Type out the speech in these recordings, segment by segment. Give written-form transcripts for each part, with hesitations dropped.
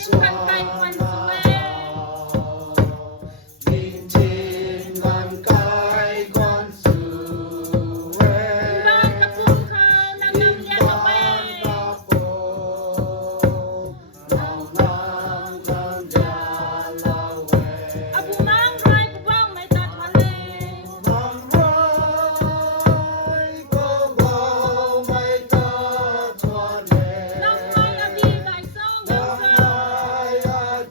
Hãy subscribe cho kênh Ghiền Mì Gõ để không bỏ lỡ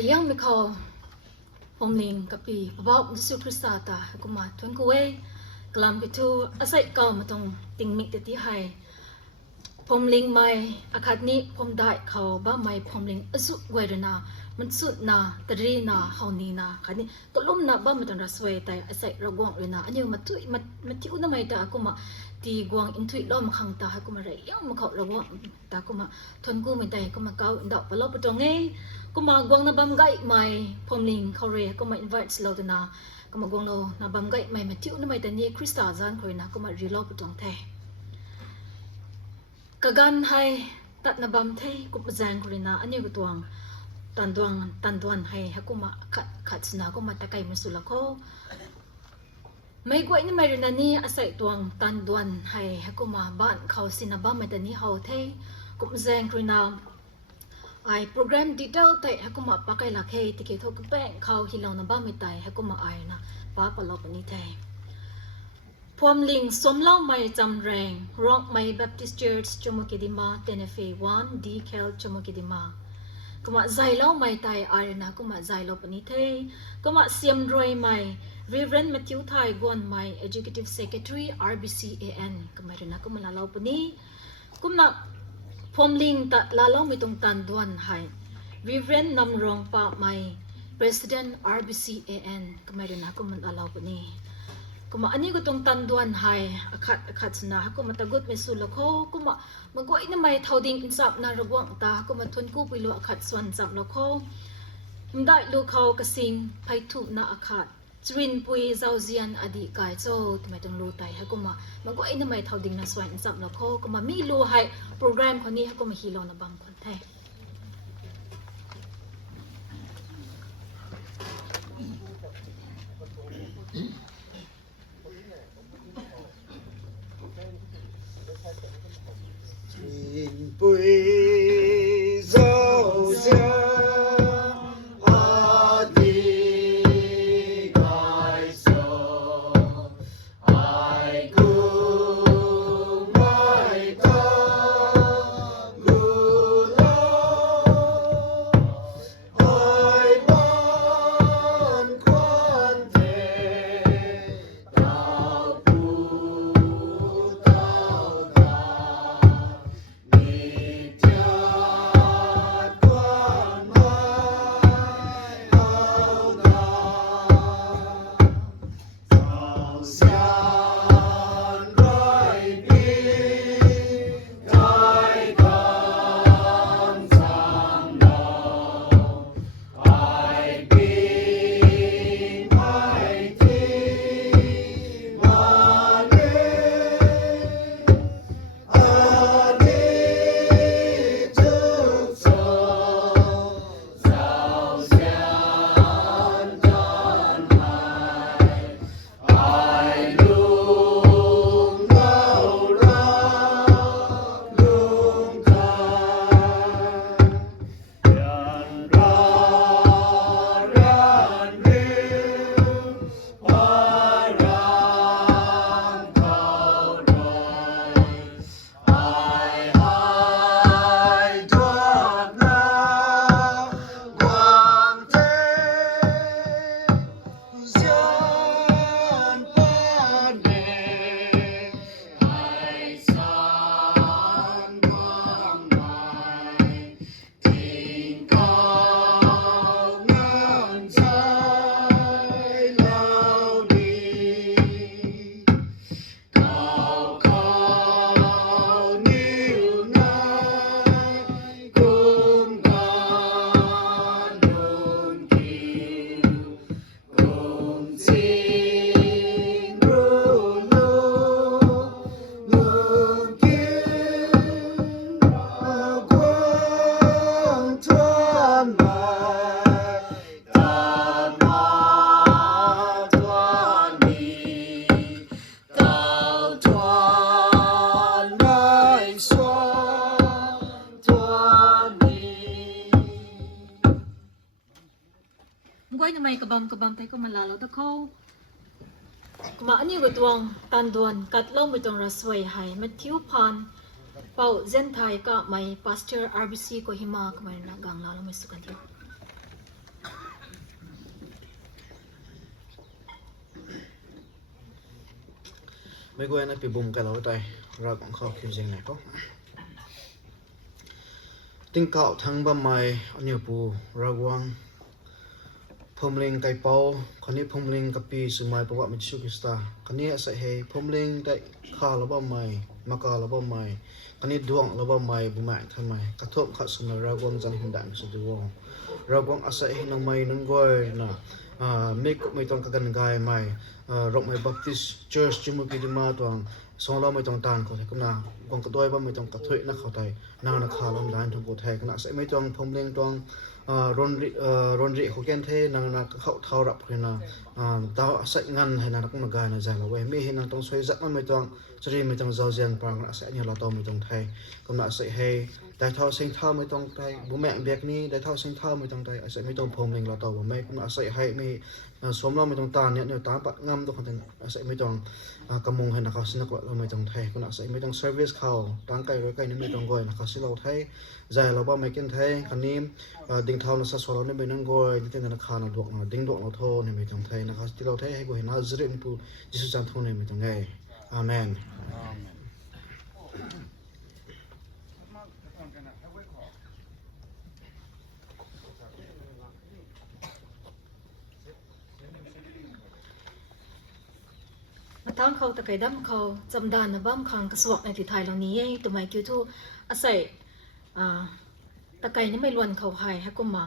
yang mi kau homling kapi babak Yesus Kristus ta kuma tuan kuwe kelam itu asai kau matong ting mik teti hai homling mai akad ni pom dai kau ba mai homling asu wedana mansut na teri na hauni na kani tolom na ba matong raswe tai asai ragwang rena anyo matui mati una mai ta kuma ti guang intui lo makhang ta kuma re yang makau ragwang ta kuma tuan ku mai tai kuma kau ndak palo patong kuma guang na bam gai mai pomling kore kuma invite slow na kuma guang lo na bam gai mai matiu na mai tani Krista zan khoi na kuma relo putong the kagan hai tat na bam the kup jang khoi na ani gutuang tanduan hai hakuma khat na kuma takai musula ko mai goi ni mai rina ni asai tuang tanduan hai hakuma ban khau sinaba mai tani hau the kup jang khoi na ai program detail tai hakuma pakai lakhe tike thok pe khau hilaw na ba mi tai hakuma ai na pa pa lo pani thai phomling somlaw mai chamreng rock mai baptist church chomokidima tenefe 1 dkel chomokidima kuma zailaw mai tai arena kuma zailaw pani thai kuma siam roi mai reverend matthew thai gon mai executive secretary rbcan kuma rena kuma lalaw pani kuma Pomling ta lalaw mitong tanduan hai Reverend Namrong pa mai President RBCAN kamay rin ako manalaw po ni kuma ani ko tong tanduan hai akat na ako matagot may sulok ho kuma magwai na may tawding insap na ragwang ta ako matun ko pilo akat swan sap lo ko himday lukaw kasing paitu na akat Srin pui zauzian adi kai so tumay tong lutay hakuma magwai na may tawding na swan insap lo ko kuma mi lu hai program ko ni hakuma hilaw na bang kon tay Srin pui zauzian Gawin na may kabam tayo kumalalo ta ko kuma ani ko tuwang tanduan katlaw mo itong rasway hai Matthew Pan pau zen thai ka may pastor RBC ko hima kumay na gang lalo may sukan ไม่กลัวนะปีบุ้มกันเราใจเราของเขาคิดจริงไหนก็ติ้งเก่าทั้งบ้าไม้อันนี้ปูรากวังพรมลิงไก่เป้าคนนี้พรมลิงกับปีสุมาประวัติมิชุกิสตาคนนี้ใส่ให้พรมลิงได้ข้าระบ้าไม้มาการะบ้าไม้คนนี้ดวงระบ้าไม้บุ้มแม่ทำไมกระทบขัดสมรากวังจันหินด่างสุดดวงรากวังอาศัยให้น้องไม้น้องก้อยนะไม่ต้องกันกายไม่รกไม่บัพติสเชิร์ชจมูกดีมาตัวสองเราไม่ต้องตานเขาไทยก็น่ากองกระด้วยว่าไม่ต้องกระถุยนักเขาไทยนางนักข่าวลำดานทงกูไทยก็น่าใส่ไม่ต้องพรมเลี้ยงตัวรอนริเขาแก่นเทนางนักเขาเท่ารับเลยนะตาใส่งานให้นางนักมากายนะใจเราไว้ไม่เห็นนางต้องช่วยจักมันไม่ต้องจะรีไม่ต้องเจ้าเจียนปรางน่าใส่เนี่ยเราต้องไม่ต้องไทยก็น่าใส่ให้ได้เท่าเส้นเท่าไม่ต้องไทยบุแม่เบียกนี้ได้เท่าเส้นเท่าไม่ต้องไทยใส่ไม่ต้องพรมเลี้ยงเราต่อว่าไม่ก็น่าใส่ให้ไม่สวมเราไม่ต้องตาเนี่ยตาปัดงามตัวคนนั้นใส่ไม่ต้องกำมงให้นะครับสินักเราไม่ต้องไทยก็น่าใส่ไม่ต้องเซอร์วิสเขาตั้งไกลไว้ไกลนี่ไม่ต้องก้อยนะครับสิเราไทยใจเราบ้าไม่กินไทยคันนี้ดิ่งเท่าเราสัสวเราเนี่ยไม่ต้องก้อยที่เป็นธนาคารเราดวงดิ่งดวงเราโทเนี่ยไม่ต้องไทยนะครับที่เราไทยให้กูเห็นน่าจะเรียนปูยิสุจันทร์เนี่ยไม่ต้องไงอาเมนมาทั้งเขาตะไคร้ดำเขาจำดานนะบ้ามคังกระสวกในที่ไทยเหล่านี้ตัวไม่คิวทูอาศัยตะไคร้นี่ไม่ล้วนเขาให้ก็มา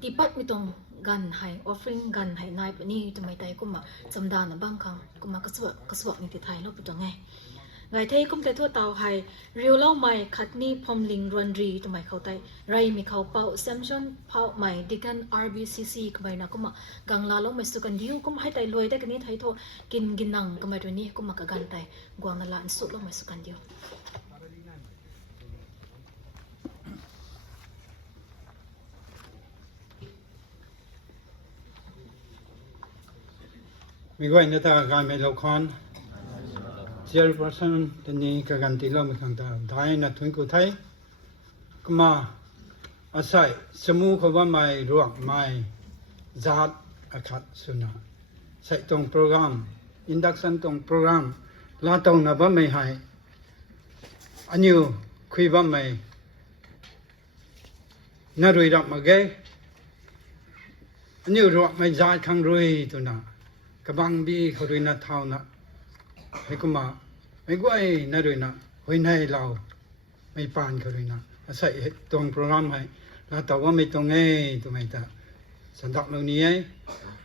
ตีปัดไม่ต้องกันให้ออฟฟิงกันให้นายปนี่ตัวไม่ไตก็มาจำดานนะบ้ามคังก็มากระสวกในที่ไทยเราเป็นตัวไงไงเท่ก็แต่ทั่วเตาให้เรียวเล่าใหม่คัดนี่พรมลิงรอนรีตัวไม่เขาไตไรมีเขาเป่าแซมชอนเป่าใหม่ดิกัน RBCC ก็ไม่นะก็มากังลาลงไม่สุกันดิวก็มาให้ไตรวยได้กันนี้ไทยโทกินนังก็ไม่ตัวนี้ก็มากกันไตกวางนั่นละสุดลงไม่สุกันดิวมีไว้ในตาการไม่ละคร0% ตอนนี้ก็กันที่เราไม่ขังตาได้นะทุนกุไทยก็มาอาศัยสมุขว่าไม่รวมไม่จัดอาคัดสุนัขใส่ตรงโปรแกรมอินดักชันตรงโปรแกรมลาตรงนะว่าไม่ให้อันนี้คุยว่าไม่น่ารู้รับมาเกยอันนี้รวมไม่จัดขังรู้ตัวน่ะกบังบีเขารู้น่ะเท่าน่ะให้กูมาไม่กูไอ้น่าด้วยนะไว้ในเราไม่ปานเขาด้วยนะใส่ตรงโปรแกรมให้แล้วแต่ว่าไม่ตรงไงตัวไม่ตาสันดอกเหล่านี้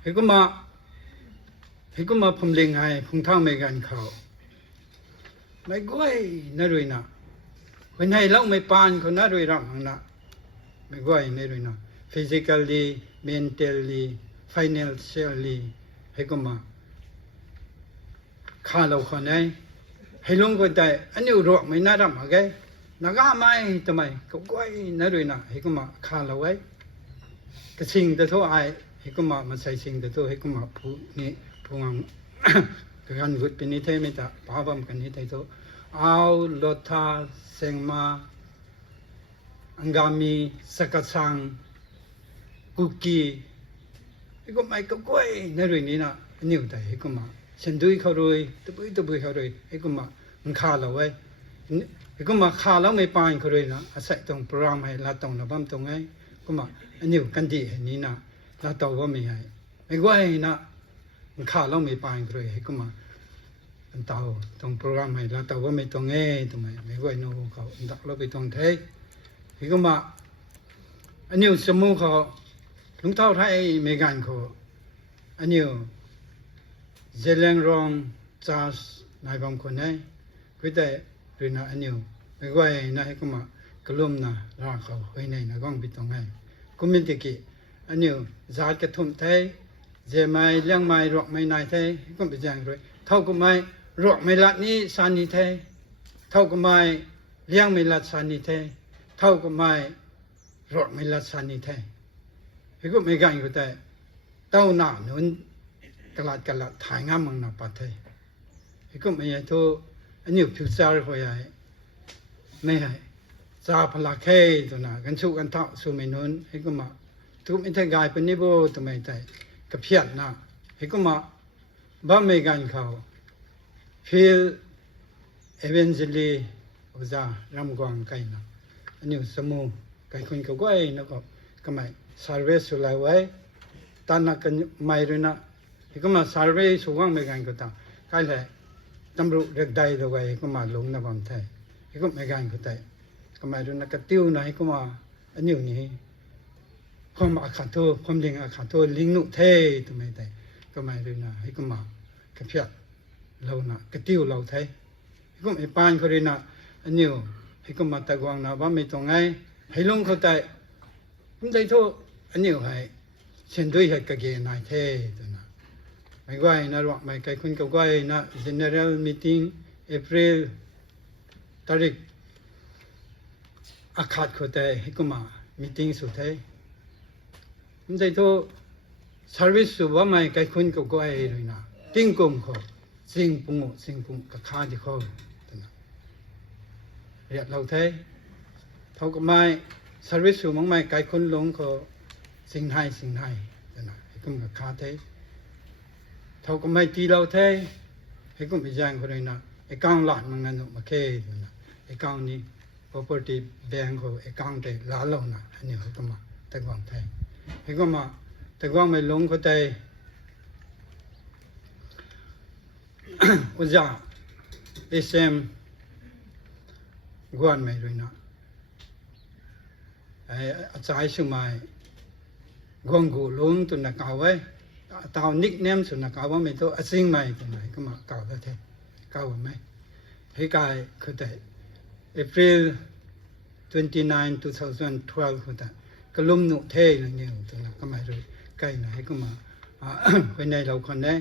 ให้กูมาผมเลี้ยงให้พุ่งเท่าไม่กันเขาไม่กูไอ้น่าด้วยนะไว้ในเราไม่ปานเขาน่าด้วยรังนะไม่กูไอ้น่าด้วยนะ physically mentally financially ให้กูมาข้าเราคนไหนให้ลงก็ได้อันนี้รวมไม่น่าทำอะไรนักไม่ทำไมก็ก้อยน่าด้วยนะให้ก็มาข้าเราไว้ก็สิ่งแต่ทั่วไอให้ก็มาใส่สิ่งแต่ทั่วให้ก็มาผู้นี้ผู้งานการวุฒิเป็นนิเทศไม่ต่างป้าบำกันนิเทศตัวเอาลอตาเซงมาอังกามีสกัดสังคุกกี้ให้ก็ไม่ก็ก้อยน่าด้วยนี่นะอันนี้ได้ให้ก็มาฉันดูเขาด้วยตบเขาด้วยไอ้ก็มามันขาเราไว้ไอ้ก็มาขาเราไม่ปานเขาด้วยนะอาศัยตรงโปรแกรมให้ลาตรงระบำตรงไงก็มาอันนี้กันดีนี่นะลาตว่าไม่ให้ไอ้ก็ไอ้นะมันขาเราไม่ปานเขาด้วยไอ้ก็มาอันเตาตรงโปรแกรมให้ลาตว่าไม่ตรงไงทำไมไม่ก็ไอ้โน้เขาดักเราไปตรงเทไอ้ก็มาอันนี้สมุเขาลุงเท่าไทยไม่กันเขาอันนี้เจริญรองจ้านายบางคนเนี่ยก็ได้เรื่องอันนี้ไม่ว่าไงให้ก็มากลุ่มนะรักเขาไว้ในนะก้องปิดตรงไหนก็มีติกิอันนี้จัดกระทุ่มไทยเจไม่เลี้ยงไม่รอกไม่นายไทยก็เป็นอย่างไรเท่ากับไม่รอกไม่ละนี้สานิไทยเท่ากับไม่เลี้ยงไม่ละสานิไทยเท่ากับไม่รอกไม่ละสานิไทยให้ก็ไม่กันก็ได้เต้าหน้าหนุนกลาดถ่ายงามมังนาปัทเทไอ้ก็ไม่ใช่ทุกอันนี้ผิวซาร์เขาใหญ่ไม่ให้ซาพลาเคตัวน่ะกันสู้กันเท่าสู้ไม่นุนไอ้ก็มาทุกไม่ได้กายเป็นนิโบตัวไม่ได้กับเพียรนะไอ้ก็มาบ้าไม่กันเขา ฟิลเอเวนเจลีอุจารำกวางไก่นะอันนี้สมุไก่คนก็ไว้นะก็ไม่ซาร์เวสสุไลไว้ตานักกันไม่รู้นะก็มาซาร์เวสสุวางไม่กันก็ตาใครเลยตำรวจเด็กใดตัวไว้ก็มาลงนะบางทีก็ไม่กันก็ได้ก็ไม่รู้นะก็ติ้วนะก็มาอันนี้ความอาฆาตความลิงอาฆาตลิงนุเททำไมแต่ก็ไม่รู้นะก็มากระเพียดเรานะก็ติ้วเราไทยก็ไอ้ปานเขาเลยนะอันนี้ก็มาตะกวางนะว่าไม่ตรงไงให้ลงเขาแต่ไม่ได้โทษอันนี้ให้เช่นด้วยให้กระเกนายเทตัวนะไม่ไหวนะหรอกไม่ใครคุณก็ไหวนะ general meeting April ตาริกอาคาดเขาแต่ให้ก็มา meeting สุดท้ายไม่ได้โทษ service สุดว่าไม่ใครคุณก็ไหวเลยนะติ้งกลมเขาสิ่งปุ่งกับข้าที่เขาเรียกเราเท่เท่ากับไม่สวิสสูงไม่ไกลคนลงเขาสิ่งให้นะให้กุมกับข้าเท่เท่ากับไม่ตีเราเท่ให้กุมไปแจ้งคนเลยนะไอ้ก้าวหลานมันนั่นมาเค่นะไอ้ก้าวนี้ property bank เขาไอ้ก้าวเตะล้านเรานะอันนี้เขาก็มาแต่กวางเท่ให้ก็มาแต่กวางไม่ลงเขาเตะอุจจาSM กวนไม่รู้นะไอ้อาจารย์สมัยกวางกูลงตุนนักเอาไว้ตาวนิกเนมสุนักเอาไว้ไม่ตัวสิ่งใหม่ตัวไหนก็มาเก่าแล้วเท่เก่าไหมให้กายคือแต่ April 29 2012คือแต่ก็ลุ่มหนุเท่เลยเนี่ยตัวนั้นก็ไม่รู้ใกล้ไหนก็มาไปในเราคนนี้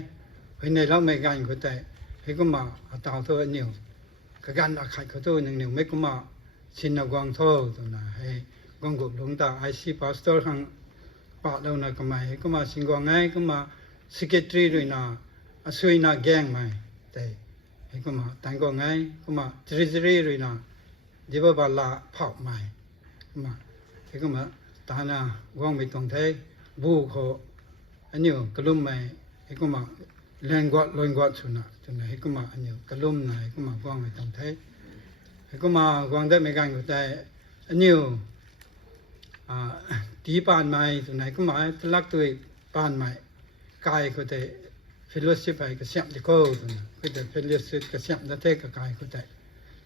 ไปในเราไม่กันคือแต่ให้ก็มาตาวตัวเนี่ยก็การอาคาเขาตัวหนึ่งไม่ก็มาชินกวางโทตัวน่ะให้กวางกุหลวงตาไอซีพาสเตอร์ข้างป่าเราน่ะก็มาให้ก็มาชิงกวางไงก็มาสเกตรีด้วยน่ะสวยน่ะแกงมาแต่ให้ก็มาแต่งกวางไงก็มาทรีซรีด้วยน่ะเดี๋ยวบาลาเผามามาให้ก็มาตาน่ะกวางไม่ต้องเทบูเขาอันนี้ก็ลุ่มมาให้ก็มาแรงกว่าลอยกว่าสุนัขจนให้ก็มาอันนี้กระลุ่มไหนก็มากวางไม่ต้องเทให้ก็มากวางได้ไม่กันก็แต่อันนี้ตีปานไม้จนไหนก็มาทะลักตัวปานไม้กายก็แต่ฟิโลโซฟีก็เสียมที่เขาตัวนั้นก็แต่ฟิโลโซฟีก็เสียมได้เท่กับกายก็แต่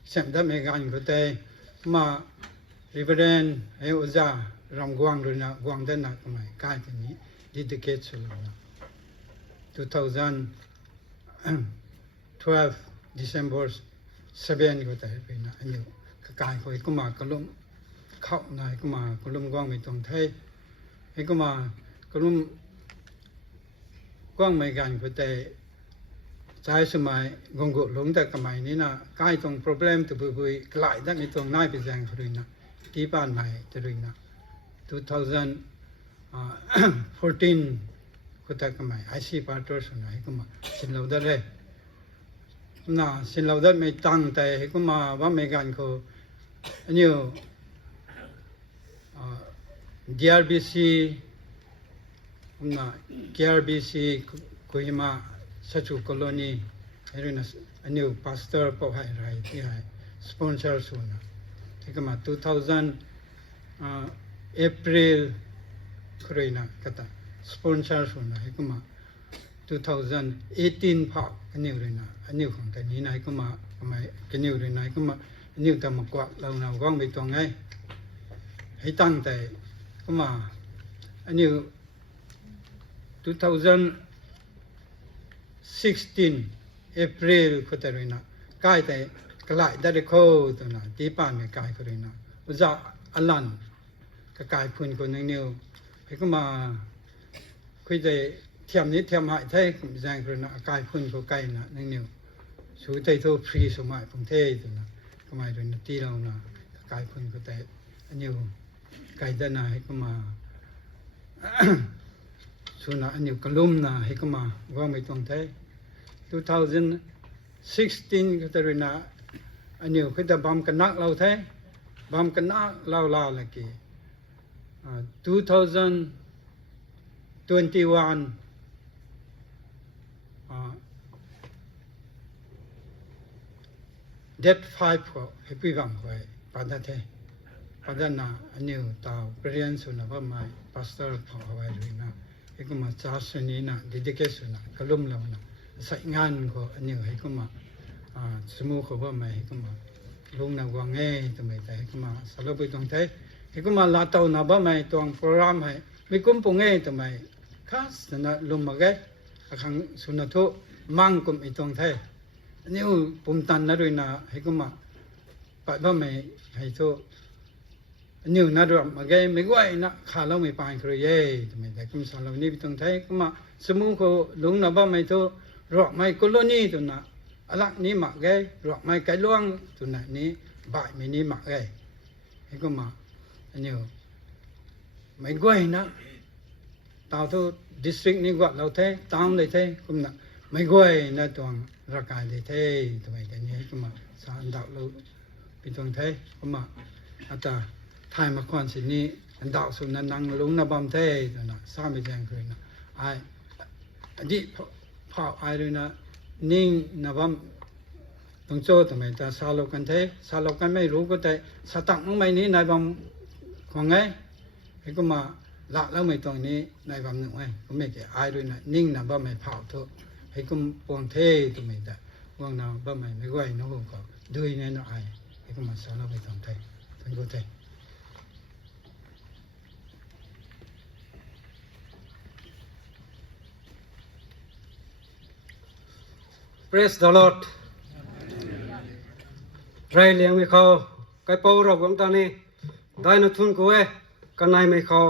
เสียมได้ไม่กันก็แต่มาริเวเรนให้อุจารำกวางด้วยนะกวางได้หนักก็ไม่กายตัวนี้ดิเดเกตสุดนะ2012 December 7 ก็แต่ไปนะอันนี้ก็กายเขาก็มากระลุ่มเข้าในก็มากระลุ่มกว้างไม่ตรงเท่ให้ก็มากระลุ่มกว้างไม่กันก็แต่ใช้สมัยกงกุหลงแต่กมัยนี้นะกายตรง problem ตัวบุยกลายได้ไม่ตรงน่าไปแจ้งเขาด้วยนะที่บ้านใหม่จะด้วยนะ2014ก็แต่ก็ไม่ไอซีพาร์ทส่วนไหนก็มาสินเราได้เลยน่ะสินเราได้ไม่ตั้งแต่ก็มาว่าไม่กันเขาอันนี้DRBC น่ะ KRBC คุยมาสัจจุคอลนีไอ้เรื่องอันนี้พาสเตอร์พอให้ไรที่ให้สปอนเซอร์ส่วนนะที่ก็มา2000 April คุยนะก็แต่สปอนเซอร์ส่วนนะก็มา2018พักอันนี้เลยนะอันนี้ของแต่นี้นะก็มาอันนี้เลยนะก็มาอันนี้แต่มากว่าเราหน้ากว้างไปตรงไงให้ตั้งแต่ก็มาอันนี้2016 April ก็แต่เลยนะใกล้แต่กลายได้เข้าตัวนะที่ป่านไม่กลายก็เลยนะอุจจาอัลลันก็กลายพื้นคนนึงเนี่ยให้ก็มาคุยแต่เทียมนี้เทียมหายไทยผมแจ้งคนนะกลายพื้นเขาใกล้นะนึงเนี่ยสู้ไทยทั่วฟรีสมัยผมเท่ตัวนะก็มาโดยนัดที่เรานะกลายพื้นเขาแต่อันนี้ไกลด้านในให้ก็มาส่วนอันนี้ก็ลุ่มนะให้ก็มาว่าไม่ต้องเท่2016ก็แต่เรื่องนะอันนี้คือแต่บำกันนักเราเท่บำกันนักเราลาเลยกี่2021 dead 5ကိုဟိပိကံကိုပါဒတဲ့ပါဒနာအနည်းတောက်ပရိယန်ဆုနာဘာမိုင်ပါစတာဖော်ဝဲရီနာဧကမစာစနီနာဒီဒီကေဆုနာကလုံလောနာဆိုင်ငန်ကိုအနည်းဟိကမစမှုခဘာမိုင်ဟိကမလုံနာဝငဲတမေတဲ့ဟိကမဆလပိတုံတဲ့ဟိကမလာတောနာဘာမိုင်တောင် program ဟိမိကုံပုံငဲတမေခါစနာလုံမကဲအခန်းဆုနာထိုမန်ကုံအတုံတဲ့นี่ปุ่มตันนะด้วยนะให้ก็มาปัดว่าไม่ให้โตนี่นะด้วยมาแกไม่ไหวนะขาเราไม่ปานครเย่ทำไมแต่กุมสารเรานี่ไปตรงไทยก็มาสมุนเขาลุงนะบ้าไม่โตรอกไม่กุลนี่ตัวน่ะอะไรนี่มาแกรอกไม่ไก่ล่วงตัวน่ะนี้บ่ายไม่นี่มาแกให้ก็มาอันนี้ไม่ไหวนะตาวทุดิสทริกนี่ก็เราเท่ตามเลยเท่กุมน่ะไม่ไหวนะตัวรักการได้เท่ทำไมแต่นี้ก็มาสารดาวเราเป็นตรงเท่ก็มาอาตาไทยมาก่อนสินี้อันดาวสุนันนังลุงนับบำเท่ตัวน่ะสร้างไปแจ้งคืนนะไอ้อันนี้พอไอ้เลยนะนิ่งนับบำต้องโจ้ทำไมแต่สาลกันเท่สาลกันไม่รู้ก็แต่สตังค์ไม่นี้นายบำของไงให้ก็มาละแล้วไม่ตรงนี้นายบำหนึ่งไงก็ไม่เกี่ยไอ้เลยนะนิ่งนับบำไม่เผาเถอะให้กุมปวงเทตัวไม่ได้วางนาบ้าไม่ไหวน้องก็ด้วยแน่นอนไอ้ให้กุมมาสอนเราไปทำไทยทำกูไทย Praise the Lord ไรเลี้ยงไม่เขาไก่เป่ารบของตานี่ได้นุทุนกูกันนายไม่เขา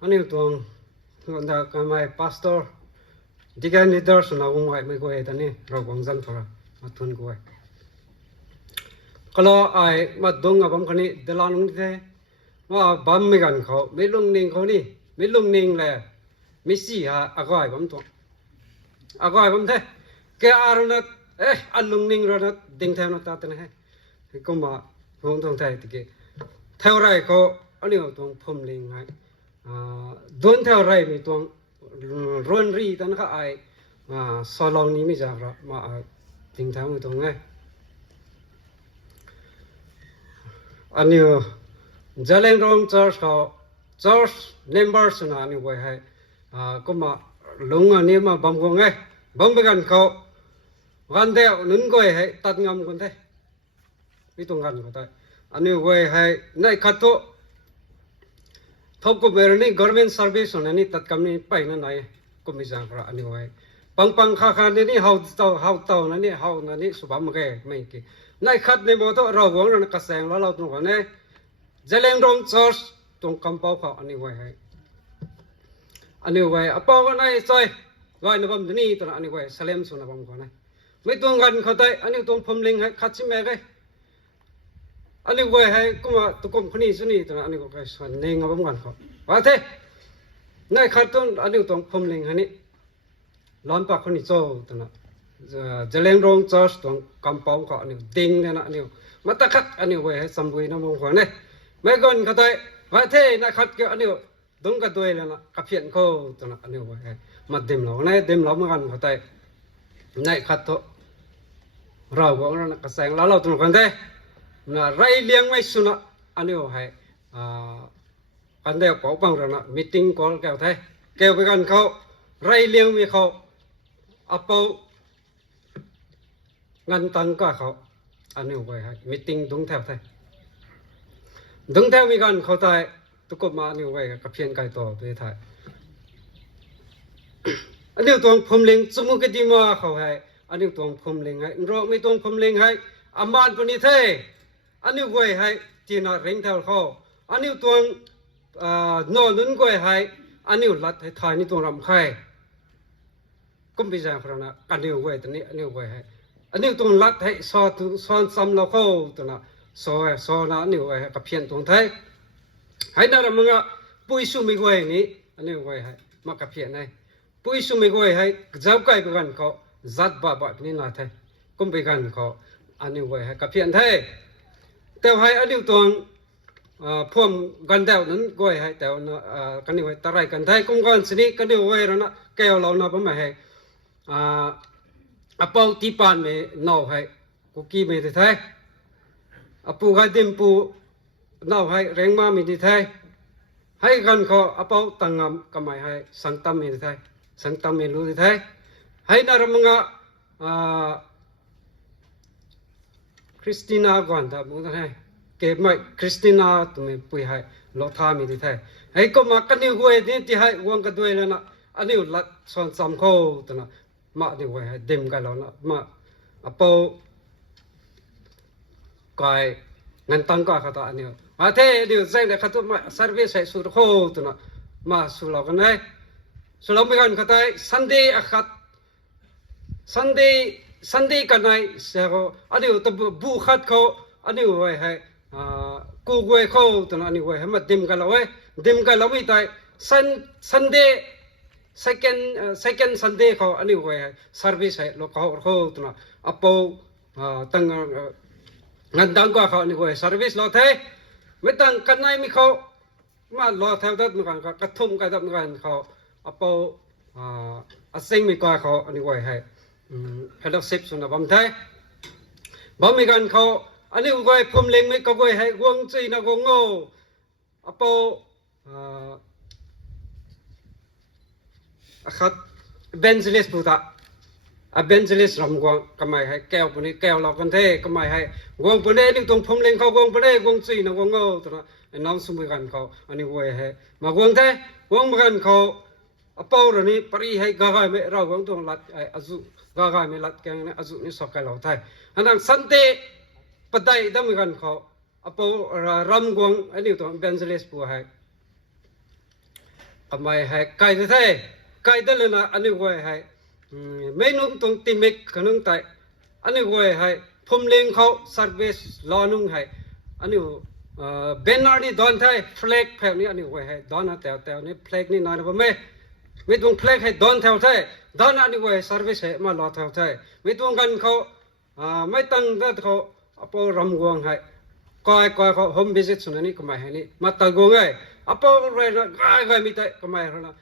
อันนี้ตัวกันได้กันไม่พาสตอร์ดีกันลีดเดอร์สุนัขงไว้ไม่กูตานี่รบของจันทร์มาทุนกูก็แล้วไอ้มาดงกับผมคนนี้เดลานุนี่เท่ว่าบัมไม่กันเขาไม่ลงนิ่งเขานี่ไม่ลงนิ่งเลยไม่สี่ฮะอากอยผมตัวอากอยผมเท่แกอารุณอันลงนิ่งระดับดิ่งแถวนั้นตาเต็นให้ก็มาลงตรงไทยติเกแถวไรก็อันนี้ตรงพมลิงให้โดนแถวไรมีตรงร้อนรีตั้งก็ไอสลองนี้ไม่จับละมาดิ่งแถวมีตรงไงอันนี้เจริญรงจอร์จเขาจอร์จเนมเบอร์สนะอันนี้ไว้ให้ก็มาลงอันนี้มาบังกงไงบังไปกันเขาวันเดียวนุ่นก็ให้ตัดงามกันได้ไม่ต้องกันก็ได้อันนี้ไว้ให้ในขัดตัวทบกับเรื่องนี้ government service อันนี้ตัดกำนี้ไปนั่นไงก็ไม่จังครับอันนี้ไว้ปังข้านี่เฮาเต่านั่นนี่เฮานั่นนี่สุภาพมันแก่ไม่กี่ในขัดในโมโตเราหวังเรากระแสงแล้วเราตรงกันเนี่ยเจริญรงจอร์จตรงคำเป่าเขาอันนี้ไว้ให้อันนี้ไว้อ่ะเป่ากันไหนซอยไว้ในบัมนี่ตัวอันนี้ไว้สเลมสุนัขบัมกันนะไม่ตรงกันเขาได้อันนี้ตรงพมลิงให้ขัดชิมแม่กันอันนี้ไว้ให้ก็มาตุกมคนนี้สุนีตัวอันนี้ก็แค่ส่วนเองกับบัมกันเขาว่าเท่ในขัดต้นอันนี้ตรงพมลิงให้นี่ล้อมปากคนนี้โจ้ตัวน่ะเจริญรงจอร์จตรงคำเป่าเขาอันนี้ดิ่งเนี่ยนะอันนี้มาตะขัดอันนี้ไว้ให้สมบูรณ์น้ำมันเขาเนี่ยไม่ก่อนเขาได้ว่าเท่ในขัดเกี่ยวอันนี้ดงกระตัวเลยนะกับเพียนเขาตัวน่ะอันนี้ไว้ให้มาเต็มเหล่าในเต็มเหล่าเหมือนกันเขาได้ในขัดตัวเราก็นั่นกระแสงแล้วเราตรงกันได้นะไรเลี้ยงไม่สุนัขอันนี้ให้กันได้ก็ปังแล้วนะมีติ้งก็แก้วไทยแก้วไปกันเขาไรเลี้ยงมีเขาอัปเปาเงินตังก็เขาอันนี้ไว้ให้มีติ้งดงแถวไทยดงแถวมีกันเขาได้ตุกมาอันนี้ไว้กับเพียนไก่ต่อไปไทยอันนี้ตัวผมเลี้ยงสมุกดีมาเขาให้อันนี้ตัวผมเลี้ยงให้เราไม่ต้องผมเลี้ยงให้อามันปนิเทอันนี้ไว้ให้ที่น่าเร่งเท่าเขาอันนี้ตัวนอนนุ่นก็ให้อันนี้ลัดให้ทายนี่ตัวรำไข่ก็ไม่ใช่เพราะนะอันนี้ไว้ตัวนี้อันนี้ไว้ให้อันนี้ตัวลัดให้สอนซ้ำเราเข้าตัวน่ะสอนอันนี้ไว้ให้กับเพียนตัวไทยให้น่ารำมึงอ่ะปุ้ยสุ่มไม่ไว้นี่อันนี้ไว้ให้มากับเพียนให้ปุ้ยสุ่มไม่ไว้ให้เจ้าไก่ไปกันเขาจัดบ้านี่น่าไทยก็ไปกันเขาอันนี้ไว้ให้กับเพียนไทยแต่ให้อันนี้ตัวพวกกันเดานั้นก็ให้แต่กันนี้ไว้ตะไรกันไทยกุ้งกันสินี้กันนี้ไว้แล้วนะแก้วเรานะผมไม่ให้เป่าตีปานไม่นอให้ กูกี้ไม่ได้ไทยปูไก่เต็มปูน่าให้แรงมาไม่ได้ไทยให้กันเขาปูตั้งงามก็ไม่ให้สังตามไม่ได้ไทยสังตามไม่รู้ได้ไทยให้นารมังคริสติน่าก่อนถ้าบุญให้เก็บไม่คริสติน่าตัวไม่ปุยให้โลทาไม่ได้ไทยให้ก็มากันนี่หัวนี่ที่ให้วงกันด้วยแล้วนะอันนี้ลัดส่วนสามข้อตัวนะมาดีหัวให้เต็มกันแล้วนะมาปูก็งั้นตั้งก็เขาตัวอันนี้มาเท่เดี๋ยวใจเนี่ยเขาตัวมาเซอร์วิสให้สุดโคตัวนะมาสุดเรากันเลยสุดเราไม่กันเขาตัวซันเดย์อาคัดซันเดย์กันไหนเสียก็อันนี้ตัวบูคัดเขาอันนี้ไว้ให้กูไว้เขาตัวนั้นอันนี้ไว้ให้มาเต็มกันแล้วเว้ยเต็มกันแล้วไม่ได้ซันเดย์second Sunday เขาอันนี้ไว้ให้ service ให้เราเขาตัวนั้นอ่ะพอตั้งงั้นดังกว่าเขานี่ก็เซอร์วิสรอเทไม่ตั้งกันไหนมีเขามารอเท่านั้นเหมือนกันกระทุ่มกันเหมือนกันเขาเอาไปสิ่งมีกว่าเขาอันนี้ไว้ให้fellowship ส่วนนั้นบางทีบางมีกันเขาอันนี้ไว้ผมเล็งไม่ก็ไว้ให้วงจีนกงโง่เอาไปขัดเบนซิลิสพูดเบนซิลิสรำกวางก็ไม่ให้แก้วปุ่นนี้แก้วเรากันเท่ก็ไม่ให้กวางปุ่นนี้นี่ตรงผมเล็งเขากวางปุ่นนี้กวางจีนกวางโง่ตัวนั้นน้องสมุยกันเขาอันนี้ไว้ให้มากวางเท่กวางกันเขาเอาเป้าเรื่องนี้ปริให้กากายไม่เรากวางตรงลัดอาจุกากายไม่ลัดแกงนี่อาจุนี่สกัดเราไทยอันนั้นสันติปัจจัยดำกันเขาเอาเป้ารำกวางอันนี้ตรงเบนซิลิสปูให้ก็ไม่ให้ไก่เท่ไก่เดินเลยนะอันนี้ไว้ให้ไม่นุ่งตรงตีมิกขนมไตอันนี้ไว้ให้ผมเลี้ยงเขาเซอร์วิสรอนุ่งให้อันนี้เบนนาร์นี่ดอนไทยเพลกแผงนี้อันนี้ไว้ให้ดอนนะแต่นี่เพลกนี่นายนะผมไม่ต้องเพลกให้ดอนแถวไทยดอนอันนี้ไว้เซอร์วิสให้มารอแถวไทยไม่ต้องกันเขาไม่ตั้งแต่เขาเอาไปรำกวางให้ก้อยเขาโฮมวิสิตส่วนนี้ก็ไม่ให้นี่มาตะกงไงเอาไปเรื่องก้อยไม่ได้ก็ไม่ให้นะ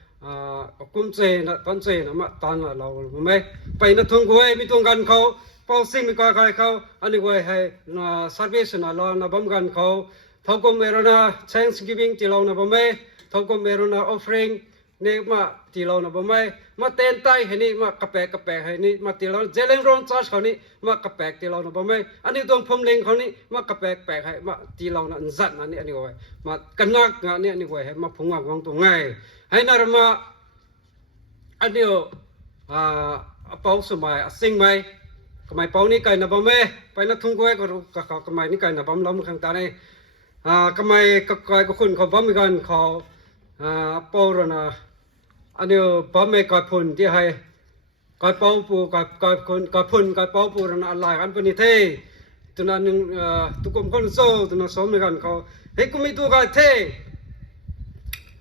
กุ้มเจนะตอนเจนะมาตอนเราไม่ไปนะทุ่งกุ้ยมีทุ่งกันเขาพอสิ่งมีก้อยเขาอันนี้ไว้ให้นะเซอร์วิสนะเรานะบัมกันเขาเท่ากับเมรนะ Thanksgiving ที่เรานะบัมไม่เท่ากับเมรนะ offering นี่มาที่เรานะบัมไม่มาเต้นไต้ให้นี่มากระแปกให้นี่มาที่เราเจริญร้อนจ้าเขานี่มากระแปกที่เรานะบัมไม่อันนี้ตรงผมเล็งเขานี่มากระแปกให้มาที่เรานะจัดอันนี้ไว้มากันนักอันนี้ไว้ให้มาพงวางตรงไงให้นารมาอันนี้เป้าสมัยสิ่งใหม่ก็ไม่เป้านี่ไก่นะบ่แม่ไปนัดทุ่งก้อยก็รู้ก็ก็ไม่นี่ไก่นะบ่ล้มข้างตาเนี่ยก็ไม่ก็ไก่ก็คุณเขาบ่มีกันเขาเป้าแล้วนะอันนี้บ่แม่ไก่พุ่นที่ให้ไก่เป้าปูไก่คนไก่พุ่นไก่เป้าปูแล้วนะอะไรกันเป็นนิเทศตัวนั้นทุกคนคนโซ่ตัวนั้นสมกันเขาเฮ้ยกูมีตัวไก่เท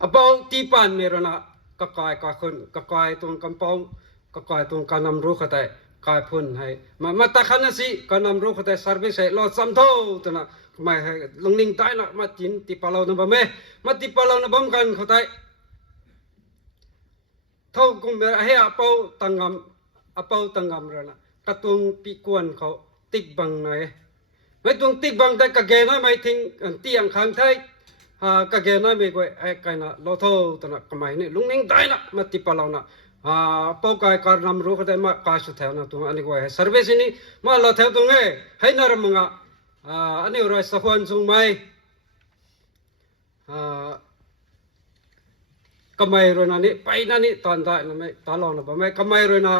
about tipan merona kakai ka khun kakai tung kampong kakai tung kanam ru khatai kai phun hai ma ta khana si kanam ru khatai service hai lo samtho tuna mai hai lungning tai na ma tin ti palau na ba me ma ti palau na bam kan khatai thau kum he apau tangam rana katung pi kwan khau tik bang nai mai tung tik bang dai ka ge na mai thing tiang khang thaiก็แกน่าไม่ก็ไอ้ไก่น่ะเราเท่าตัวน่ะก็ไม่เนี่ยลุงนิ่งได้น่ะมาติปเราน่ะปอกไก่การนำรู้ก็ได้มาการสุดแถวน่ะตัวอันนี้ก็ไอ้ service นี่มาเราแถวตรงนี้ให้นารมังอันนี้เราสักวันส่งไหมก็ไม่รู้นะนี่ไปนั่นนี่ตอนได้นะไม่ตลอดนะไม่ก็ไม่รู้นะ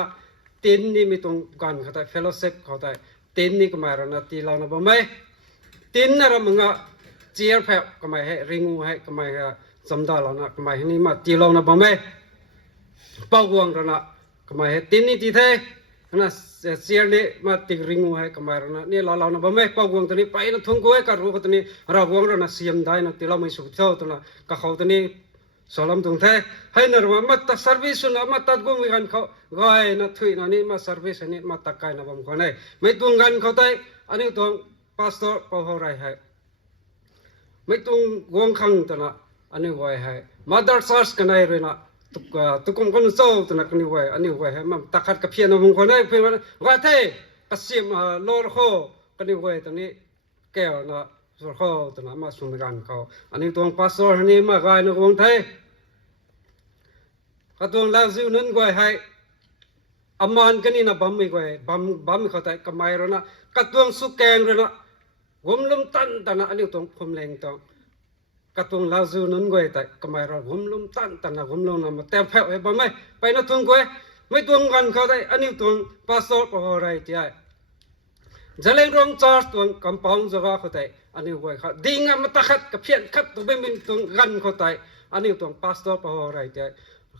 ตีนนี่มีตรงกันเขาได้ fellowship เขาได้ตีนนี่ก็ไม่รู้นะตีเรานะไม่ตีนนารมังเจียร์แพะก็ไม่ให้ริงูให้ก็ไม่ให้สมดาเรานะก็ไม่ให้นี่มาตีเรานะบ่ไม่เป้าวงเรานะก็ไม่ให้ตีนี่ตีเท่นะเจียร์นี่มาตีริงูให้ก็ไม่เรานะนี่เรานะบ่ไม่เป้าวงตัวนี้ไปนะทุ่งกุ้ยก็รู้ว่าตัวนี้เราวงเรานะเสียมได้นะตีเราไม่สุดเท่าตัวนะก็เขาตัวนี้สลัมตรงเท่ให้นะว่ามาตัด service นะมาตัดกุ้งกันเขาก็ให้นะถุยนะนี่มา service นี่มาตักไก่นะบ่คนไหนไม่ตรงกันเขาได้อันนี้ตรง pastor เป้าเขาไรให้ไม่ต้องวงขังตัวน่ะอันนี้ไว้ให้ mother church กันได้เลยนะตุกคนโซ่ตัวน่ะกันนี้ไว้อันนี้ไว้ให้มันตักขัดกับเพียรนะบางคนได้เพื่อนว่าเท่ กษีมโลดโคกันนี่เว้ยตอนนี้แก้วนะสุดโคตอนนั้นมาสุนกันเขาอันนี้ตัวปัสสาวะนี่มากายนกวงไทยก็ตัวลาวซิวนั้นกวยให้อามันกันนี่นะบัมไม่กวยบัมเขาแต่กำไมรนะก็ตัวสุกแกงรนะผมลุมตันตนะอันนี้ตัวผมแรงตัวก็ตัวลาวซิวนั้นกวยแต่กำไมรผมลุมตันตนะผมลุมนะมาแต่แพ้ไปบัมไม่ไปนะตัวกวยไม่ตัวกันเขาแต่อันนี้ตัวปัสสาวะพออะไรที่ไอ้จะเล่นรองจอร์ตัวกำปองจะว่าเขาแต่อันนี้กวยเขาดิ่งมาตะขัดกับเพี้ยนขัดตัวเป็นตัวกันเขาแต่อันนี้ตัวปัสสาวะพออะไรที่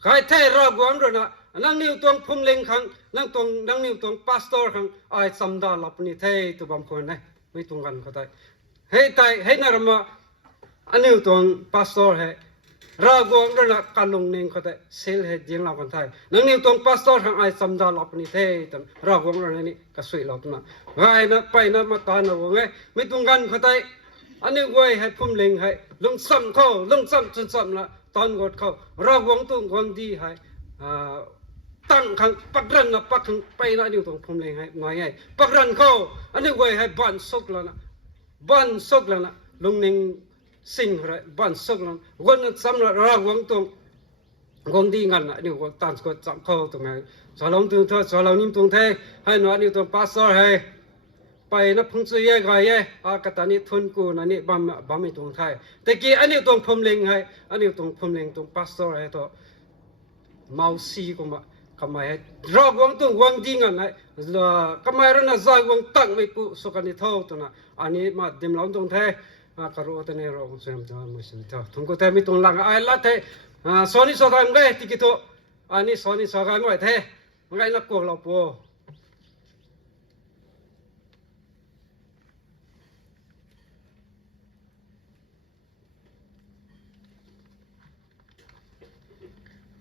ใครเทรากวางด้วยนะนั่งนิ้วตรงพุ่มเล็งขังนั่งนิ้วตรงพาสตอร์ขังไอ้สัมดาลับนี่เทตัวบางคนนะไม่ตรงกันเขาได้เฮ้ยไตเฮ้ยนารมาอันนิ้วตรงพาสตอร์เฮ้รากวางด้วยนะการลงเน่งเขาได้เซลเฮ้ยยิงเราคนไทยนั่งนิ้วตรงพาสตอร์ขังไอ้สัมดาลับนี่เทตันรากวางด้วยนี่ก็สวยเราตัวนะไงนะไปนะมาตานะวงไงไม่ตรงกันเขาได้อันนี้ไว้ให้พุ่มเล็งให้ลงซ้ำเข้าลงซ้ำจนซ้ำละตอนกดเขาเราหวังตรงหวังดีให้ตั้งขังปักรันนะปักขังไปนะนี่ตรงผมเลยให้หน่อยให้ปักรันเขาอันนี้ไว้ให้บ้านซกแล้วนะบ้านซกแล้วนะลงหนึ่งสิ่งอะไรบ้านซกแล้ววันนั้นสำหรับเราหวังตรงหวังดีงันนะนี่ว่าตั้งกดจับเขาตรงไหนสอนลงตรงเธอสอนเรานิ่มตรงเทให้หน่อยนี่ตรงปัสสาวะให้ไปนับพงศ์เย่ไงเย่อากาศนี้ทุนกูนั่นนี่บัมไม่ตรงไทยแต่กี้อันนี้ตรงผมเล็งให้อันนี้ตรงผมเล็งตรงปัสสาวะให้ตัวเมาซีก็มาทำไมให้รอบวงตรงวงดิ้งอันไหนทำไมเราหน้าใจวงตั้งไม่ปุ๊สุกันนี่เท่าตัวน่ะอันนี้มาเดิมล้อมตรงไทยคารุอัตเนรองเสริมตัวมือสิเท่าทุกคนแต่ไม่ตรงหลังไอ้ละเทสอนนี่สอนเลยที่กิโตอันนี้สอนนี่สอนไว้เทมันไงนักกวงเราปู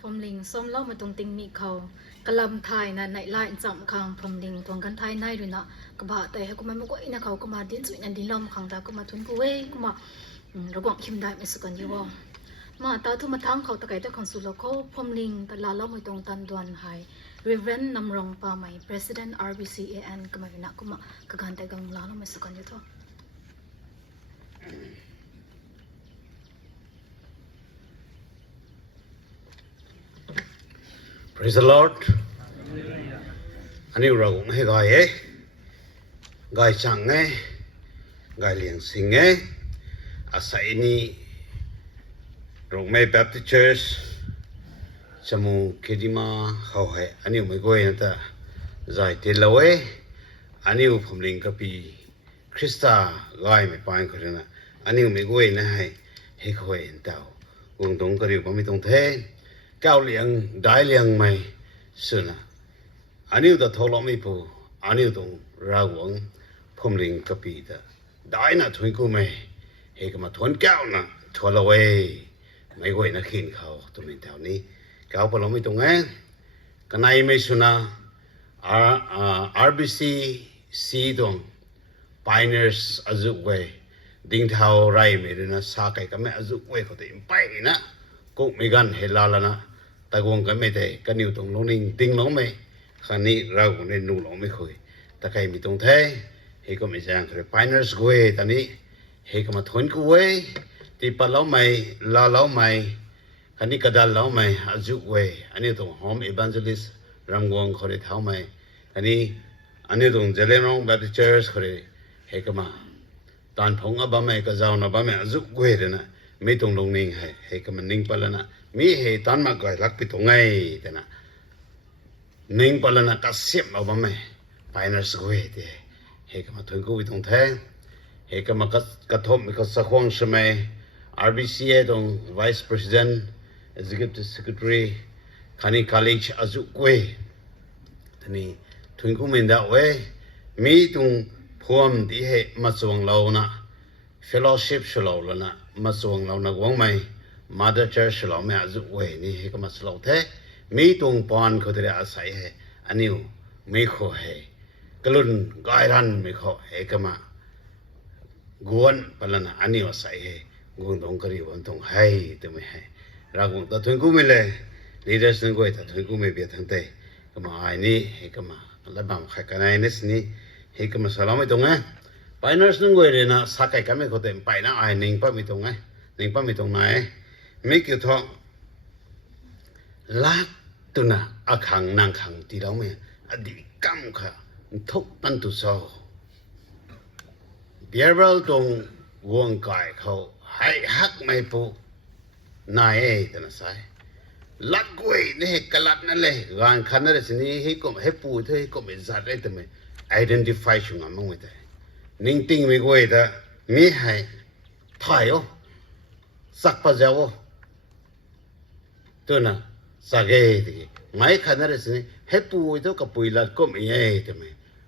ผมลิงส้มเล่ามาตรงติงมีเขากะลำไทยนะในลายจำคางผมลิงทวงกันไทยในด้วยนะกบะแต่ให้กูไม่มาก็อินะเขาก็มาดิ้นสุดนันดิ้นลมขังตาก็มาทุนกูเว้ยกูมาระกวงคิมได้ไม่สุกันอยู่ว่ามาตาทุมาทั้งเขาตะไก่ตะคอนสุลโคผมลิงแต่ลาเล่ามาตรงตันดวนไฮReverend นำรองป่าใหม่ President RBCAN ก็มาเป็นนักกูมากะกันแต่กังลาเล่าไม่สุกันอยู่ทั่วPraise the Lord. Anh yêu rộng hay gọi ấy, gọi chẳng ấy, gọi liền sinh ấy, à say ni rộng mấy Baptist Church, chamu kedima khâu hay, anh yêu mấy gọi người ta giải tiền lâu ấy, anh yêu phẩm linh kapi Krista gọi mấy bạn cái này, anh yêu mấy gọi này hay gọi người ta, cùng đồng cái điều mà mình đồng thế. Cao liang đại liang mai suna aniu da tholo mi pu aniu dong ra wang phom ling kapi da dai na thui ku mai he ka ma thon cao na thola we mai goi na khin khao tu min thau ni cao pa lo mi tong ai ka nai mai suna RBC C dong pioneers azu we ding thau rai me na sa kai ka me azu we ko te pai na ko mi gan he la la na ta gong cái mấy thế cái nhiều tông long ninh tinh long mấy khán ni ra cũng nên nụ long mấy khơi ta cái mi tông thế hay có mấy giang cái pioneers quê ta ni hay có mà thốn quê thì pa long mày la long mày khán ni cái đal long mày azu quê anh ấy tông home evangelist ram gong khơi tháo mày anh ấy tông Jelenong Baptist Church khơi hay có mà tan phong ở ba mày cái giàu nó ba mày azu quê đấy nè mấy tông long ninh hay có mà ninh pa là nè mi he tan ma gọi lắc bị tông ngay thế nè ninh pa là cắt xếp vào bấm mày pioneers quê thế he cái mà thôi cô bị tông thế he cái mà cắt thôm bị cắt sa khoang xem mày RBCA tông vice president executive secretary khani college azu quê thế nè thôi cô mình đạo quê mi tông phom đi he mà xuống lâu nè fellowship lâu là nè mà xuống lâu nè quăng mày Mother Church lo me azu we ni he kama slo the mi tung pon ko de asai he aniu me kho he kalun gairan me kho he kama guan palana aniu asai he gung dong kari won tong hai te me he ra gung ta thun ku me le leaders nang ko ta thun ku me be thang te kama ai ni he kama la bam kha kana nes ni he ka masala mai tong a painers nung goi re na sakai ka me ko tem pai na ai ning pa mi tong a ning pa mi tong nai make you thong lat tu na akhang nang khang ti dau me adi kam kha thok pan tu so biarbal tong wong kai khau hai hak mai pu nai e ta na sai lat goi ne kalat na le gan khan na se ni he ko he pu the ko me zat le te me identify shunga mong me te ning ting me goi da mi hai thai yo sak pa jawo tu na sage ti mai khan na se ni he pu to ka pui lat ko me ye te me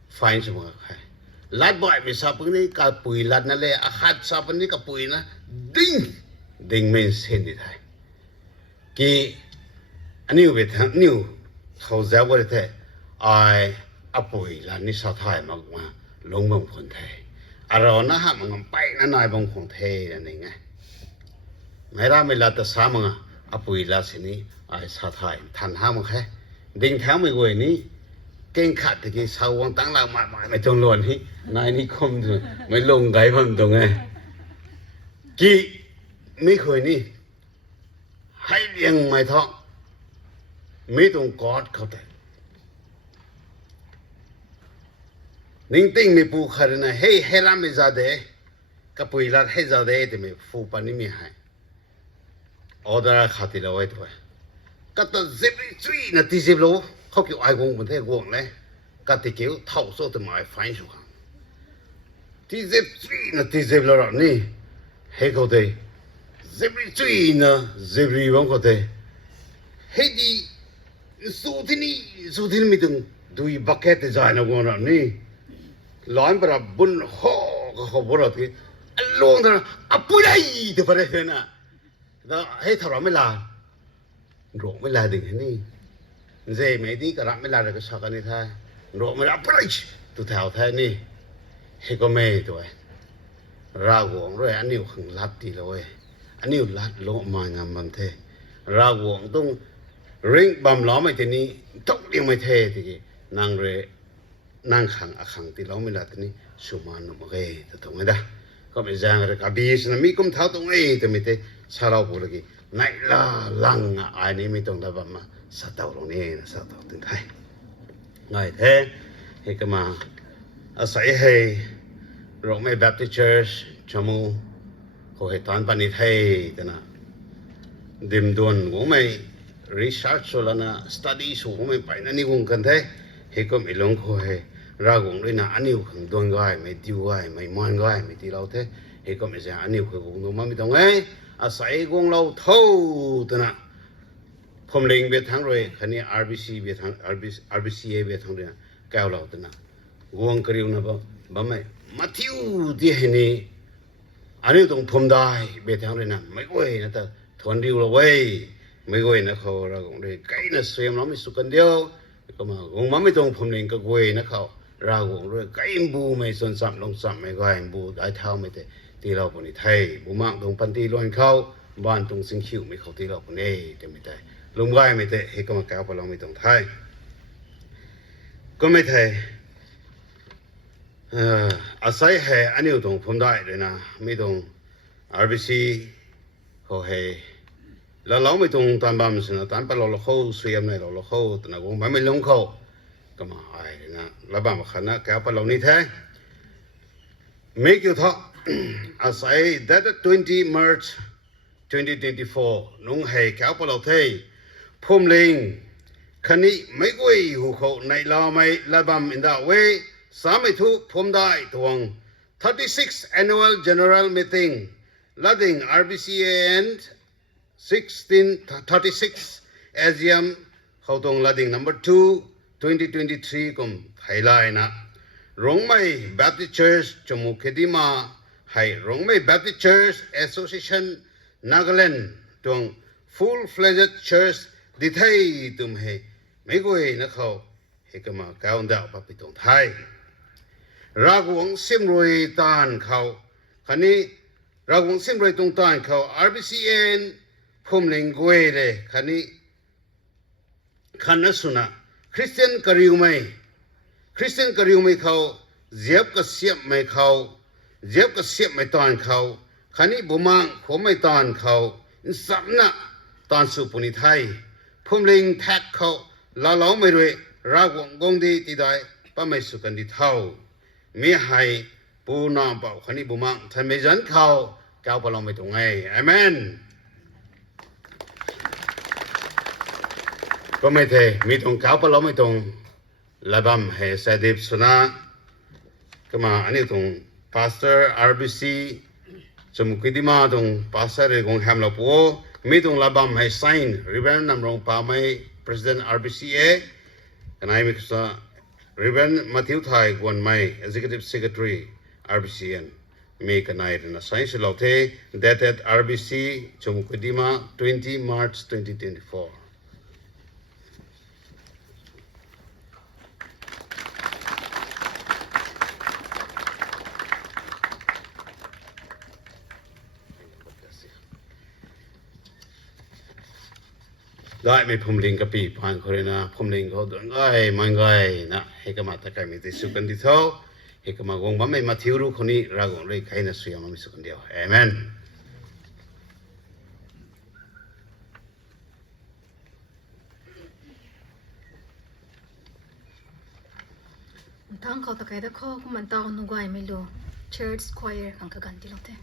fine shunga khai lat boy me sa pu ni ka pui lat na le a khat sa pu ni ka pui na ding ding men sen ni thai ki ani u be thang niu khau za wo the ai apoi la ni sa thai ma ma long bong phon thai aro na ha ma ngam pai na nai bong khong the ni nga mai ra me la ta sa ma nga apoi la se ni ai sa thai than ha ma khe ding thang me goi ni keng khat ti ki sa wang tang la ma ma me tong lon hi nai ni khom du mai long gai pham tong ai ki mi khoi ni hai liang mai thong mi tong god khau te ning ting mi pu khar na hey hera me za de ka pui lat he za de te me fu pa ni mi hai order khati la wai to ka ta zebri tree na ti zeb lo khau ki ai gong bun the gong le ka ti kiu thau so te mai fine shu ti zeb tree na ti zeb lo ni he ko te zebri tree na zebri bong ko te he di su thi mi tung dui bucket design na gong ni loin para bun ho ho bo ra ti along da apulai de pare na da he thara me la ro me la ding ni je me di ka ra me la ka sa ka ni tha ro me la apulai tu thao tha ni he ko me to ra gong rồi anh yêu khăng lát đi rồi anh yêu lát lo mà ngam bầm thế ra gong tung ring bầm lo mày thế ni tóc đi mày thế thì nàng rồi nàng khăng thì lo mày lát ni suman nó mày thế thôi mày đã có mày giang rồi cả bi xin mi cũng tháo tung ấy thì mày thế sao lâu bù lagi này là lăng ai ni mày tung đã bầm mà sao tao lo nè sao tao từng thay ngày thế thì cái mà à sai hay Rome Baptist Church chamu ko he tan pani thai tana dim don wo mai research solana study su wo mai paina ni gung kan the he ko mi long ko he ra gung le na aniu khang don gai mai tiu gai mai mon gai mai ti lau the he ko mi ja aniu ko gung no ma mi dong ai a sai gung lau thau tana phom ling be thang roi khani RBC be thang RBCA be thang re ka lau tana gung kriu na ba mai Matthew di hini ani tong phom dai be thang re na mai goi na ta thon riu lo wei mai goi na kho ra gong re kai na swem lo mi su kan dio ko ma gong ma mi tong phom ning ka goi na kho ra gong re kai bu mai son sam long sam mai gai bu dai thao mai te ti lo ni thai bu mang tong pan ti lon khao ban tong sing khiu mi khao ti lo ni te mi tai lum gai mai te he ko ma ka pa lo mi tong thai ko mai thai asai hai aniu tong phom dai de na mi tong RBC ho he la lao mi tong tan bam sin tan pa lo lo kho suem nei lo kho ta na go ma mi long kho ka ma ai de na la bam khana ka pa lo ni the make you talk asai that 20 March 2024 nung he ka pa lo the phom ling khani mai goi hu kho nei la mai la bam in that way Samitu Pumdai Tuang 36th Annual General Meeting Lading RBCA and 1636 ASEAN Hautong Lading number 2 2023 Kum Thailaina Rongmai Baptist Church Chomukedima Hai Rongmai Baptist Church Association Nagaland Tuang full-fledged church Dithai Tumhe Megoi Nakho Hekama Kaunda Papitong Thai Ragwang Simroi Tan Khao Khani Ragwang Simroi Tung Tan Khao RBCN Phomling Gwele Khani Khanasuna Christian Kariumai คริสเตียนก็ริวไม่เขาเจ็บก็เสียบไม่เขาเจ็บก็เสียบไม่ตอนเขาขันนี้บุมังผมไม่ตอนเขาสับนะตอนสุปุนิไทยผมเล็งแท็กเขาลาเล้าไม่รวยรากวงกงดีที่ได้ป้าไม่สุกันดีเท่ามีให้ปูนามเป่าขันนี้บุมังทำไม่ยันเขาก้าวไปลองไม่ตรงไงอาเมนก็ไม่เทมีตรงก้าวไปลองไม่ตรงละบัมให้เสด็จสุนัขก็มาอันนี้ตรง pastor RBC สมุกิดิมาตรง pastor เรื่องแฮมลาปัวมีตรงละบัมให้ sign ribbon นำรงป่าไม่ president RBCA กันไหนมีก็ ribbon มาทิวไทยกวนไม่ executive secretary RBCN มีกันไหนนะ sign สุดแล้วเท dated RBC สมุกิดิมา20 March 2024ได้ไม่พุ่มลิงกับปีผ่านคนนะพุ่มลิงเขาดวงไอ้มันไงนะให้ก็มาตะไคร้ไม่ติดสุกันดีเท่าให้ก็มากงบ้าไม่มาทิวรู้คนนี้รากงเลยใครนะสุยามามีสุกันเดียวเอเมนทั้งเขาตะไคร้ตะข้อมันตาหนูไงไม่รู้ church choir ขังกะกันที่เราเต้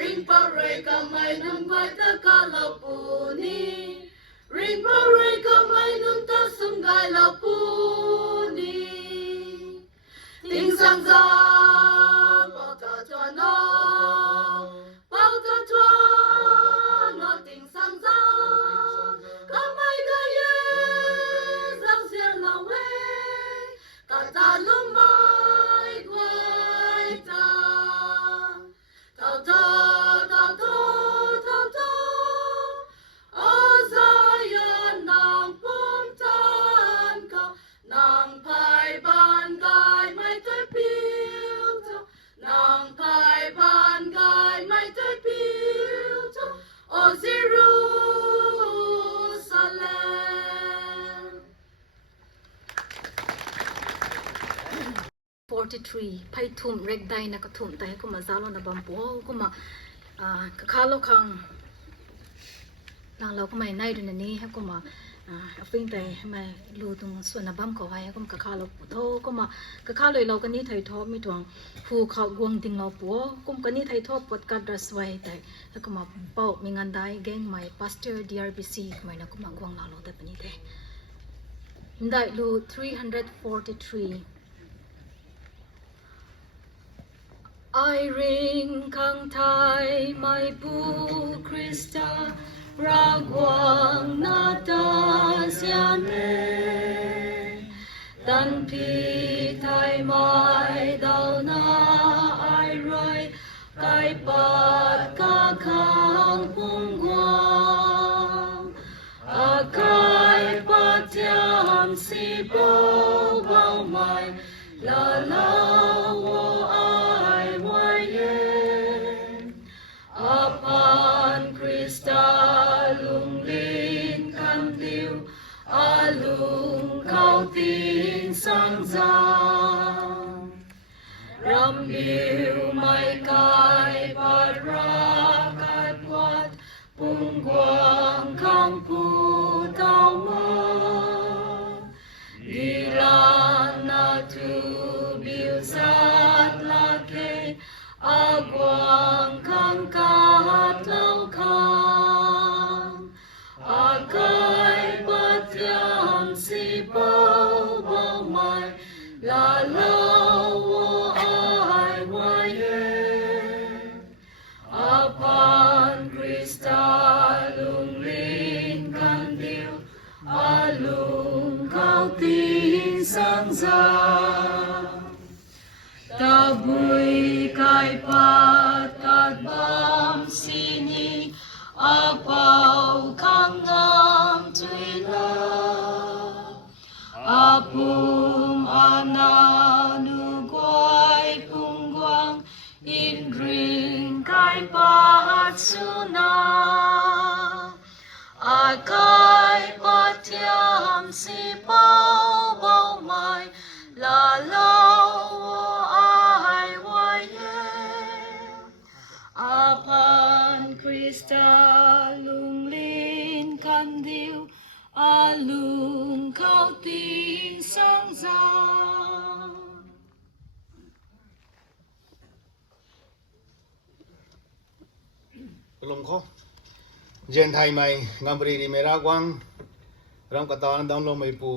Ring pareka mai nung kwai ta ka la pu ni Ring pareka mai nung ta sum gai la pu ni Ting sang za bao ta chua no ting sang za Ka mai ka ye zang xian la we Ka ta lum mai kwai ta Tao ta43 ไพ่ทุ่มเร็กได้นะก็ทุ่มแต่ก็มาซาลนะบัมปัวก็มาข้าเราคังนางเราก็ไม่ในดูนี่ฮะก็มาฟิ้งแต่ไม่รู้ตรงส่วนนะบัมก็ไว้ก็มาข้าเราปุโตก็มาข้าเลยเราก็นี่ไทยทอมีตรงผู้เขากวงติงเราปัวก็นี่ไทยทอปวดกัดรัสไว้แต่แล้วก็มาเป่ามีงานได้แกงใหม่ pastor DRBC ไม่นะก็มากวงเราแต่ปนี้แต่ได้รู้343 I ring kang thai mai pu Krista ragwang na ta siane dan pi thai mai dao na ai roi kai pat ka khang pung guang a kai pat tiam si bo bao mai la la wo Upon Krista lung linh kan liu alung khao tin sang giang ram biu mai kai pat ra kai quat pung quang khang pu tao mo gilan na tu biu sat la ke agwang kang kat lau kang suna akai patiam si bao bao mai la lao ai waye apan Krista lung lin kan diu alung khao tin sang giang ลงข้อเจนไทยใหม่งามปรีดีเมรากวังรำกระตอนดำลงไม่ปู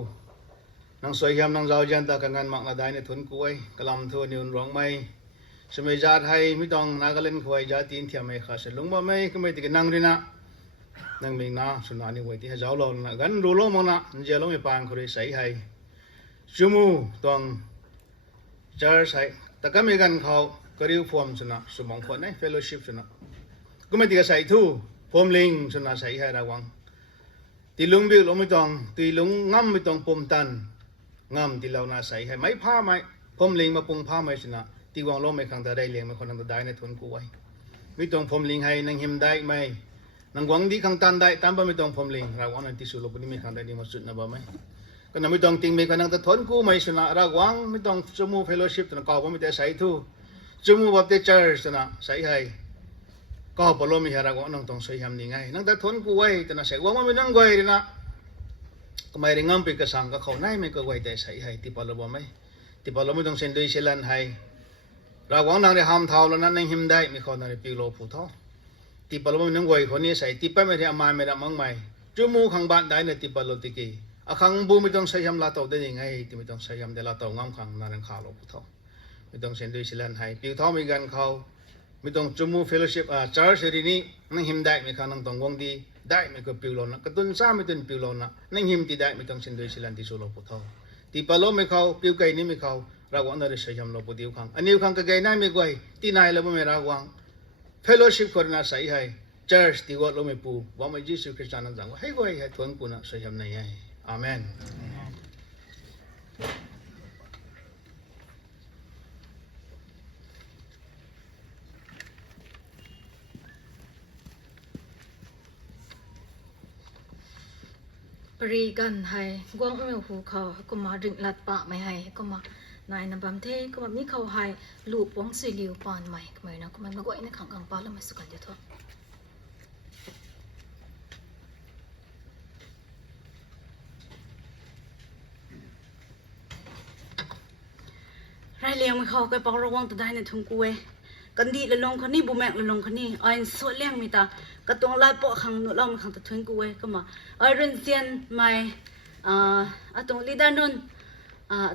นังสวยยำนังเจ้าจันตากันงานมักนาได้ในทุนกล้วยกะลำทัวนิวนร้องไม่สมัยจาไทยไม่ต้องนากเล่นควายจาตีนเทียมไม่ขาดลงบ่ไม่ก็ไม่ติดนั่งด้วยนะนั่งมิงนะสุนานี่ไว้ที่ให้เจ้าลงนะกันรู้ลงมั้งนะเจ้าลงไม่ปางคุยใส่ให้ชั่วโมงต้องเจอใส่แต่ก็ไม่กันเขาก็เรียกพวมสุนะสมองคนไหนเฟลโลชิพสุนะก็ไม่ติดใส่ทู่พวมลิงสุนะใส่ให้ระวังตีลุงบิวลงไม่ต้องตีลุงง่ำไม่ต้องปมตันง่ำตีเราหน้าใส่ให้ไม่ผ้าไม่พวมลิงมาปรุงผ้าไม่สุนะตีวางลมไม่ขังตาได้เลี้ยงไม่คนทางตาได้ในทุนกูไว้ไม่ต้องพวมลิงให้นั่งหิมได้ไหมนังหวังดีขังตันได้ตามบ่ไม่ต้องพรมลิงระวังนั่นที่สุดลบนี้ไม่ขังได้ดีมาสุดนะบ่ไหมก็นั่นไม่ต้องติงไม่กันนั่งตะทนกูไม่ชนะระวังไม่ต้องจมูกเฟลโลชิพนะก็บ่ไม่ได้ใส่ทูจมูกแบบเจอร์ชนะใส่ให้ก็ปลอมมีหาระวังนั่งต้องใส่ยำนี่ไงนั่งตะทนกูไว้แต่น่ะใส่ว่ามันไม่นั่งไว้เลยนะก็ไม่ได้งำไปกระสังก็เขาไหนไม่ก็ไว้แต่ใส่ให้ที่ปลอมบ่ไหมที่ปลอมไม่ต้องเซ็นด้วยเชลันให้ระวังนั่งได้ห้ามเท้าแล้วนั่นนั่งหิมได้ไม่ขอนั่งได้ปิโลผู้ท้อที่ปลอมนึงไว้คนนี้ใส่ที่ไปไม่ได้อามาไม่ได้มั่งไม่จมูกขังบ้านได้เนี่ยที่ปลอมติกีอาขังบูไม่ต้องใช้ยำลาเต่าได้ยังไงที่ไม่ต้องใช้ยำแต่ลาเต่างำขังนั่นข่าวเราผู้ท้อไม่ต้องเซ็นด้วยสิลันให้ปิวท้อมีกันเขาไม่ต้องจมูกเฟลโลชิพจาร์สรีนี้นั่งหิมได้ไม่ขังนั่งต้องวงดีได้ไม่ก็ปิวลนะกระตุ้นซ้ำไม่ตุ้นปิวลนะนั่งหิมที่ได้ไม่ต้องเซ็นด้วยสิลันที่สุเราผู้ท้อที่ปลอมไม่เขาปิวไก่นี่ไม่เขาระวังนั่นได้ใช้ยำเราผู้เดียวขังอันนี้ขังก็ไก่นั่นไม่ไว้ที่นายเราไม่ระวังfellowship for na sai hai church ti go lo me pu wa ma Jesus Christ an jang hai go hai thon pu na sai ham nai hai amen ปรีกันให้กวางไม่หูเขาก็มาดึงลัดปะไม่ให้ก็มานายนบำเทก็มามีเขาให้ลูกวงสิลิวปานใหม่ก็ไม่นะก็ไม่มาก็ไอ้ในขังกลางปาแล้วมาสุกันเดียวทว่าไรเลี้ยงไม่เขาก็ปอกระวังตัวได้ในทุ่งกุ้ยกันดีละลงคนนี้บุแมกละลงคนนี้ไอ้สวดเลี้ยงมีตากระตวงลายปอกขังนุ่นเราไม่ขังตัวทุ่งกุ้ยก็มาไอ้เรียนเซียนไม่ตรงลีดานุน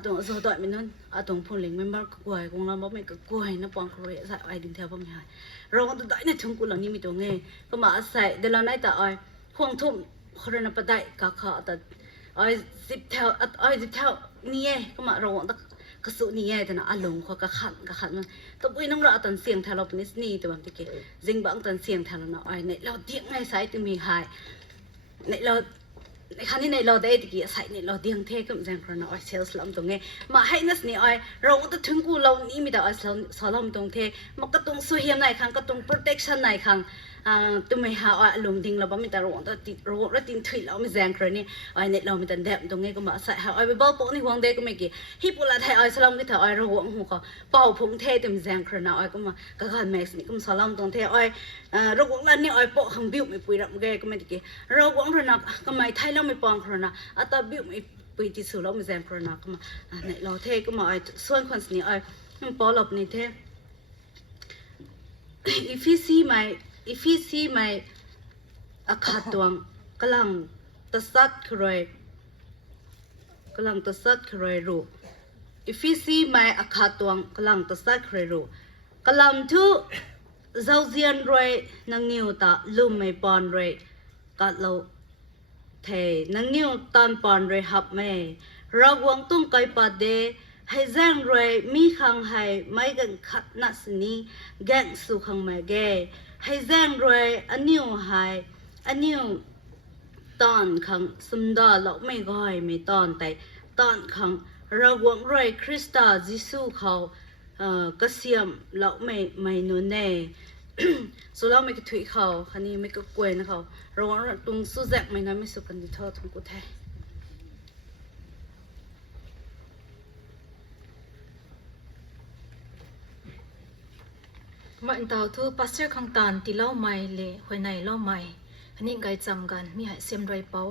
ตรงโซต่อยมันนุนตรงพลิงเมมเบอร์กุ้ยกงเราบอกไม่ก็กุ้ยนะปองกรวยใส่ไอ้ดินเทาบ่ไม่หายเราก็ตัวได้ในทุ่งกุ้ยเหล่านี้มีตัวเงี้ยก็มาใส่เดี๋ยวเราได้แต่ไอ้ห่วงทุ่มคนนั้นปะได้กะขาแต่ไอ้สิบเท่านี่เองก็มาเราต้องกระสุนนี่ไงแต่น่ะอารมณ์เขากระขันมันต้องอุ้ยน้องเราตอนเสียงแทนเราเป็นนิสนี่แต่บางทีเกจิงบางตอนเสียงแทนเราเนาะไอ้ในเราเดียงไงสายตัวมีหายในเราในครั้งนี้ในเราได้ตะกี้ใส่ในเราเดียงเทก็มันแรงกระนั้นไอ้เซลส์ลำตรงไงมาให้นัสนี่ไอ้เราต้องถึงกูเรานี่มีแต่ไอ้สารลำตรงเทมันก็ต้องสู้เฮียมไหนครั้งก็ต้อง protection ไหนครั้งตัวไม่หาไอ้ลงดิ่งเราบ่มีแต่เราต้องติดเราติดถุยเราไม่แรงกระนี้ไอ้ในเรามีแต่แดดตรงไงก็มาใส่หาไอ้เบาปกนี่หวังเด็กก็ไม่กี่ฮิปุระไทยไอ้สลัมก็เถอะไอ้เราหวังหัวเขาเป่าพงเทเต็มแรงกระนั้นไอ้ก็มาก็ขันแม็กซ์นี่ก็มาสลัมตรงเทไอ้เราหวังแล้วนี่ไอ้ปกหังบิ้วไม่ปุยรับแกก็ไม่กี่เราหวังกระนั้นก็ไม่ไทยเราไม่ปองกระนั้นตาบิ้วไม่ปุยที่สุดเราไม่แรงกระนั้นก็มาในเราเทก็มาไอ้ส่วนคนนี้ไอ้มันปอหลบนี่เทif you see my อาคาตวงกำลังตัดสัดครอยรู if you see my อาคาตวงกำลังตัดสัดครอยรูกำลังทุเจ้าเจียนรวยนังนิวตาลุ่มไม่ปอนรวยกัดเราเทนังนิวตอนปอนรวยหับแม่เราหวังตุ้งไกปาเดให้แจ้งรวยมีขังให้ไม่กันขัดนัสนี้แกงสุขังไม่แกให้แจ้งรวยอันนิวให้อันนี้ตอนขังสมดาเราไม่ก่อยไม่ตอนแต่ตอนขังเราหวังไรคริสต์ยิสูเขากระเสียมเราไม่นุ่นแน่ สุราไม่ก็ถุยเขาคันนี้ไม่ก็กล้วยนะเขาระวังตรงสู้แจกไม่นะไม่สุกันที่เธอทุนกูแท้ มาอินเตาทูปัสเซอร์ของตานที่เล่าไม่เละหวยในเล่าไม่อันนี้ไกจำกันมีหายเสียมไรเป้า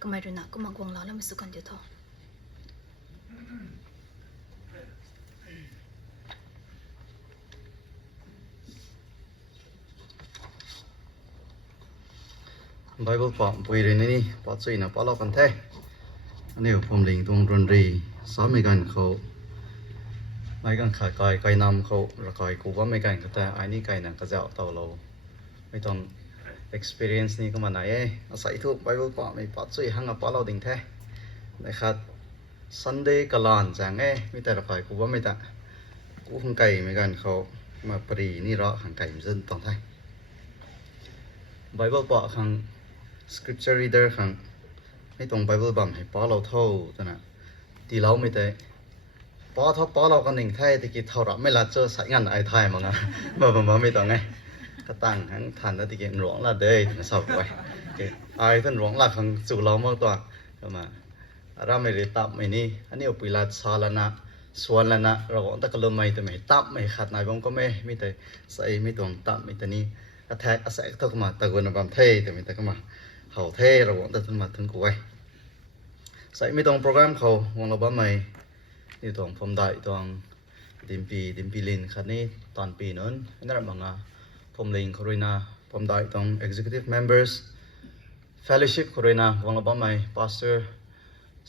ก็ไม่รู้นะก็มากวงเราแล้วไม่สุกันเดียวทอ Bible pa pui rin ni pa chui na pa lo kan the ani phom ling tung run ri sa me gan kho mai gan khai kai kai nam kho ra kai ku ba me gan ka ta ai ni kai na ka jao tao lo mai tong experience ni ko ma nai e asai thu Bible pa me pa chui hang a pa lo ding the nai khat Sunday kalan jang e mi ta ra kai ku ba me ta ku hang kai me gan kho ma pri ni ra hang kai dân tong thai Bible pa khang scripture reader khangไม่ตรง Bible บัมให้ป้าเราเท่าแต่นะตีเราไม่ได้ป้าเท่าป้าเรากันหนึ่งไทยตะกี้เท่าเราไม่ละเจอสายงานไอ้ไทยมั้งนะมาไม่ต้องไงก็ตั้งทั้งทันแล้วตะกี้หลวงละเด้ถึงสอบไว้ไอ้ท่านหลวงละขังสู่เราเมื่อตัวก็มาเราไม่ได้ตับไม่นี่อันนี้อุปราชสาลนะส่วนละนะเราตะกลมไม่แต่ไม่ตับไม่ขัดนายบังก็ไม่แต่ใส่ไม่ตรงตับไม่แต่นี่ก็แท้อาศัยเท่ากับมาตะกุนบัมเทแต่ไม่ตะก็มาเขาเทเราบอกแต่ถึงมาถึงกูไว้ใส่ไม่ตรงโปรแกรมเขาวงเราบ้าไม่นี่ตรงผมได้ตรงดิมปีลินคันนี้ตอนปีนั้นนั่นแหละมั้งอ่ะผมลิงโครินาผมได้ตรง executive members fellowship โครินาวงเราบ้าไม่ pastor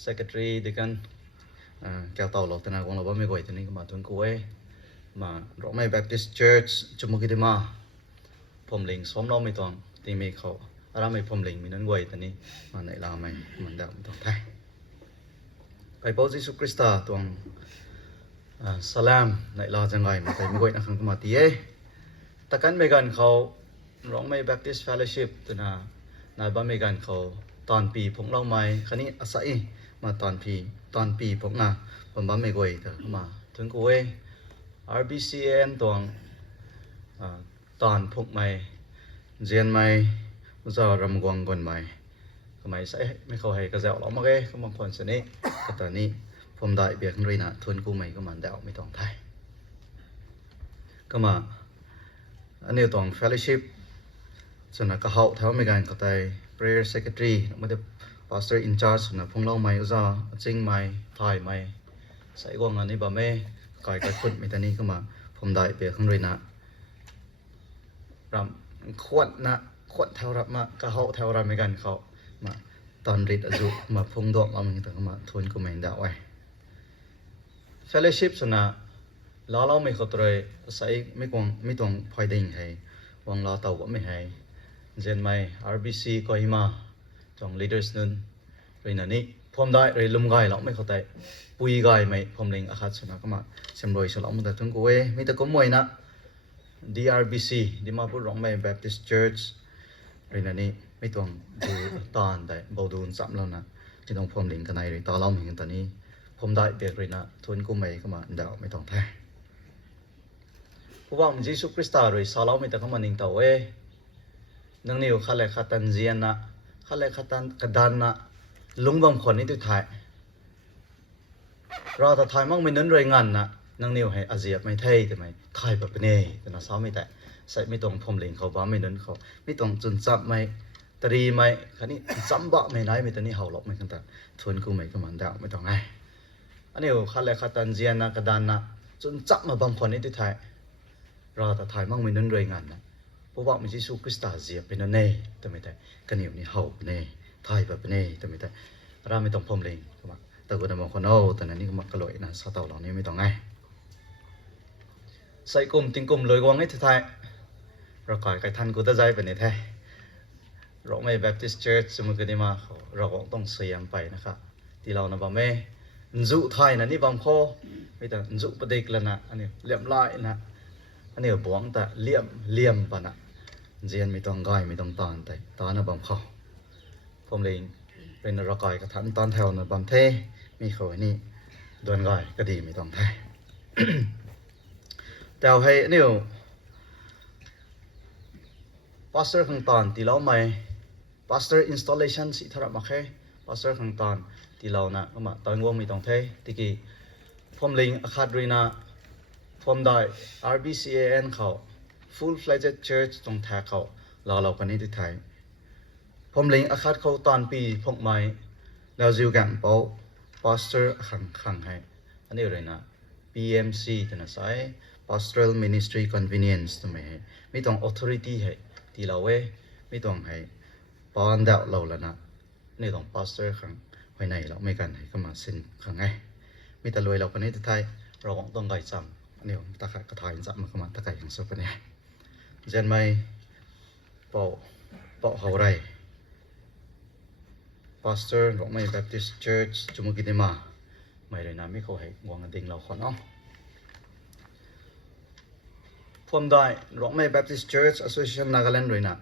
secretary ดิกันแก้วเต่าหลอกแต่นะวงเราบ้าไม่ก่อยแต่นี่ก็มาถึงกูไว้มาเราไม่ Baptist Church จุมุกิดิมาผมลิงซ้อมเราไม่ตรงตีมีเขาเราไม่ผมลิงมีนั้นก่อยแต่นี่มาไหนลาไม่มันเดาไม่ตรงไทยไปพบยิสุคริสต์ตรงสลามในลาจังไงมาแต่ไม่ก่อยนักขังมาตีแต่กันไม่กันเขาร้องไม่ Baptist Fellowship ตัวน่ะนายบ้านไม่กันเขาตอนปีผมเล่าไม่คันนี้อาศัยมาตอนปีผมน่ะผมบ้านไม่ก่อยแต่มาถึงกูRBCM ตรงตอนพวกไม่เรียนไม่จะรำกวงก่อนไม่ก็ไม่ใช่ไม่เข้าให้กระเจ้าหรอกมั้งก็บางคนสนิทก็ตอนนี้ผมได้เบียกเลยนะทวนกูไม่ก็มันเดาไม่ต้องไทยก็มาอันนี้ตรง fellowship ส่วนนักก็เขาแถวไม่กันก็ได้ prayer secretary ไม่ได้ pastor in charge ส่วนนักพงเล่าไม่ก็จะจริงไม่ไทยไม่ใส่กวางอันนี้บ่ไม่กายกับคนไม่ตอนนี้ก็มาผมได้เบียกเลยนะรำขวดนะขวดแถวรับมาก็เขาแถวรับไม่กันเขามาตอนริดอายุมาพงดอกเราเหมือนกันมาทวนกูไม่ได้ไว้ fellowship ส่วนนะเราไม่เข้าใจใส่ไม่ต้องพอยดิ่งให้วางเราเต่าว่าไม่ให้เจนไม่ RBC ก็หิมาจง leaders นั้นเรื่องนี้ผมได้เรื่องลุมไก่เราไม่เข้าใจปุยไก่ไม่ผมเลี้ยงอาคาส่วนนะก็มาเสมรอยฉลองมันแต่ถึงกูไม่แต่ก็มวยนะ DRBC ดิมาพูดร้องไม่ Baptist Church เรื่องนี้ไม่ต้องดูตอนแต่บอดูนซ้ำแล้วนะที่ต้องผมเลี้ยงกันในเรื่องตาเราเหมือนกันตอนนี้ผมได้เบียกเลยนะทวนกูไม่ก็มาเดาไม่ต้องแท้ผู้ว่ามันยิสุคริสต์เลยสาวเราไม่แต่ก็มาหนิงเต่านังนิวข้าเลยข้าตันเจียนนะข้าเลยข้าตันกระดานนะลุงบางคนนี่ตัวไทยเราแต่ไทยมั่งไม่นั้นรายงานนะนังนิวให้อาเซียไม่ไทยแต่ไม่ไทยแบบนี้แต่น่าสาวไม่แต่ใส่ไม่ต้องผมเลี้ยงเขาบ้าไม่นั้นเขาไม่ต้องจุนจับไม่ตรีไม่คันนี้จำบ่ไม่ไหนไม่ตอนนี้เห่าหลอกไม่กันแต่ทวนกูไม่ก็มันเดาไม่ต้องไงอันนี้ข้าเลยข้าตันเจียนนะกระดานนะจนจับมาบางคนนี่ตัวไทยเราแต่ไทยมั่งไม่นั้นรายงานนะเพราะว่ามันยิสุคริสต์เสียเป็นนั่นเองแต่ไม่ได้กันอยู่นี่เห่าเน่ไทยแบบเน่แต่ไม่ได้เราไม่ต้องพรมเลงแต่ก็ได้บางคนเอาแต่นั่นนี่ก็มักกระโดดนะสาวเต่าเหล่านี้ไม่ต้องไงใส่กลุ่มติงกลุ่มเลยกวางให้ไทยเราคอยใครทันกูจะใจเป็นนี่แท้เราไม่ Baptist Church สมมติกันดีมาเราก็ต้องเสียงไปนะครับที่เรานะบ่แม่จุไทยนะนี่บางข้อไม่แต่จุประเด็กแล้วนะอันนี้เลี่ยมลายนะอันนี้บวงแต่เลี่ยมปะนะเจียนไม่ต้องก้อยไม่ต้องตอนแต่ตอนนั้นบางข้อผมเลยเป็นเราคอยกระทันตอนแถวนะบางเทมีเขาอันนี้โดนก้อยก็ดีไม่ต้องแท้แต่ให้เนี่ย pastor khang tan ti lau mai pastor installation si thara ma khe pastor khang tan ti lau na ma tan ngom mi tong the ti ki phom ling akhat rina phom dai RBCAN khao full fledged church tong tha khao la lau kan ni ti thai phom ling akhat khao tan pi phok mai lao ziu gang pau pastor khang hai ani rena PMC tana sai pastoral ministry convenience to me mi tong authority hai ti lawe mi tong hai pawan da lo la na ni tong pastor khang hoi nai lo me kan hai kama sin khang ai mi ta loi lo kan ni ti thai ro gong tong gai cham ani om ta ka thai cham ma kama ta kai yang so pa ne zen mai pau hau rai pastor Rock Mai Baptist Church Chumugidima mai rồi nami ko hai ngwang ding lo khon ong from dai Rock Mai Baptist Church Association Nagaland rồi na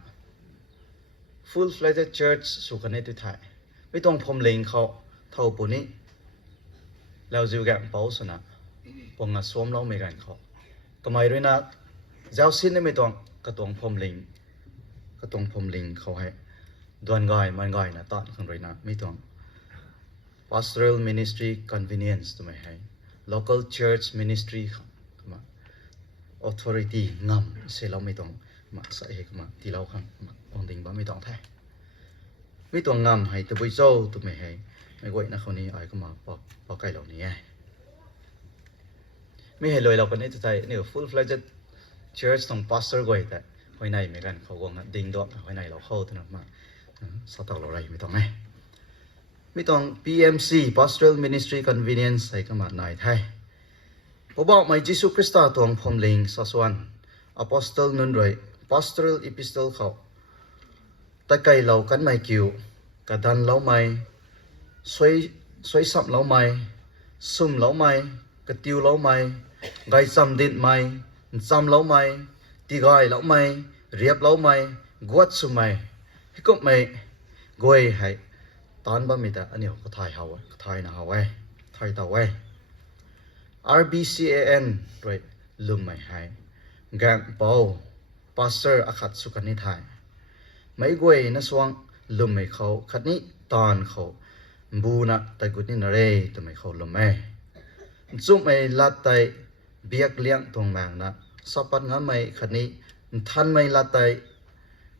full fledged church su kan ne tu thai mi tong phom ling khao thau pu ni lao jiu gam pau sana pong na som lo me gan khao kamai rồi na giao sin ne mi tong ka tong phom ling khao hai đoàn gai man gai na tan khang roi na mi tong pastoral ministry convenience to mai hai local church ministry ma authority ngam se lo mi tong ma sa he ma ti lo khang ma ong ding ba mi tong thai mi tong ngam hai to bui zo to mai hai mai goi na khoni ai ka ma pa kai lo ni ai mi he loi lo kan ni to thai ni full fledged church tong pastor goi ta hoi nai me gan khau gong ding do hoi nai lo khau to na ma sao tao lo rai mi tong ai mi tong PMC pastoral ministry convenience ai ka ma nai thai po ba mai Jesus Christa tong phom ling sa swan apostle nun roi pastoral epistle khau ta kai lo kan mai kiu ka dan lo mai soi sap lo mai sum lo mai ka tiu lo mai gai sam dit mai sam lo mai ti gai lo mai riap lo mai guat su mai hikom mai goi hai tan ba mi ta anio ko thai hawa thai na hawa thai ta wai RBCAN right lum mai hai gang pau pastor akhat su kan ni thai mai goi na swang lum mai khau khat ni tan khau bu na ta gut ni na re to mai khau lum mai zum mai lat tai biak liang tong mang na sapat nga mai khat ni than mai lat tai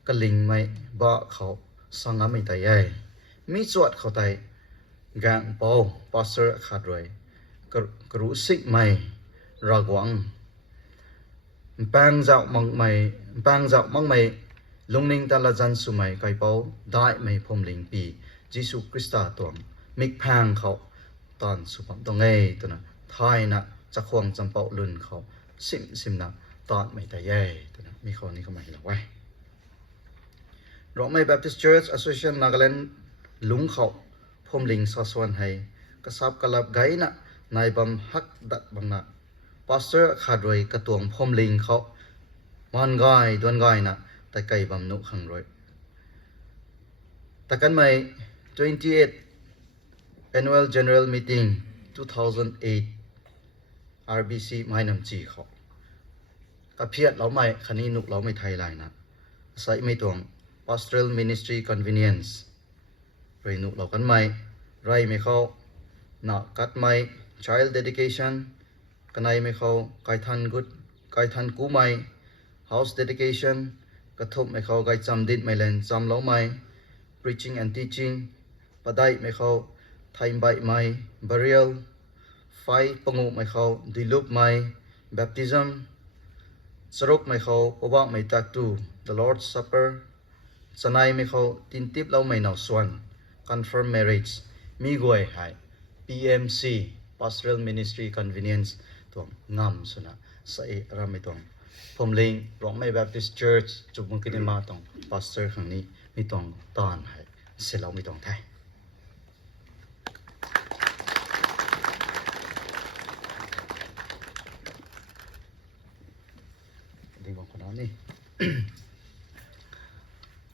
ka ling mai ba khau sanga mai tai ai mi chuat khau tai gang pau pastor khat roi kru sik mai ragwang bang zau mang mai lungning ta la jan su mai kai pau dai mai phom ling pi Jesu Christa tong mik phang khau tan su pam tong ei to na thai na chakhwang champau lun khau sim na tan mai tai ai to na mi khau ni ka mai la wai Rock Mai Baptist Church Association Nagaland lung khau phom ling sa swan hai kasap kalap gai na nai bam hak dat bam na pastor khadroi ka tuang phom ling khau man gai don gai na ta kai bam nu khang roi takan mai 28 annual general meeting 2008 RBC mainam chi khau ka phiat lau mai khani nuk lau mai thai lai na sai mai tuang pastoral ministry convenience roi nu lo kan mai rai me khau na kat mai child dedication kanai me khau kai than ku mai house dedication kathop me khau kai cham dit mai len cham lo mai preaching and teaching padai me khau thaim bai mai burial fai pangu me khau dilup mai baptism sarok me khau oba mai tak tu the Lord's Supper sanai me khau tin tip lau mai nau swan confirm marriage mi goi hai PMC pastoral ministry convenience tong ngam suna sai rami tong phomling Rock Mai Baptist Church chupung kinima tong pastor khangni mi tong tan hai selau mi tong thai ding bang khona ni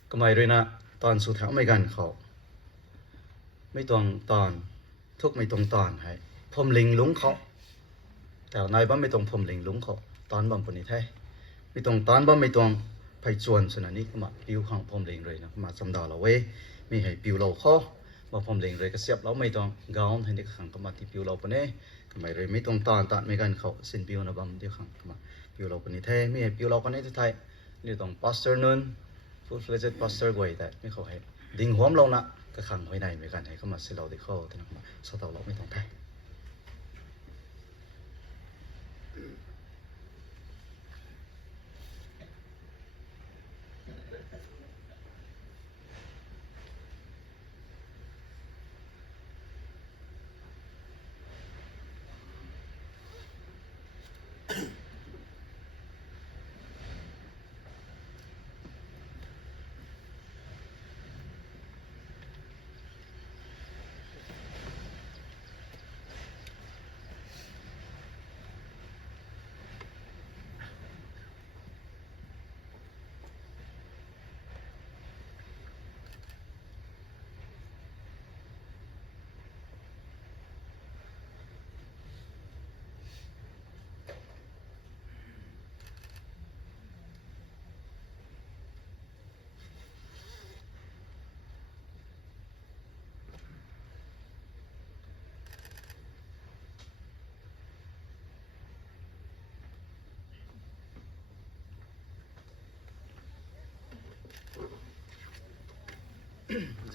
kamai rena tan su thang mai gan khau mai tong tan thuk mai tong tan hai phom ling lung khauแต่นายบ้านไม่ตรงผมเล็งลุงเขาตอนบ้านปนิไทยไม่ตรงตอนบ้านไม่ตรง ไผ่จวนสนานี้ก็มาปิวข้างพรมเลงเลยนะมาจำดาวเราเว้ยมีให้ปิวเราข้อมาพรมเลงเลยก็เสียบเราไม่ต้องกาวให้เด็กขังก็มาที่ปิวเราปนเน่ก็ไม่เลยไม่ต้องตัดไม่กันเขาสินปิวนะบัมเด็กขังก็มาปิวเราปนนี้แท้ไม่ให้ปิวเราปนนี้ที่ไทยนี่ต้องพาสเตอร์นึนfull-fledged pastor กวยแต่ไม่เขาให้ดิ่งหัวเรานะก็ขังไว้ในไม่กันให้เขามาเสียเราเด็กเขาแต่นะมาสตาเราไม่ต้องไทย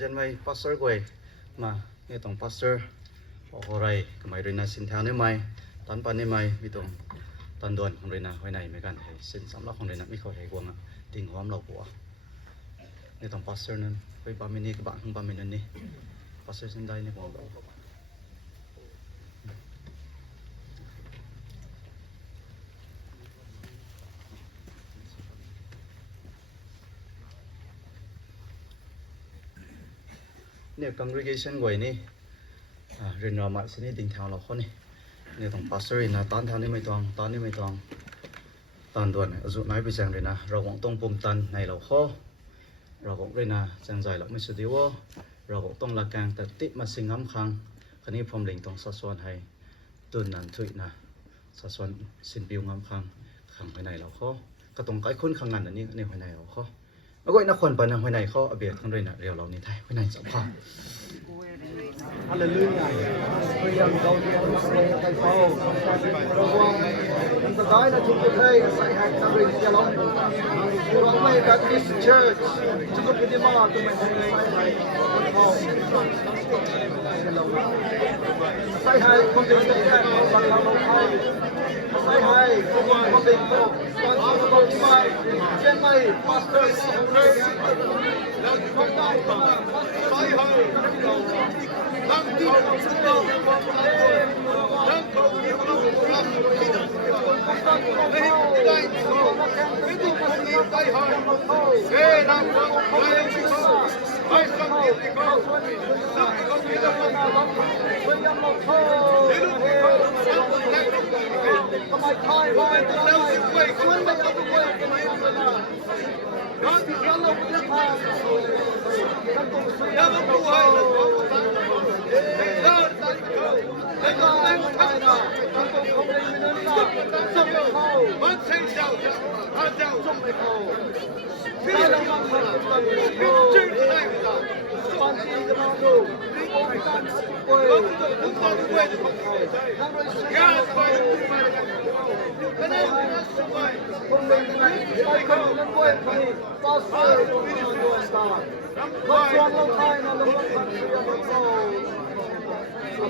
dân vay pastor quay mà nghe tổng pastor họ ray cái máy rồi na xin theo nếu mày tán pan nếu mày bị tổng tán đoàn không rồi na hồi này mấyกันxin sắm lắc không rồi na mấy khỏi hay quăng à tình hoám lầu của nghe tổng pastor nên với ba mình đi các bạn không ba mình nên đi pastor xin đây này củaเนี่ย congregation ไว้นี่เรียนรอมาสินี่ดิ่งแถวเราคนนี่เนี่ยต้อง pastor นะตอนแถวนี้ไม่ต้องตอนนี้ไม่ต้องตอนด่วนอายุน้อยไปจังเลยนะเราคงต้องปุ่มตันในเราข้อเราคงเลยนะจังใจเราไม่สุดดีว่าเราคงต้องละกางแต่ติดมาสิ่งง้ำคังคันนี้พรมเล็งต้องสัดส่วนให้ตุนนั้นถุยนะสัดส่วนสินปิวง้ำคังขังภายในเราข้อก็ต้องใกล้คุ้นขังงานอันนี้ในภายในเราข้อแล้วก็นักคนไปนะภายในข้ออเบียดข้างด้วยนะเรียวเรานี่ไทยภายในสัมผัส Hallelujah. Freedom, don't be afraid of the foe. And the guy that took the place, I had something to tell him. You are made at this church. To go to the mark to my say hi, come to the end. Say hi, come on, come on. Send my pastor.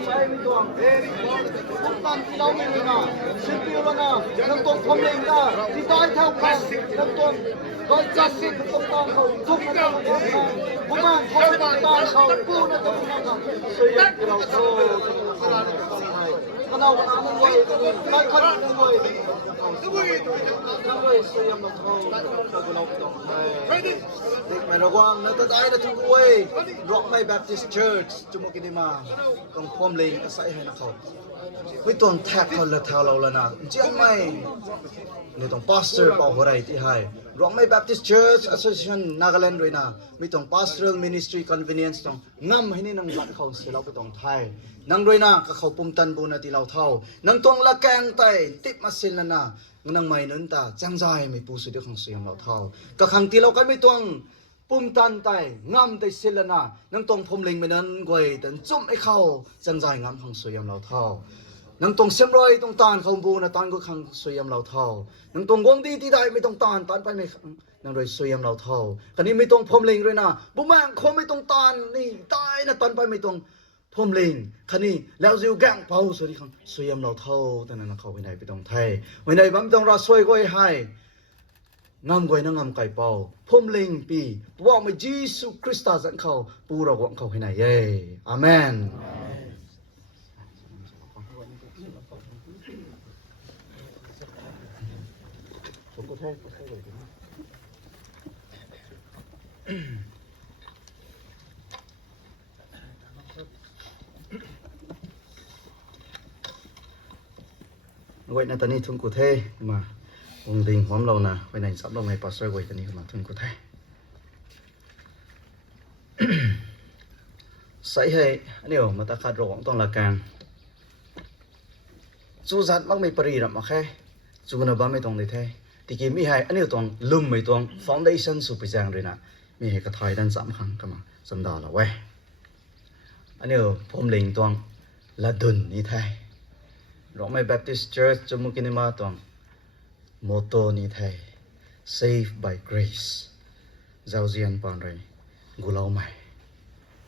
Saya ni tuang, bukan kita ini na, sipil na, nangtung pemiling na, kita itu kan, nangtung, kau jadi ketempatan kau, tukar kau, bukan kau ketempatan kau, pun itu bukan, saya kira kau, kenal kamu boy, kau kenal kamu boy, kamu saya mau kau, kenal kau, Meragwang natatay na tukuy Rock My Baptist Church Chumo kinima Kung pumling kasay na ako May tuang tap ko lataw law na Diyan may Nitong pastor pa horay ti hay Rock My Baptist Church Association Nagaland rin na May tong pastoral ministry convenience tong ngam hini ng lakaw sila ko tong Thai Nang rin na kakao pumtan po na tilaw tao Nang tuang lakang tay tip masil na nang mai nun ta chang jai mai pu su de khang suyam lo thau ka khang ti lo kan mi tuang pum tan tai ngam tai silana nang tong phom ling menan goi tan chum ai khau chang jai ngam khang suyam lo thau nang tong sem roi tong tan khom bu na tan ko khang suyam lo thau nang tong gong ti ti dai mi tong tan tan pai mai nang roi suyam lo thau kan ni mi tong phom ling roi na bu mang khom mi tong tan ni tai na tan pai mi tong phom ling kan ni lao ziu gang pau su di khang suyam lo thau tan na khau wi nai pi tong thai wi nai bam tong ra soi goi hai ngam goi na ngam kai pau phom ling pi wa ma Jesus Christa zan khau pu ra wang khau wi nai ye amen vậy là tani thung cụ thể mà ông đình hóm lâu nè vậy này sắp lâu ngày pastor vậy tani mà thung cụ thể sấy hay nếu mà ta khát rộngต้องlà càng chú giặt mắc mấy pari làm mà khe chú nó bám mấy tông để thế thì kia mi hay anh nếu tông lùm mấy tông foundation sụp bị giang rồi nè mi hay cái thời đan giảm khăng cơ mà giảm đỏ là vậy anh nếu phom linh tông là đun như thế Rome Baptist Church cho một cái mà toàn motto như thế saved by grace giao diên bằng rồi gulau mày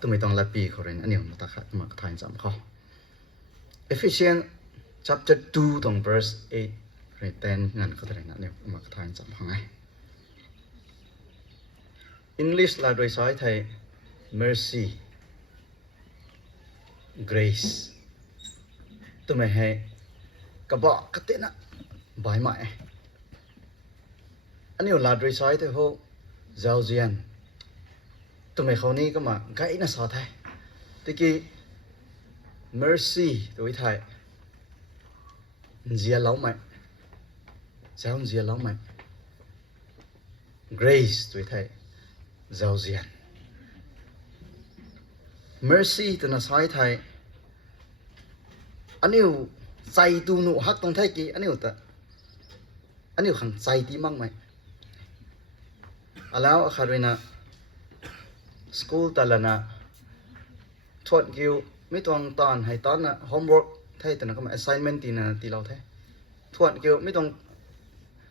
tụi mình toàn là pi khỏi rồi anh em mà ta khát mà thay giảm không Ephesians chapter 2 tổng verse 8 rồi 10 ngàn có thể anh em mà thay giảm không ai English là rồi nói thầy mercy grace tụi mình hay cả bỏ cái tên á bài mãi anh yêu là rồi sai thôi hô giao diên tụi mình không ní cái mà gãy nó sao thay thì cái mercy đối thầy dìa lâu mày giao dìa lâu mày grace đối thầy giao diên mercy từ nó sai thầy anh yêu say tu nụ hắc tông thay kì anh yêu khang say tí mang mày alo akharina school talana thuận kêu mấy tuần toàn hay toán là homework thay từ nó có mà assignment thì là tí lâu thế thuận kêu mấy tuần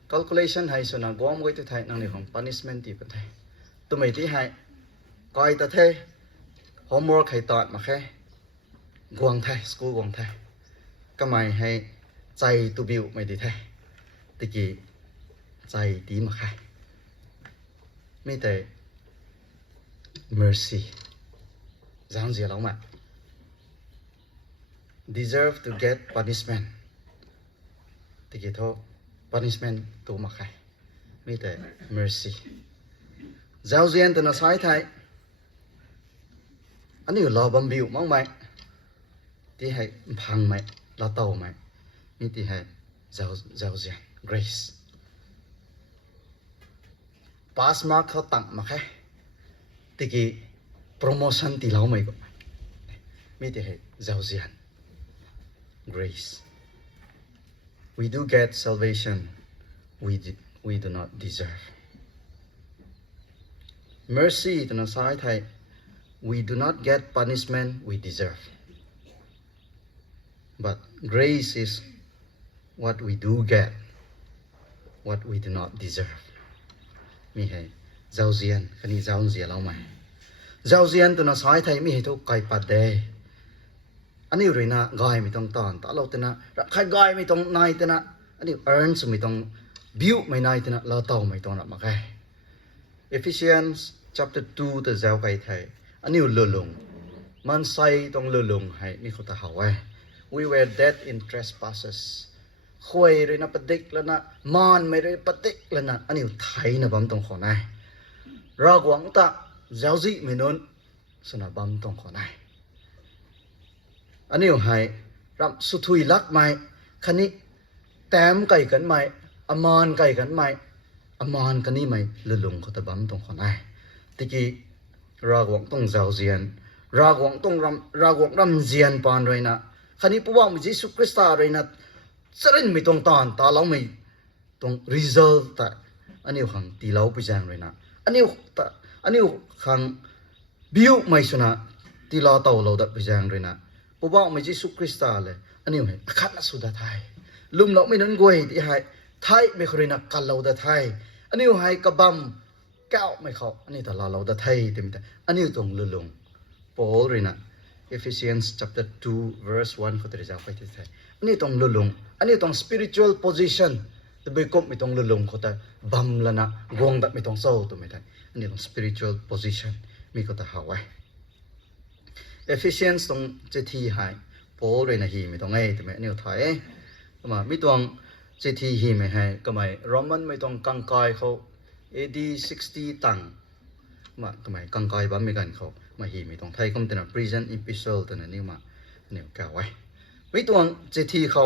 calculation hay số nào gom với tôi thay năng lựcของ punishment thì vẫn thay tụi mày tí hay coi ta thế homework hay toán mà khe guang thay school guang thay cái mày hayใจtu biểu mày thì thay thì kỳ ใจtí mà khaiไม่แต่ mercy giang dìa lắm mà deserve to get punishment thì kỳ thôi punishment tu mà khaiไม่แต่ mercy giao duyên từ nó sai thay anh yêu lo bầm biểu mong mày thì hay phăng mày là tàu mày mi thì hay giao duyên grace pass markเขาตั้งมาแค่ที่กี่ promotion ที่เราไม่ก็มีแต่ให้giao duyên grace we do get salvation we do not deserve mercy ตัวนั้นซ้ายไทย we do not get punishment we deserve but grace is what we do get what we do not deserve mi hay giao duyên cái này giao duyên lâu mày giao duyên tụi nó sai thay mi hay thôi cài bát đề anh yêu rồi na gai mi tông tòn ta lâu tên na khai gai mi tông nai tên na anh yêu earn số mi tông build mi nai tên na lao tàu mi tông na mà gai Ephesians chapter 2 từ giao cái thay anh yêu lơ lùng man sai tông lơ lùng hay mi không ta hảo ai we were dead in trespasses khôi rồi na padik là na man mấy rồi padik là na anh yêu thấy na bấm tông khó này ra quảng ta giáo dị mình nôn sao na bấm tông khó này anh yêu hay ram su thui lắc mày khani tem cày cắn mày aman cày cắn mày aman cani mày lơ lùng khó ta bấm tông khó này thì ki ra quảng tông giáo diên ra quảng ram diên pan rồi na khani puwang Jesus Christa rồi na seren mi tong tan ta long mi ตรง result แต่อันนี้ขังตีเล่าไปจังเลยนะอันนี้ขังบิวไม่ชนะตีเล่าเต่าเราดับไปจังเลยนะเพราะว่าไม่ใช่สุคริสตาเลยอันนี้ให้ขัดนัสุดาไทยลุมเราไม่นนกวยที่ให้ไทยไม่เคยนักกันเราดับไทยอันนี้ให้กระบำแก้วไม่เขาอันนี้แต่เราดับไทยเต็มแต่อันนี้ตรงลุงโป้เลยนะ Ephesians chapter 2 verse 1เขาจะได้จากไปที่ไทยอันนี้ตรงลุงอันนี้ตรง spiritual position แต่ไปกบไม่ตรงลุงเขาแต่บำละนะกวงดับไม่ตรงโซ่ตัวไม่ได้อันนี้ตรง spiritual position มีเขาแต่หาไว้ Ephesians ตรงเจทีหายโป้เลยนะฮีไม่ตรงไงแต่ไม่อันนี้ถ่ายก็มาไม่ตรงเจทีฮีไม่ให้ก็ไม่โรมันไม่ตรงกังกายเขา AD 60ตังมาก็ไม่กังกายบ้าไม่กันเขามาฮีไม่ตรงไทยก็เป็น present epistle ตัวนั้นนี่มาเนี่ยกล่าวไว้ไม่ตรงเจทีเขา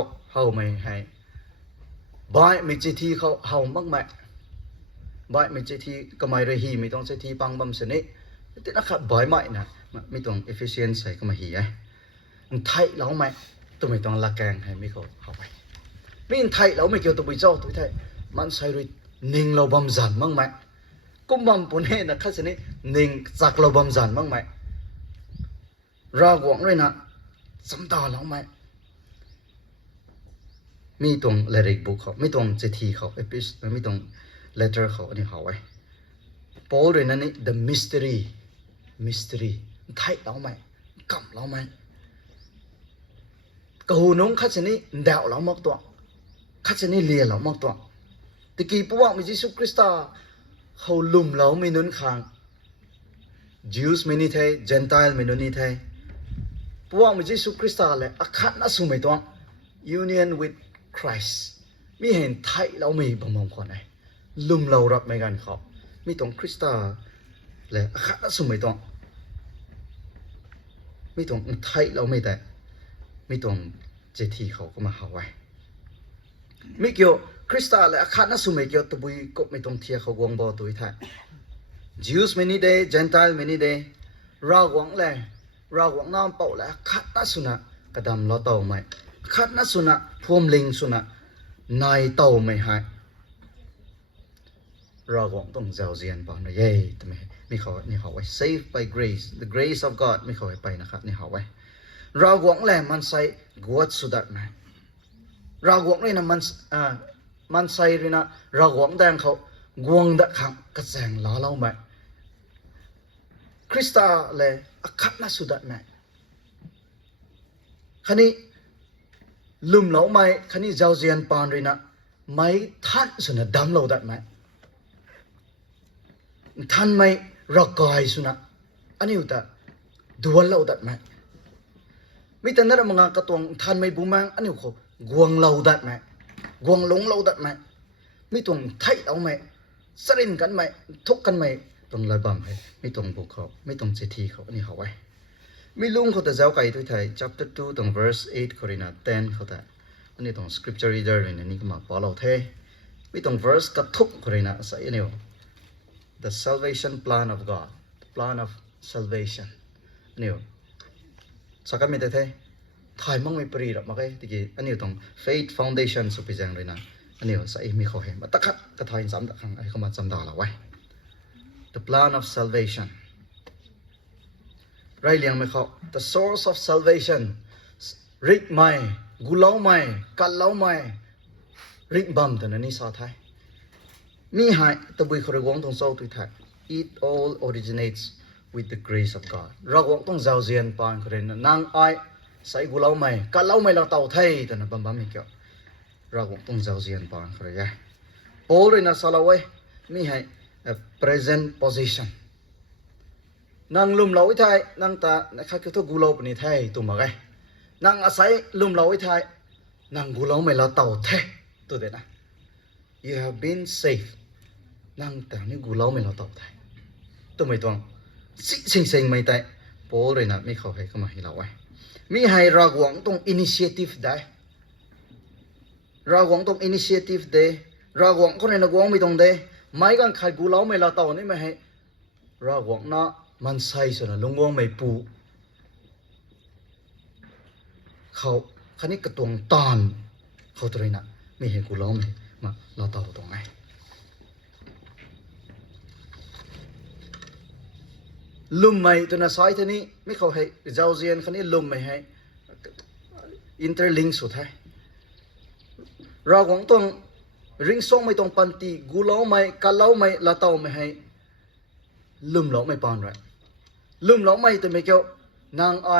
ไม่ให้บ่ายไม่เจทีเขามากไหมบ่ายไม่เจทีก็ไม่เลยฮีไม่ต้องเจทีปังบัมเสน่ห์แต่นะครับบ่อยไหมนะไม่ต้อง efficient ใส่ก็มาฮีไอ้ไทยเราไหมตัวไม่ต้องละแกงให้ไม่เขาไปไม่ไทยเราไม่เกี่ยวตัวไปเจ้าตัวไทยมันใส่ด้วยนิ่งเราบำจันมั้งไหมกุมบัมปุ่นเห็นนะข้าศึกนี้นิ่งจากเราบำจันมั้งไหมรากวงเลยนะสำตาเราไหมมีตรง letter book เขาไม่ตรงเจทีเขาไม่ตรง letter เขาอันนี้เขาไว้โป้เลยนั่นนี่ the mystery ไทยเราไหมกำเราไหมกหูน้องข้าศึกนี้เดาเรามากตัวข้าศึกนี้เลียเรามากตัวตะกี้พวกมิจิสุคริสตาเขาลุ่มเราไม่นุนข้าง Jews ไม่นี่ไทย Gentile ไม่นุนนี่ไทยพวกมิจิสุคริสตาเลยอาคาน่าสุไม่ตัว Union with Christ มีเห็นไทยเราไม่บางมองคนไหนลุ่มเรารับไม่กันเขามีตรงคริสตาเลยอาคาน่าสุไม่ตัวมีตรงไทยเราไม่แต่มีตรงเจทีเขาก็มาหาไว้ไม่เกี่ยวคริสตาและอาคาน่าสุไม่เกี่ยวตัวบุยก็ไม่ต้องเทียเขากวงบอตัวไทย Jews ไม่นี่เดย์ Gentile ไม่นี่เดย์รากวงเลยรากวงน้ำเป่าและอาคาน่าสุนะกระดำล้อเต่าไม่อาคาน่าสุนะพวมลิงสุนะนายเต่าไม่หายรากวงต้องเจ้าเจียนป่ะนะเย่ทำไมมีเขานี่เขาไว้ saved by grace the grace of God มีเขาไว้ไปนะครับนี่เขาไว้รากวงเลยมันใส่กวดสุดไหมรากวงเลยนะมันใส่เลยนะรากวงแดงเขากวงดะขังกระแสงล้อเล่าไหมคริสตาเลยอาคัดน่าสุดไหมคันนี้ลุ่มเล่าไหมคันนี้เจ้าเจียนปานเลยนะไม่ทันสุนัขดำเล่าได้ไหมท่านไม่รักกายสุนัขอันนี้อุตะดวลเล่าได้ไหมมิแต่นั่นมันกระตวงท่านไม่บูมังอันนี้เขากวงเล่าได้ไหมกวงหลงเล่าได้ไหมมิตรงไทยเอาไหมสรินกันไหมทุกกันไหมตรงระบำให้ไม่ตรงบุกเขาไม่ตรงเจทีเขาอันนี้เขาไว้มีลุงเขาแต่เจ้าไก่ตัวไทย chapter 2ตรง verse 8 Corina 10เขาแต่อันนี้ตรง scripture reader เลยนี่ก็มาพอเราเทมีตรง verse กระทุก Corina ใส่เนี่ย the salvation plan of God the plan of salvation นี่สักการมีแต่เทไทยมั่งไม่ปรีหรอกมาไงตะกี้อันนี้ตรง faith foundation สุพิจังเลยนะอันนี้ใส่มีเขาเห็นมาตะกัดกระทายซ้ำตะครั้งไอ้เขามาจำดาเราไว้ the plan of salvationไรเลียงไหมเขา the source of salvation ริกไม่กุเลาไม่กัลเลาไม่ริกบัมแต่นั่นนี่สาไทยมีหายตะบุยขรวงตรงโซ่ตุยไทย it all originates with the grace of God รักวงต้องเจ้าเจียนปานคนนั้นนางไอใส่กุเลาไม่กัลเลาไม่เราเต่าไทยแต่นั่นบัมไม่เกี่ยวรักวงต้องเจ้าเจียนปานคนนั้นโอ้เลยนะสลาวมีให้ present position นางลุ่มเหลาไว้ไทยนางตานะครับคือทุกกุโลปนิไทยตัวมาไงนางอาศัยลุ่มเหลาไว้ไทยนางกุโลไม่เราเต่าเทตัวเด็ดนะ you have been safe นางแต่นี่กุโลไม่เราเต่าไทยตัวไม่ต้องสิงไม่แต่โป้เลยนะไม่เข้าให้เข้ามาให้เราไว้มีให้รากวงต้อง initiative ได้รากวงต้อง initiative ได้รากวงคนในนักวงไม่ต้องได้ไม่กันใครกุโลไม่เราเต่านี่ไม่ให้รากวงนะมันใส่ส่วนลุงวงไม่ปูเขาคันนี้กระตวงตอนเขาตัวนี้นะไม่เห็นกูร้องเลย มาเราต่อตรงไงลุมไม่ตัวน่ะซอยเท่านี้ไม่เขาให้เจ้าเจียนคันนี้ลุมไม่ให้อินเตอร์ลิงสุดท้ายเราคงต้องริงส่งไม่ต้องปันตีกูเล่าไม่กันเล่าไม่ละเต้าไม่ให้ลุมเล่าไม่ปานไรลุมเล่าไม่แต่ไม่เกี่ยวนางไอ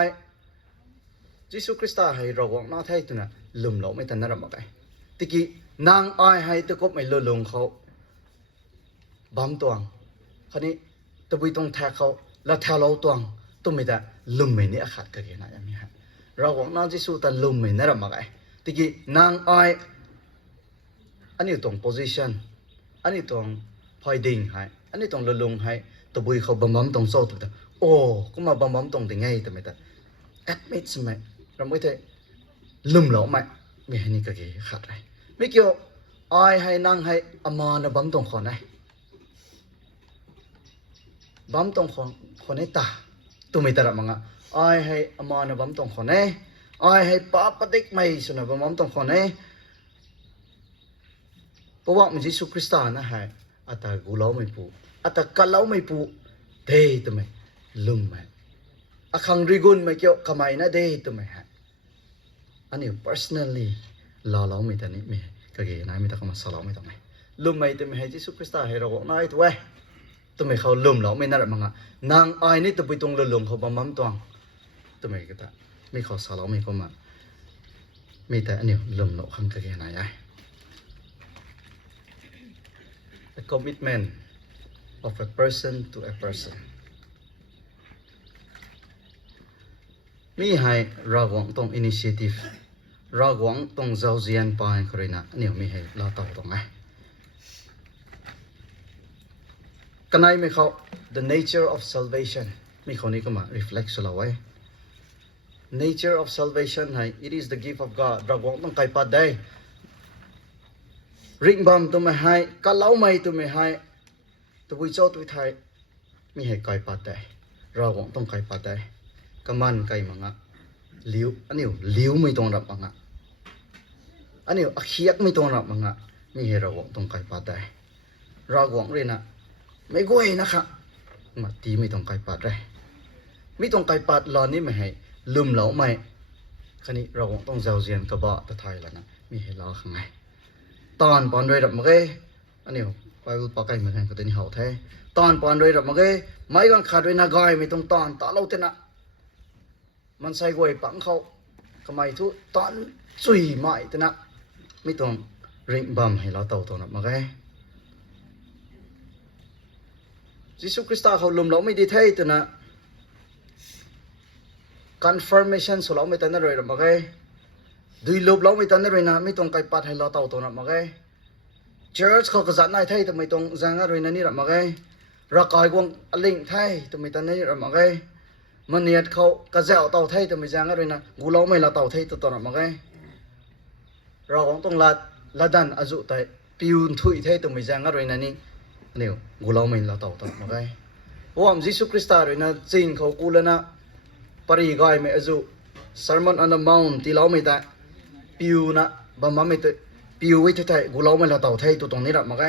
ยิสุคริสต์ให้เราคงน่าไทยตัวน่ะลุมเล่าไม่ทันนั่นหรอกไงตะกี้นางไอให้ตะกบไม่ลุลงเขาบัมตัวคันนี้ตะบุยต้องแทกเขาแล้วแทกเราตัวตุ้มไม่ได้ลุมไม่เนี่ยขาดกันยังไงอย่างนี้ฮะเราคงน่ายิสุแต่ลุมไม่นั่นหรอกไงตะกี้นางไออันนี้ตรง position อันนี้ตรง pointing ให้อันนี้ตรงลงให้ตัวบุยเขาบัมตรงโซ่ตัวแต่โอ้ก็มาบัมตรงได้ไงแต่ไม่ได้ admit ใช่ไหมเราไม่ได้ลืมหรอกไหมไม่ให้นี่ก็เกี่ยขาดเลยไม่เกี่ยวไอให้นั่งให้อามานะบัมตรงคนไหนบัมตรงคนไหนตาตัวไม่ได้ละมั้งอ่ะไอให้อามานะบัมตรงคนไหนไอให้ป้าปฏิกไม่สุนัขบัมตรงคนไหนเพราะว่ามันยิสุคริสต์นะฮะอัตตากูเล่าไม่ปูอัตตากัลเล่าไม่ปูเด้ตัวไม่ลืมไหมอาคังริกุนไม่เกี่ยวขมายนะเด้ตัวไม่ฮะอันนี้ personally ลาเล่าไม่ตันนี่ไม่ก็เกี่ยนายไม่ต้องมาสลาไม่ต้องไหมลืมไหมตัวไม่ให้ยิสุคริสต์ให้เราบอกนายตัวตัวไม่เขาลืมเราไม่นั่นแหละมั้งอ่ะนางไอ้นี่ตัวไปตรงลงเขาบัมบัมตัวตัวไม่ก็ตาไม่เขาสลาไม่เขามาไม่แต่อันนี้ลืมเราคังก็เกี่ยนายA commitment of a person to a person มีให้เราหวังต้อง initiative เราหวังต้องเจ้าเจียนไปครนะนี่มีให้เราต่อตรงไหมกันไหนไม่เขา the nature of salvation มีคนนี้ก็มา reflect สุดแล้วไว้ nature of salvation ให้ it is the gift of God เราหวังต้องไกลปัดได้ริงบัมตัวไม่ให้กัลเล่าไม่ตัวไม่ให้ตัววิจารณ์ตัวไทยมีให้ไกลปัดได้เราหวังต้องไกลปัดได้กำมันไกลมังอ่ะลิ้วอันนี้ลิ้วไม่ต้องรับมังอ่ะอันนี้อักเขียกไม่ต้องรับมังอ่ะมีให้เราหวังต้องไกลปัดได้เราหวังเลยนะไม่กล้วยนะครับมาตีไม่ต้องไกลปัดได้ไม่ต้องไกลปัดหลอนนี้ไม่ให้ลืมเหลาไม่คันนี้เราหวังต้องเจ้าเจียนกระบะตะไทยแล้วนะมีให้เราข้างในตอนปอนด้วยดับมาเกอันนี้ไปรู้ปากไก่เหมือนกันก็เป็นเหาแท้ตอนปอนด้วยดับมาเกไม่กันขาดด้วยนากายไม่ต้องตอนตาเราเต้นนะมันใส่กวยปังเขาทำไมทุกตอนสุยไม่เต้นนะไม่ต้องริงบัมให้เราเต่าตัวนับมาเกยิสุคริสต์เขาลุมเราไม่ดีเท่เต้นนะ confirmation สุดเราไม่เต้นอะไรดับมาเกดูลบเราไม่ตันเลยนะไม่ต้องไกลปัดให้เราเต่าตัวนับมาไง church เขาก็จัดนายไทยแต่ไม่ต้องจังอะไรนั่นนี่นับมาไงรักกายกวงอลิงไทยแต่ไม่ตันนี่นับมาไงมันเนี่ยเขาก็จะเอาเต่าไทยแต่ไม่จังอะไรนะกูเราไม่เราเต่าไทยตัวนับมาไงเราต้องละดันอาจุแต่พิวทุยไทยแต่ไม่จังอะไรนั่นนี่เนี่ยกูเราไม่เราเต่าตัวนับมาไงว่ามิสุคริสต์เลยนะจริงเขากูแล้วนะปริกายไม่อาจุ sermon on the mount ที่เราไม่ได้พิวนะบัมบัมไม่ตัวพิวไว้ที่ไทยกูเล่าไม่ละเต่าไทยตัวตรงนี้ละมาไง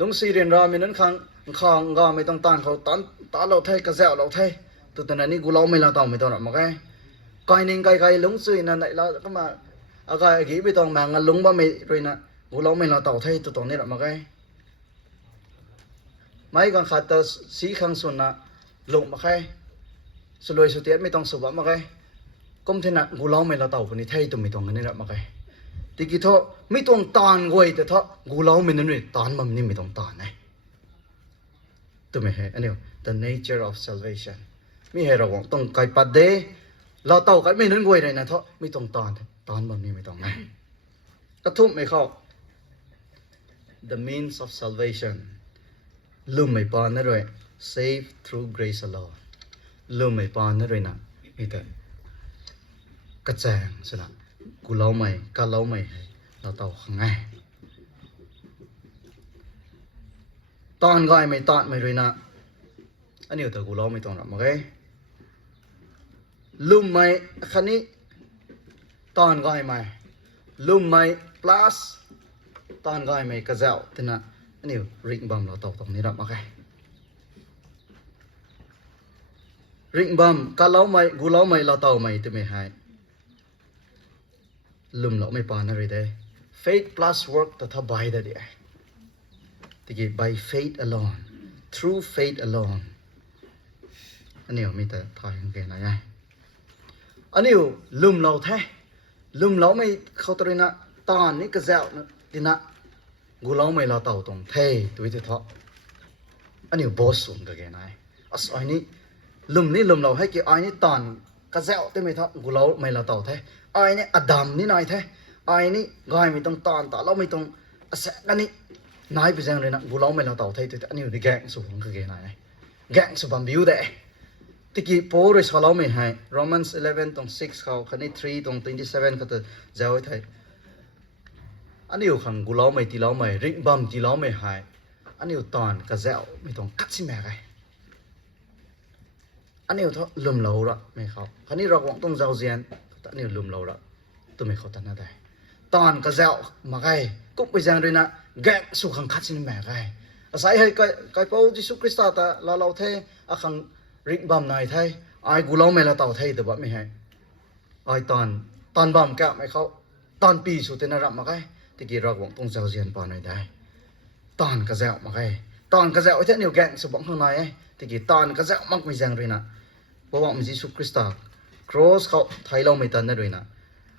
ลงซีเรียนรามีนั้นข้างก็ไม่ต้องต้านเขาตาเราไทยกระเจ้าเราไทยตัวตอนนี้กูเล่าไม่ละเต่าไม่ต้องละมาไงไกลนิ่งไกลลงซีนั่นไหนแล้วก็มาอาการกี่ไม่ต้องมางานลงบ้าไม่เลยนะกูเล่าไม่ละเต่าไทยตัวตรงนี้ละมาไงไม่กันขาดแต่สีข้างส่วนน่ะลงมาไงสลวยสุดเทียไม่ต้องสุบมาไงก็ไม่นะกูเล่าไม่ละเต่าคนนี้ไทยตัวไม่ต้องกันนี่ละมาไงที่กี่ท่อไม่ต้องตานกวยแต่ท่อกูเล่าไม่นั่นเลยตานมันนี่ไม่ต้องตานนะตัวไม่เห็นอันนี้ the nature of salvation ไม่เห็นเราต้องไกลปัดเดเราเต่ากันไม่นั่นกวยเลยนะท่อไม่ต้องตานมันนี่ไม่ต้องนะกระทุ่มไม่เข้า the means of salvation ลืมไม่ปานนั่นเลย save through grace alone ลืมไม่ปานนั่นเลยนะนี่แต่กระแจงสนะกูเล่าไม่ก็เล่าไม่เราเต่าข้างไงตอนก็ไม่ตอนไม่เลยนะอันนี้แต่กูเล่าไม่ต้องหรอกโอเคลุ่มไม่คันนี้ตอนก็ไม่ลุ่มไม่ plus ตอนก็ไม่กระเจ้าทีน่ะอันนี้ริงบัมเราตรงนี้รับมาไงริงบัมก็เล่าไม่กูเล่าไม่เราเต่าไม่ตัวไม่หายลุมเราไม่ปานอะไรได้ faith plus work แต่ถ้า by ได้ดิตะกี้ by faith alone through faith alone อันนี้มีแต่ทายของแกนะไงอันนี้ลุมเราแท้ลุมเราไม่เข้าตัวนะตอนนี้กระเจ้าทีน่ะกูเล่าไม่เราเต่าตรงเท่ตัวที่ท้ออันนี้บอสส่งกับแกนะอันนี้ลุมนี่ลุมเราให้กี่อันนี้ตอนกระเจ้าตัวไม่ท้อกูเล่าไม่เราเต่าแท้อันนี้อดัมนี่นายแท้อันนี้กายไม่ต้องตอนแต่เราไม่ต้องอาศัยกันนี่นายไปจังเลยนะกูเล่าไม่เราเต่าแท้ตัวอันนี้อยู่ในแกงสูงกับแกนะแกงสุบัมบิวเด้ตะกี้โพลิสเขาเล่าไม่ให้ Romans 11 ตรง6เขาคันนี้3 ตรง 27เขาจะเจ้าไว้ไทยอันนี้อยู่ขังกูเล่าไม่ตีเล่าไม่ริงบัมตีเล่าไม่ให้อันนี้อยู่ตอนกระเจ้าไม่ต้องกัดสิแม่ไงอันนี้อยู่ท้อลืมเราละไม่เขาคันนี้เราหวังต้องเจ้าเจียนแต่อันนี้ลืมเราละตัวไม่เขาตันนั่นได้ตอนกระเจ้ามาไงกุ๊บไปจังเลยนะแกสุขังกัดสิแม่ไงอาศัยให้ไก่พระเยซูคริสต์แต่เราเทอาขังริกบัมนายไทยไอ้กูเล่าไม่ละเต่าไทยแต่ว่าไม่ให้ไอ้ตอนบัมกะไม่เขาตอนปีสุดที่น่ารักมาไงตะกี้เราหวังต้องเจ้าเจียนปานหน่อยได้ตอนกระเจ้ามาไงตอนกระเจ้าไอ้เท่านี้แกงสบองข้างในตะกี้ตอนกระเจ้ามักไม่จังเลยนะเพราะว่ามันยิสุคริสต์ครอสเขาไทยเราไม่ตันนั่นเลยนะ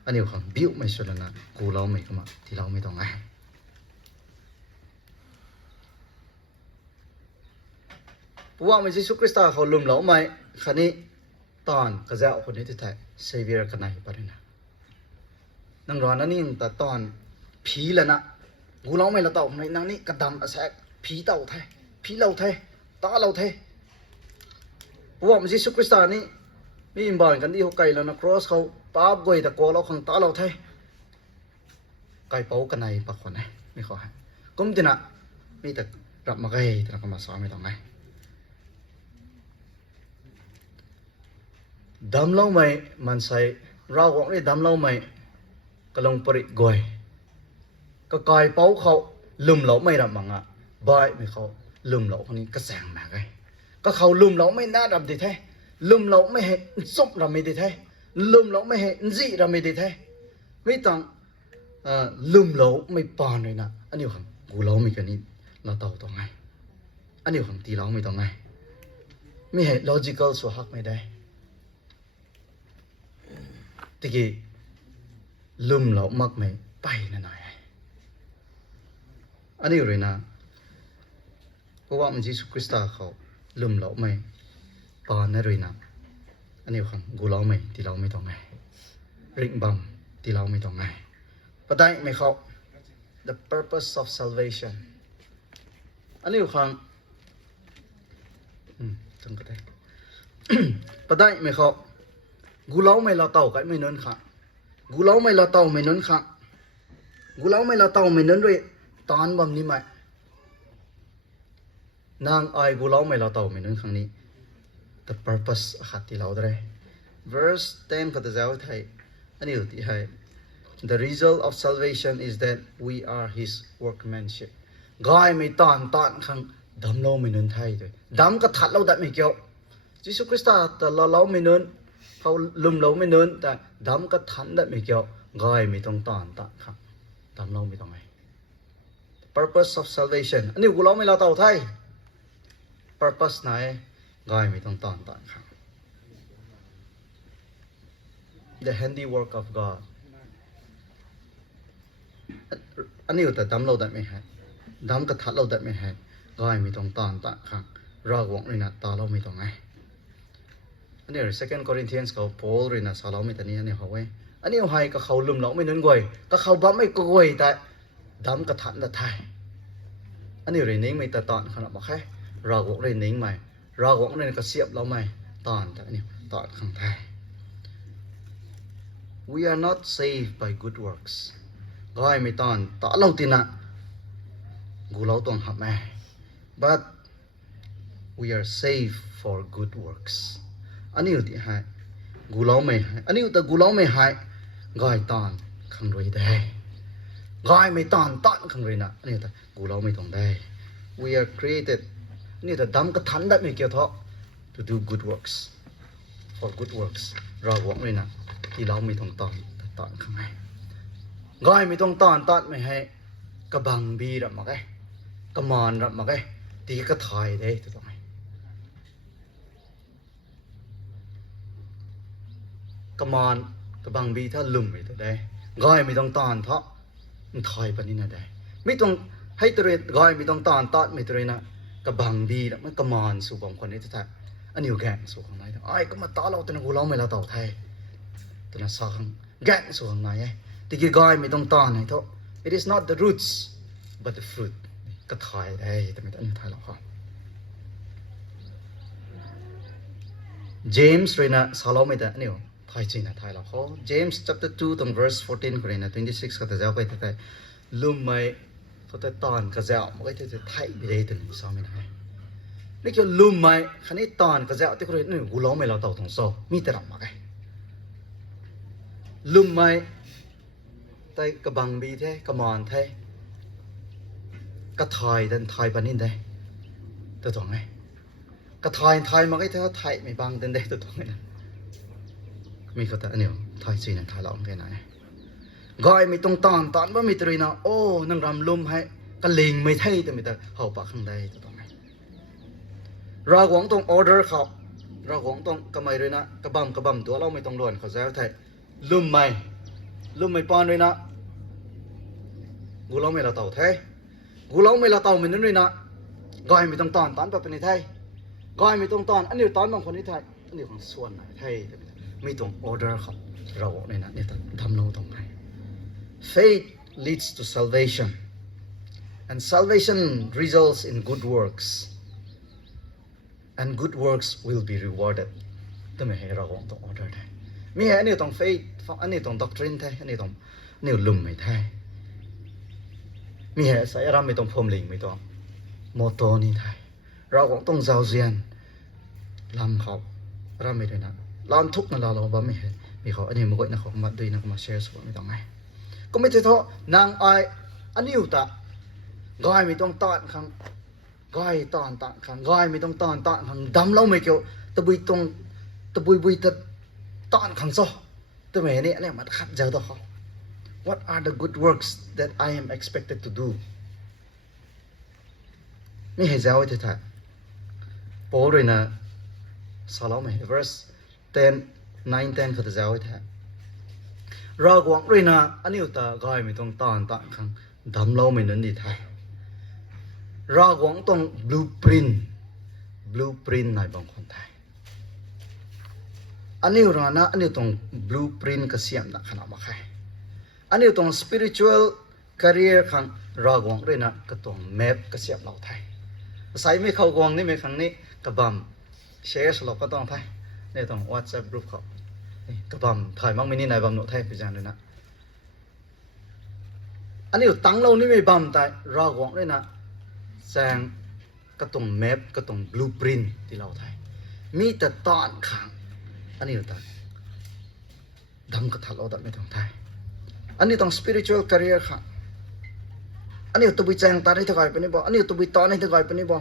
อันนี้เขาบิ้วไม่สุดแล้วนะกูเล่าไม่ก็มาที่เราไม่ต้องไงเพราะว่ามันยิสุคริสต์เขาลืมเราไม่คันนี้ตอนกระเจ้าคนนี้ที่ไทยเซเวียร์กันไหนปะเนี่ยนะนั่งรอนั่นนี่แต่ตอนผีแล้วนะกูเล่าไม่ละเต่าในนั่งนี่กระดำอาแสกผีเต่าไทยผีเราไทยตาเราไทยเพราะว่ามันยิสุคริสต์นี่มีอิมบานกันที่เขาไกลแล้วนะครอสเขาป้าบกวยแต่กลัวเราขังตาเราไทยไกลเป้ากันไหนปะคนไหนไม่ขอให้ก้มตินะมีแต่รับมาไกลแต่ก็มาสอนไม่ต้องไงดำเล่าไม่มันใส่เราของนี่ดำเล่าไม่ก็ลงปริกวยก็กายเป้าเขาลืมเหลาไม่รับมังอ่ะบายไม่เขาลืมเหลาคนนี้ก็แสงมาไงก็เขาลืมเหลาไม่น่าดำดีแท้ลืมเหลาไม่เห็นซุปเราไม่ดีแท้ลืมเหลาไม่เห็นจีเราไม่ดีแท้ไม่ต้องลืมเหลาไม่ปานเลยนะอันนี้ของกูเหลาไม่กันนี้เราเต่าตรงไงอันนี้ของตีเหลาไม่ตรงไงไม่เห็น logical สุหักไม่ได้ตะกี้ลืมเหลามักไม่ไปนั่นหน่อยอันนี้เลยนะเพราะว่ามันยิสุคริสต์เขาลืมเหลาไม่ปานนั่นเลยนะอันนี้ของกูเหลาไม่ที่เราไม่ต้องไงริกบัมที่เราไม่ต้องไงปะได้ไม่เขา the purpose of salvation อันนี้ของจังก็ได้ ปะได้ไม่เขากูเล่าไม่ละเต่ากันไม่นนค่ะกูเล่าไม่ละเต่าไม่นนค่ะกูเล่าไม่ละเต่าไม่นนด้วยตอนบำนี้ไหมนางไอกูเล่าไม่ละเต่าไม่นนครั้งนี้ the purpose ขัดที่เราได้ verse 10ก็จะเจ้าไทยอันนี้ที่ให้ the result of salvation is that we are his workmanship กายไม่ตอนครั้งดำเราไม่นนไทยด้วยดำก็ถัดเราได้ไม่เกี่ยวยิสุคริสต์แต่เราไม่นนเขาลืมเราไม่เนินแต่ดำก็ทันได้ไม่เกี่ยวกายไม่ต้องตอนครับดำเราไม่ต้องไง purpose of salvation อันนี้กูเราไม่เราเต่าไทย purpose ไหนกายไม่ต้องตอนครับ the handiwork of God อันนี้แต่ดำเราได้ไม่ให้ดำก็ทัดเราได้ไม่ให้กายไม่ต้องตอนครับรากวงเลยนะตาเราไม่ต้องไงอันนี้ Second Corinthians เขาโพลเลยนะสาวเราไม่แต่นี้อันนี้เขาไว้อันนี้ให้ก็เขาลืมเราไม่นึกไว้ก็เขาบ้าไม่กลัวแต่ดำกระทันแต่ไทยอันนี้เรื่องนี้ไม่แต่ตอนขนาดบอกแค่เราบอกเรื่องนี้ใหม่เราบอกเรื่องก็เสียบเราใหม่ตอนแต่อันนี้ตอนข้างไทย we are not saved by good works ก็ไม่ตอนต่อเราตินะกูเราต้องหับแม่ but we are saved for good works อันนี้ที่ให้กูเล่าไม่ให้อันนี้แต่กูเล่าไม่ให้ก็ให้ตอนคำรวยได้ gai mai tan khang ri na ani ta gu lo mai tong dai we are created ni ta dam ka than da mi kyo tho to do good works for good works ra wong ri na ti lo mai tong tan khang ai gai mai tong tan mai hai ka bang bi ra ma kai ka man ra ma kai ti ka thai dai to tong ai ka man ka bang bi tha lum mai to dai gai mai tong tan thoมันถอยไปนี่นะได้ไม่ต้องให้ตัวเองก้อยไม่ต้องตอนตอดไม่ตัวเองนะกับบางบีนะมันกระมอนสู่บางคนนี้ทุกท่านอันนี้แกงสู่ข้างในไอ้ก็มาต่อเราตัวนั้นกูร้องไม่เราต่อไทยตัวนั้นสังแกงสู่ข้างในไอ้ที่กี้ก้อยไม่ต้องตอนไอ้ทุก it is not the roots but the fruit ก็ถอยได้แต่ไม่ต้องอันนี้ถอยเราครับ James เรนะสาลไม่ได้อันนี้ไทยจริงนะไทยเราเขา James chapter 2 ตรง verse 14คนนี้นะ26ก็จะเจ้าไปแต่ลุ่มไม่เขาแต่ตอนก็เจ้ามันก็จะไทยไปได้ถึงสองไม่ได้นี่คือลุ่มไม่คันนี้ตอนก็เจ้าที่คนนี้กูร้องไม่เราต่อตรงโซ่มีแต่เรามาไงลุ่มไม่แต่กระบังบีเท่กระมอนเท่ก็ไทยดันไทยปานินได้ตัวตรงไงก็ไทยมาก็เท่าไทยไม่บางดันได้ตัวตรงไงนะมีเขาแต่อันนี้ไทยจีนไทยเราแค่ไหนก้อยไม่ต้องตอนว่ามีตรีนะโอ้นั่งรำลุ่มให้ก็ลิงไม่ไทยแต่ไม่แต่เห่าปากข้างใดตัวตรงไหนเราหวังตรงออเดอร์เขาเราหวังตรงกระไม่เลยนะกระบำตัวเราไม่ต้องล้วนเขาแซวไทยลุ่มไม่ปอนเลยนะกูเราไม่เราเต่าไทยกูเราไม่เราเต่าเหมือนนั้นเลยนะก้อยไม่ต้องตอนแบบเป็นในไทยก้อยไม่ต้องตอนอันนี้ตอนบางคนในไทยอันนี้ของส่วนไหนไทยไม่ต้องออเดอร์ครับเราเนี่ยนะเนี่ยทำโน้ตรงไหน faith leads to salvation and salvation results in good works and good works will be rewarded ต้องไม่ให้เราต้องออเดอร์ได้มีอันนี้ต้อง faith อันนี้ต้อง doctrine ไทยอันนี้ต้องนี่ลุ่มไม่ไทยมีเหตุสายรำไม่ต้องพรมลิงไม่ต้องโมโตนี่ไทยเราต้องเจ้าเซียนลำเขารำไม่ได้นะลำทุกนั่นเราบ้าไม่เห็นมีเขาอันนี้มันก็นะเขามาดูนะเขามาแชร์ส่วนไม่ต้องไงก็ไม่ใช่เท่านางไออันนี้อยู่แต่ก้อยไม่ต้องตอนครั้งก้อยตอนครั้งก้อยไม่ต้องตอนครั้งดำเราไม่เกี่ยวตะบุยตรงตะบุยตะตอนครั้งโซ่ตัวแม่เนี่ยมันขัดเจ้าตัวเขา What are the good works that I am expected to do ไม่ให้เจ้าไว้ที่ท่าโป้เลยนะสาลไม่ verse 10 9 10เขาจะเจ้าไว้ท่าเราหวังเลยนะอันนี้แต่ก้อยไม่ต้องตอนครั้งดำเราไม่นั่นดีท่าเราหวังต้อง blueprint ในบางคนไทยอันนี้เรานะอันนี้ต้อง blueprint ก็เสียมนะขนาดมาใครอันนี้ต้อง spiritual career ครั้งเราหวังเลยนะก็ต้อง map ก็เสียมเราไทยใส่ไม่เข้ากวางนี่ไม่ครั้งนี้กระบำแชร์สลับก็ต้องไทยนี่ต้อง WhatsApp group เขากระบำถ่ายมั่งไม่นี่นายบำหนดไทยไปจังเลยนะอันนี้ตั้งเรานี่ไม่บำแต่เราหวังเลยนะแสงก็ต้อง map ก็ต้อง blueprint ที่เราไทยมีแต่ตอนขังอันนี้ต่างดำก็ทัดเราแต่ไม่ต้องไทยอันนี้ต้อง spiritual career ขังอันนี้ตัวบิแจงตาได้ทั้งไงเป็นนี่บ่อันนี้ตัวบิตอนได้ทั้งไงเป็นนี่บ่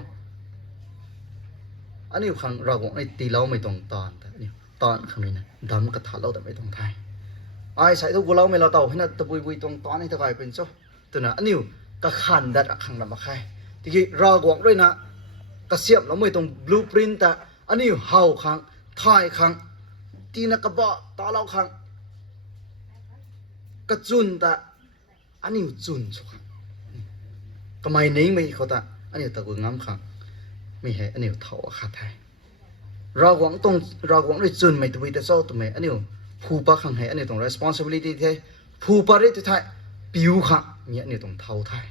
อันนี้ขังเราบอกไอ้ตีเราไม่ต้องตอนแต่นี่ตอนขังนี้นะดำก็ทัดเราแต่ไม่ต้องไทยไอ้ใส่ตัวกูเราไม่เราเต่าให้น่ะตัวบุยตรงตอนให้ทั้งไงเป็นจ้ะตัวน่ะอันนี้ก็ขันดัดขังลำบากใครที่เราบอกด้วยนะก็เสียบเราไม่ต้อง blueprint แต่อันนี้เฮาขังถ่ายขังตีนักกระบอกตาเราขังกระจุนแต่อันนี้จุนสุขก็ไม่นิ่งไม่เขาแต่อันนี้ตะกุงำขังไม่ให้อันนี้เท่าขาดไทยเราหวังด้วยจุนไม่ตัวแต่เจ้าตัวไม่อันนี้ผู้ปกครองให้อันนี้ต้อง responsibility ไทยผู้ปฏิบัติไทยผิวขังมีอันนี้ต้องเท่าไทย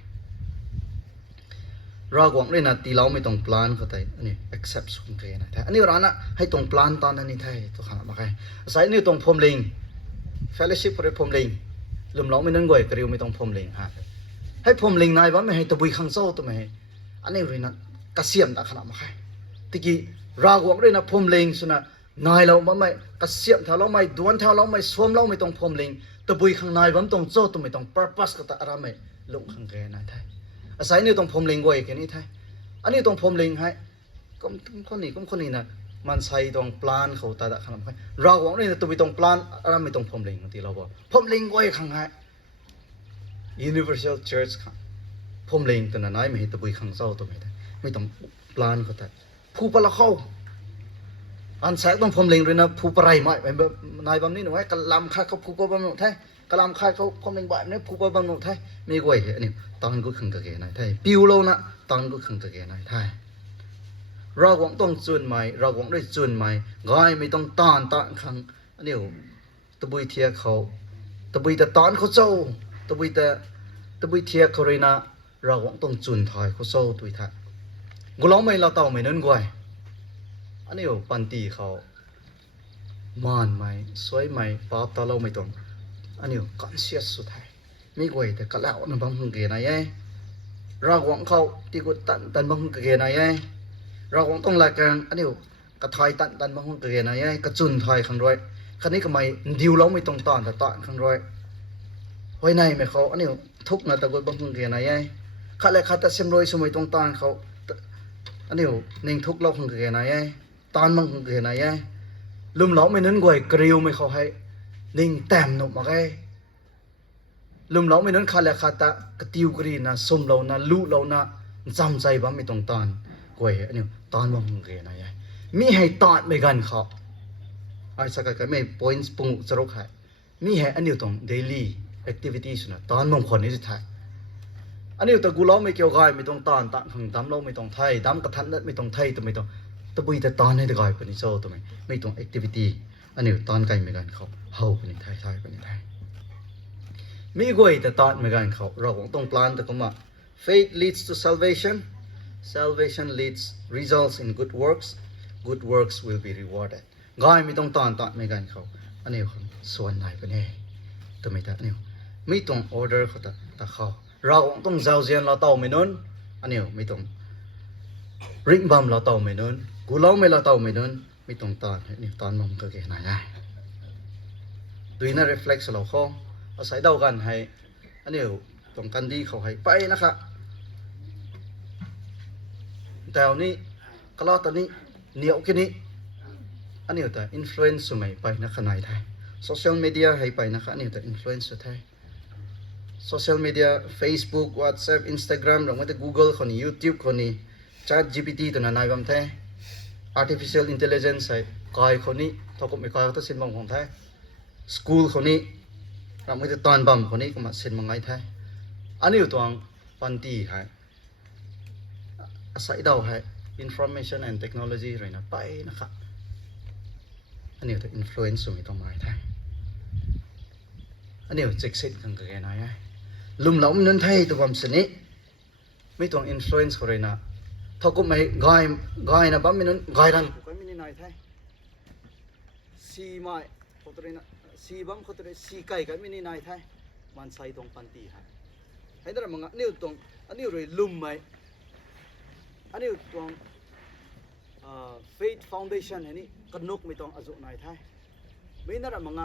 เราหวังเลยนะตีเราไม่ต้อง plan เขาแต่อันนี้ accept สุนทรีนะแต่อันนี้เรานะให้ต้อง plan ตอนนั้นนี่ไทยตัวขนาดมาใครใส่นี่ต้องพรมลิง fellowship เพื่อพรมลิงลืมเราไม่นั่งก่อยกระดิ่งไม่ต้องพรมลิงฮะให้พรมลิงนายบ้านไม่ให้ตะบุยขังโซ่ตัวไม่ให้อันนี้เลยนะกระเสียมตาขนาดมาใครตะกี้เราหวังเลยนะพรมลิงสุนะนายเราบ้านไม่กระเสียมแถวเราไม่ดวนแถวเราไม่สวมเราไม่ต้องพรมลิง ตะบุยข้างในบัมตรงโจ้ตัวไม่ต้อง purpose ก็ตะอะไรไม่ลงข้างแกนายไทยอาศัยนี่ต้องพรมลิงไว้แค่นี้ไทยอันนี้ต้องพรมลิงให้ก็คนนี้นะมันใส่ตรงปลานเขาตาขนาดไหนเราหวังนี่ตัวไม่ต้องปลานอะไรไม่ต้องพรมลิงที่เราบอกพรมลิงไว้ข้างให้ Universal Church ครับพรมลิงตัวนั้นไม่เห็นตะบุยข้างเจ้าตัวไม่ต้องปลานเขาแต่ผู้ปลาเข้าอันแสกต้องพรมลิงเลยนะผู้ปลายไม่แบบนายบำนี้หนูไว้กะลำค่าเขาผู้ปลาบำหนุไทยกะลำค่าเขาพรมลิงแบบนี้ผู้ปลาบำหนุไทยไม่ไหวอันนี้ตอนกูขังตะเกียนายไทยปิวโลนะตอนกูขังตะเกียนายไทยเราหวังต้องจุนใหม่เราหวังได้จุนใหม่ง่ายไม่ต้องต้านขังอันนี้ตะบุยเทียเขาตะบุยแต่ตอนเขาเจ้าตะบุยเทียเขาเลยนะเราหวังต้องจุนถอยเขาเจ้าตุยทักกูร้องไม่เราเต่าไม่นั่นกวยอันนี้ปันตีเขามานไหมสวยไหมป๊อปตาเราไม่ต้องอันนี้คอนเชียสสุดท้ายไม่กวยแต่กะแล้วนั่นบางคนเกณฑ์อะไรเราหวังเขาที่กูตันบางคนเกณฑ์อะไรเราหวังต้องรายการอันนี้กระทายตันบางคนเกณฑ์อะไรกระจุนถอยขังร้อยคันนี้ก็ไม่ดิวเราไม่ต้องตอนแต่ตอนขังร้อยไว้ในไม่เขาอันนี้ทุกนะแต่กูบางคนเกณฑ์อะไรข้าเลยข้าแต่เสมร้อยสมัยตรงตอนเขาอันนี้นิ่งทุกเราคงเกิดไหนตอนมันคงเกิดไหนลุมเหลาไม่นั้นกวยกริวไม่เขาให้นิ่งแต้มหนุกมาไงลุมเหลาไม่นั้นข้าเลยข้าตะกระติวกรีนะสมเรานะลุเรานะจำใจบ้าไม่ตรงตอนกวยอันนี้ตอนมันคงเกิดไหนมีให้ตอนไม่กันเขาไอ้สักการไม่ points ปุ่งสรุปให้มีให้อันนี้ตรง daily activities นะตอนมันคนนี้สุดท้ายอันนี้แต่กูร้องไม่เกี่ยวกับไม่ต้องตอนตั้งขังตั้มเราไม่ต้องไทยตั้มกระทันไม่ต้องไทยตัวไม่ต้องตะบุยแต่ตอนให้ตะกอยเป็นโซ่ตัวไม่ต้อง activity อันนี้ตอนไกลไม่กันเขาเฮาเป็นไทยเป็นไทยมีกวยแต่ตอนไม่กันเขาเราต้องปลานแต่ก็มา faith leads to salvation leads results in good works will be rewarded กอยไม่ต้องตอนไม่กันเขาอันนี้ส่วนไหนเป็นไงตัวไม่แต่อันนี้ไม่ต้อง order เขาแต่เขาเราต้องเจ้าเจียนเราเต่าไม่นู้นอันนี้ไม่ต้องริบบัมเราเต่าไม่นู้นกูเล่าไม่เราเต่าไม่นู้นไม่ต้องตอนนี่ตอนมันก็แค่ไหนดูน่า reflex เราเขาอาศัยเดากันให้อันนี้ต้องกันดีเขาให้ไปนะครับแต่อันนี้ก็เราตอนนี้เหนียวแค่นี้อันนี้แต่ influence สมัยไปนะขนาดไทย social media ให้ไปนะครับอันนี้แต่ influence สุดท้ายsocial media Facebook WhatsApp Instagram หรือว่าแต่ Google คนนี้ YouTube คนนี้ Chat GPT ตัวนั้นนายบัมแท้ Artificial Intelligence ใส่กายคนนี้ทอกไม่กายก็ต้องเซ็นบังของแท้ School คนนี้เราไม่ได้ตอนบัมคนนี้ก็มาเซ็นบังไงแท้อันนี้อยู่ตรงปันตีให้อาศัยเดาให้ Information and Technology เลยนะไปนะครับอันนี้ตัว influence สุดไม่ต้องมาแท้อันนี้เจ็กซิดกันก็แค่ไหนลุมเหลามันนั่นไทยตัวความสนิทไม่ต้อง influence เขาเลยนะถ้าก็ไม่กายนะบ้าไม่นั้นกายรันก็ไม่ได้นายไทยสีไม้เขาตัวนี้นะสีบ้าเขาตัวนี้สีไก่ก็ไม่ได้นายไทยมันใส่ตรงปันตีให้แต่ละมึงอันนี้ตรงอันนี้เลยลุมไหมอันนี้ตรง faith foundation นี่กันนกไม่ต้องอาจุนายไทยไม่นั่นละมึง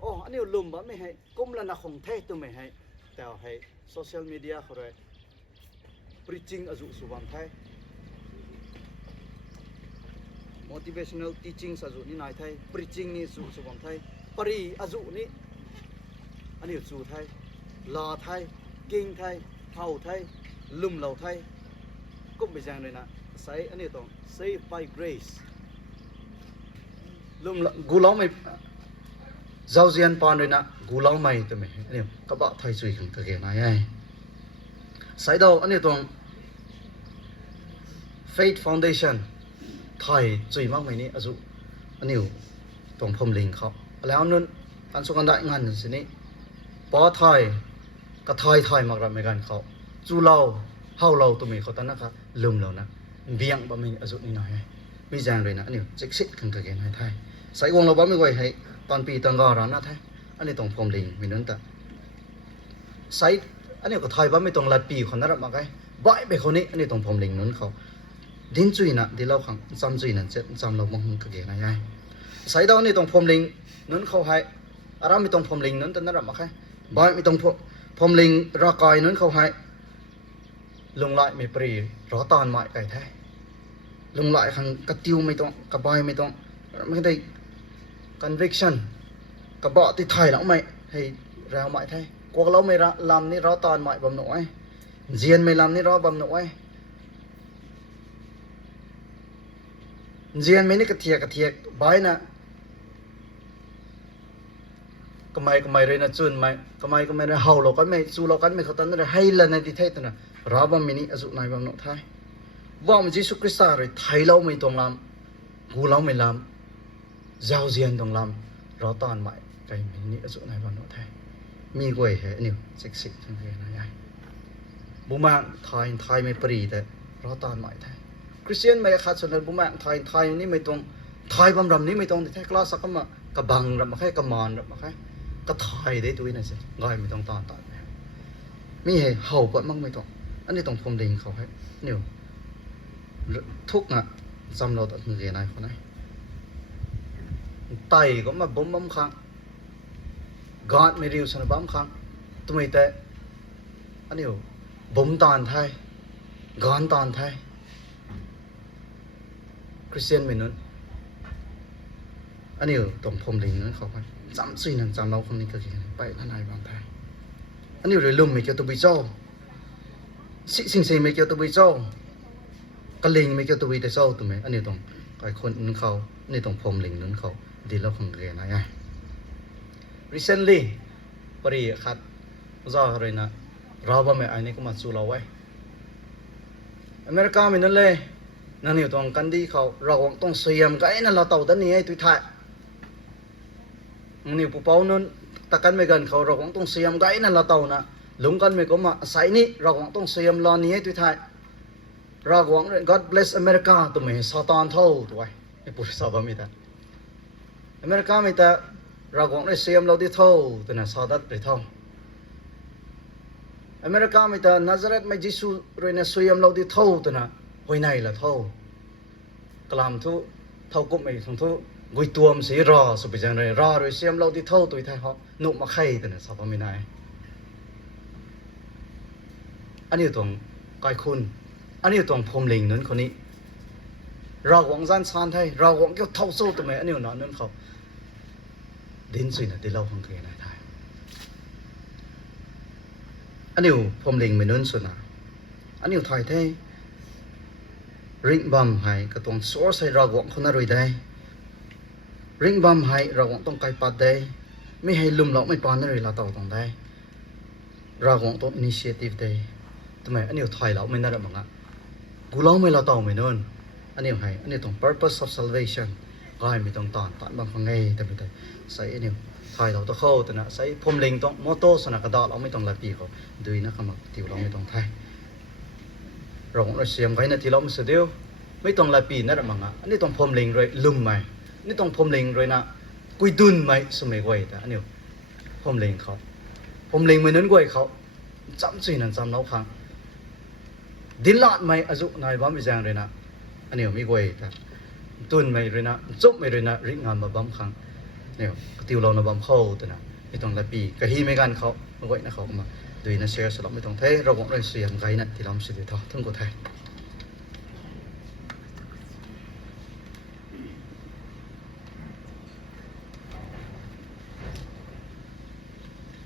โอ้อันนี้ลุมบ้าไม่ให้ก้มละนักของเทศตัวไม่ให้แต่ให้โซเชียลมีเดียเขาเลย preaching อาจุสุวรรณไทย motivational teaching อาจุนี่นายไทย preaching นี่สุวรรณไทยปริอาจุนี่อันนี้สุไทยลาไทยกิ่งไทยเท่าไทยลุมเหล่าไทยก็ไม่แจ้งเลยนะใส่อันนี้ต้อง save by grace ลุมกูร้องไม่เจ้าเจียนปานเลยนะกูเล่าไม่ตัวไม่อันนี้ก็บอกไทยช่วยกันตัวเก่งนายใส่ดาวอันนี้ตรง Faith Foundation ไทยช่วยมากไหมนี่อาจุอันนี้ตรงพรมลิงเขาแล้วนั่นอันสุกันได้งานสินี้ปอไทยก็ไทยมากระไม่กันเขาจูเล่าเฮาเราตัวไม่เขาตอนนั้นครับลืมเรานะเบี่ยงบะไม่อาจุนี่หน่อยไม่แจ้งเลยนะอันนี้เจ็กซิดกันตัวเก่งไทยใส่วงเราบ้าไม่ไหวให้ตอนปีตอนก่อนนะไทยอันนี้ตรงพรมลิงมีนั่นแต่ใส่อันนี้ก็ไทยบ้าไม่ตรงลัดปีคนนั้นรับมาไงบ่อยไปคนนี้อันนี้ตรงพรมลิงนั้นเขาดินจุยนะดิเราขังจำจุยนั่นเจ็บจำเรามองก็เก่งนะยายใส่ดาวนี่ตรงพรมลิงนั้นเขาให้ อาราไม่ต้องพรมลิงนั้นแต่นั่นแหละมาแค่บ่อยไม่ต้องพรมลิงรากายนั้นเขาให้ลงlạiไม่ปรีรอตอนใหม่ไก่แท้ลงlạiขังกระติวไม่ต้องกระบอยไม่ต้องไม่ได้ conviction กระบอกที่ไทยแล้วไม่ให้เราใหม่แท้กวกเราไม่ลำนี่รอตอนใหม่บำหน่วยเจียนไม่ลำนี่รอบำหน่วยเจียนไม่นี่กระเทียบ่อยนะก็ไม่เรยนะจุนไม่ก็ไม่ได้เฮาเรากันไม่สู้เรากันไม่เขาตันนั่นให้ละในที่ไทยตัวน่ะราบมินิอสุนัยบำหนดไทยว่ามันยิสุคริสต์เลยไทยเราไม่ตรงลำกูเราไม่ลำเจ้าเจียนตรงลำเราตอนใหม่ไก่มินิอสุนัยบำหนดไทยมีกวยเหรอเนี่ยสิกทั้งเรื่องนะยายบุมาไทยไม่ปรีแต่เราตอนใหม่ไทยคริสเตียนไม่ขาดส่วนเลยบุมาไทยนี่ไม่ตรงไทยบำรำนี่ไม่ตรงแต่กล้าสักก็มากระบังรำมาแค่กระมอนรำมาแค่ก็ไทยได้ตัวนี้สิง่ายไม่ต้องตอนมีเหตุเห่าก็มั่งไม่ต้องอันนี้ต้องพรมเด้งเขาให้เนี่ยทุกอ่ะจำเราตัดเงินนายคนไหนไตก็มาบ่มบ้มครั้งกอดไม่ริวสนบ้มครั้งตัวไม่แต่อันนี้บ่มตอนไทยกอนตอนไทยคริสเตียนไม่นั้นอันนี้ต้องพรมเด้งนั้นเขาไปจำสิ่งนั้นจำเราคนนี้ก็คือไปทนายบางไทยอันนี้เรื่องลุ่มไม่เกี่ยวกับวิจารสิ่งไม่เกี่ยวกับวิจารกลิงไม่เกี่ยวกับวิจารตัวไหมอันนี้ต้องไอ้คนนั้นเขานี่ต้องพรมลิงนั้นเขาดีแล้วคงเรียนนะไง recently ปรีขัดจ้าอะไรนะเราบ้าไม่อันนี้ก็มาสู้เราไว้อเมริกาไม่นั่นเลยนั่นนี่ต้องกันดีเขาเราต้องเสียมกันไอ้นั่นเราเต่าตันนี้ไอ้ตุยไทยนี่ผู้เป้านั้นตะกันไม่กันเขาเราต้องเสียมกันไอ้นั่นเราเต่านะลุงกันไม่ก็มาใส่นี่เราต้องเสียมรอนี้ไอ้ตุยไทยเราหวัง God bless America ตัวไม่ซาตานเท่าตัวไอ้ผู้สาวไม่ได้อเมริกาไม่แต่เราหวังได้เสียมเราที่เท่าตัวน่ะซาดัดไปเท่าอเมริกาไม่แต่นาซาเรตไม่ยิสุเรนเสียมเราที่เท่าตัวน่ะหอยในละเท่ากลามทุเท่ากุ๊บไม่ทั้งทุกุยตัวมันสีรอสุดจังเลยรอโดยเสียมเราที่เท่าตัวไทยเขาหนุ่มมาไข่ตัวน่ะสาวไม่ได้อันนี้ตรงกายคุณอันนี้ตรงพรมลิงนั้นคนนี้เราหวังสั้นซานไทยเราหวังเกี่ยวเท่าสู้ตัวไหมอันนี้นอนนั้นเขาดินสุยนะที่เราคงเคยในไทยอันนี้พรมลิงไม่นั้นสุดนะอันนี้ไทยไทยริงบัมให้ก็ต้องสอดใส่เราหวังคนนั้นเลยได้ริงบัมให้เราหวังต้องไกลปัดได้ไม่ให้ลุ่มหลอกไม่ปานนั่นเลยเราต่อต้องได้เราหวังต้องอินิเชียทีฟได้ทำไมอันนี้ไทยเราไม่น่าจะมั้งอ่ะกูเล่าไม่เราต่อไม่นั่นอันนี้ให้อันนี้ต้อง purpose of salvation ก็ให้ไม่ต้องตอนบางคนไงแต่ไม่ได้ใส่อันนี้ไทยเราต้องเข้าแต่นะใส่พรมลิงต้องมอโต้สนักกระดาษเราไม่ต้องละปีเขาดูนะครับที่เราไม่ต้องไทยเราเสียมไว้นะที่เราไม่เสียวไม่ต้องละปีนั่นแหละมั้งอ่ะอันนี้ต้องพรมลิงเลยลุ่มไหมนี่ต้องพรมลิงเลยนะกุยดุนไหมสมัยก่อนแต่อันนี้พรมลิงเขาพรมลิงเหมือนนั้นก่อนเขาจำสิ่งนั้นจำเราครั้งดินลาดไหมอายุนายบ้าไม่แจ้งเลยนะอันนี้มีก่อนแต่ตุนไม่เลยนะจุบไม่เลยนะริงงานมาบ้าครั้งเนี่ยติวเราในบ้าเข้าแต่นะไม่ต้องละปีกะฮีไม่กันเขาไม่ก่อนนะเขามาโดยนะเชื่อสลับไม่ต้องเทเราบอกเลยเสียงไกนะที่เราไม่เสียท่าทั้งกฎไทย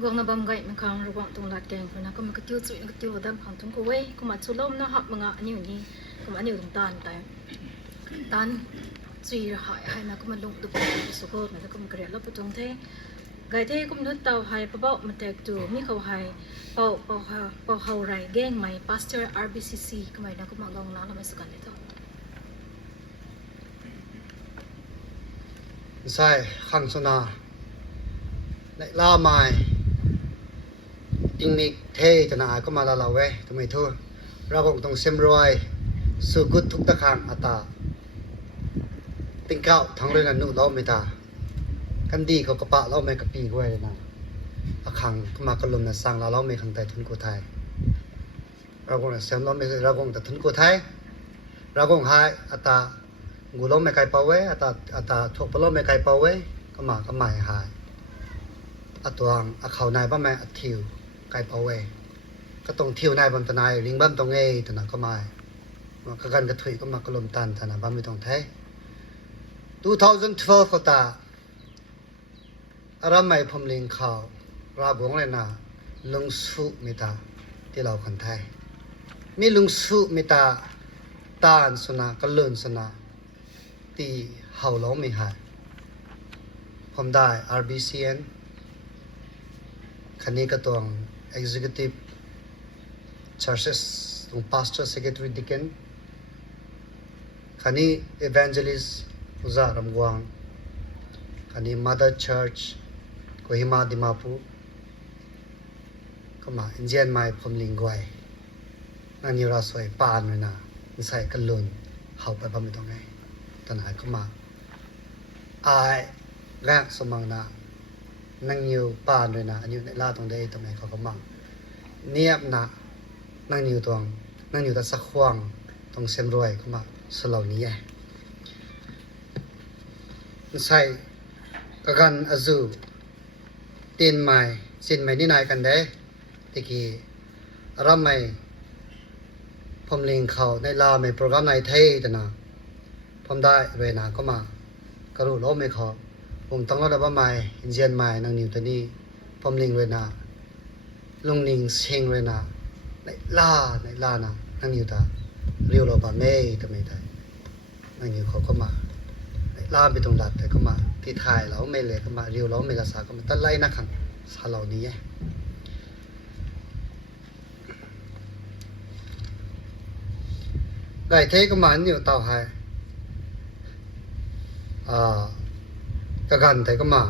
กองนับไก่มันคางระหว่างตรงลาดแกงคนนั้นก็มันก็ติ้วจุยก็ติ้วดำของทุ่งกุ้ยก็มาชุลมนะฮับมึงอ่ะอันนี้อย่างนี้ก็มาอันนี้ตรงตานแต่ตานจุยหายให้นะก็มันลงตุบสุโขทัยแล้วก็มันเกลียดแล้วปุจงเทไก่เทก็มันนึกเตาหายปะเบามันแตกจูมีเขาหายเป่าเขาไรแกงไหม Pastor RBCC ก็ไม่นะก็มากองน้ำเราไม่สกัดเลยต่อใช่ขังสนาในล่าไม้อิงนิกเทจะนาก็มาละเว้ทำไมทั่วเราคงต้องเซมรอยสุกุตทุกตะคางอัตตาติงเก้าทั้งเรื่องนั้นนู่นเราไม่ตากันดีเขากระปะเราไม่กระปีไว้เลยนะอาคังก็มากระลมนะสั่งเราไม่ขังแต่ทุนกูไทยเราคงเซมเราไม่เราคงแต่ทุนกูไทยเราคงหายอัตตากูเราไม่ไกลเป่าไว้อัตตาทุกปเราไม่ไกลเป่าไว้ก็มาหาย ตัวงเขานายบ้าแม่ทิวไกเอาเวก็ต้องทิวนายบัมตนายลิงบัมตรงตนะก็มาก็กันกระถุยก็มากลมตันตนะบัมไม่ต้องไทย2012ก็ตาอารามไม่พมลิงเขาราบวงเลยนะลุงสุมิตาที่เราคนไทยมีลุงสุมิตาตานสนะก็เลื่อนสนะตีเฮาล้อไม่หายผมได้ RBCN คันนี้ก็ต้อง Executive Churches ตรง Pastor Secretary Deacon คันนี้ Evangelist อุจารำกวางคันนี้ Mother Church โกฮิมาดิมาปูก็มาอินเดียนไม่ผมลิงกวยนั่นอยู่ราสวยปานเลยนะนิสัยกันลุนเฮาไปบ้างไม่ต้องไงตอนไหนก็มาไอ้แรกสมังนะนั่งอยู่ปานเลยนะอันอยู่ในลาตรงใดตรงไหนเขาก็มาเนียบนะนั่งอยู่ตรงนั่งอยู่แต่สักขวางตรงเซมรวยก็มาสลาวนี้นิสัยก็กันอาจูตีนใหม่สินใหม่นี่นายกันได้ที่กี่รำใหม่ผมลิงเขาในลาไม่โปรแกรมในไทยแต่นะผมได้เวนาก็มากระดูล้มไม่เขาผมต้องรับว่าใหม่อินเดียนใหม่นางนิวตัวนี้ผมลิงเวนาลุงลิงเชงเวนาในลานะนางนิวตาเรียวเราปะไม่แต่ไม่ได้นางนิวเขาก็มาลาไปตรงหลับแต่ก็มาที่ไทยเราไม่เลยก็มาเรียวเราไม่กระสาก็มาตั้งไล่นักขังสาเหล่านี้ไก่เทก็มาเนี่ยเต่าหายกะกันแต่ก็มา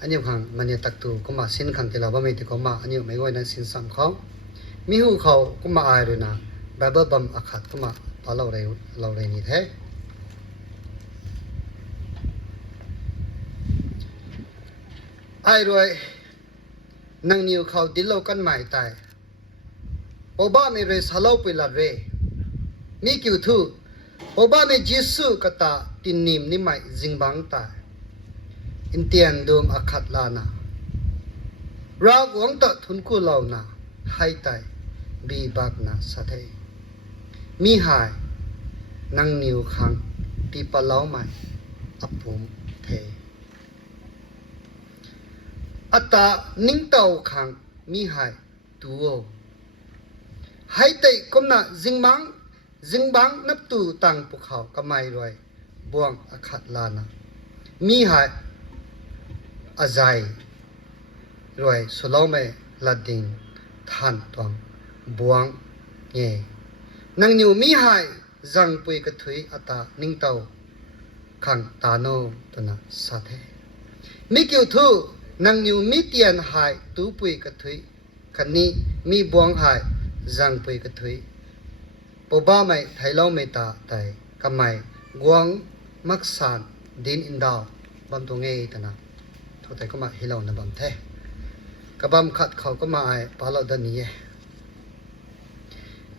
อันนี้ขังมันเนี่ยตักตูก็มาสินขังที่เราบ้าไม่ติก็มาอันนี้ไม่ไหวนั่นสินสัมเขามีหูเขาก็มาอายเลยนะแบบบัมอาคัดก็มาพอเราเร็วนี่แท้ไอ้รวยนั่งนิ้วเขาดิลเรากันใหม่ตายโอบ้าไม่เรสฮัลโหลไปละเรมีคิวทูโอบ้าไม่ยิสุกตาตินนิมนี่ไม่จิงบังตายอินเตียนดูมอาคัดลานะรากวังตัดทุนกูเหล่านะให้ตายบีบักนะสัตย์มีหายนั่งนิ้วขังตีปะเล่าใหม่อับผมเทอัตตานิ่งเต่าขังมีหายตัวให้ตายก้มหน้าจิงบังนับตูตังภูเขากำไมรวยบวงอาคัดลานะมีหายอาใจรวยสโลเมลาดินทันตวงบวงเงนังอยู่มีหายจังปุยกระถุยอัตตานิ่งเต่าขังตาโนตนะสัตย์มีเกี่ยวทูนังอยู่มีเตียนหายตูปุยกระถุยคันนี้มีบวงหายจังปุยกระถุยปบ้าไม่ไทยเล่าไม่ตาแต่กำไมกวงมักสานดินอินดาวบำตรงเอตนะทุกแต่ก็มาให้เรานะบำเทกบำขัดเขาก็มาไอ้ปาเราดันนี้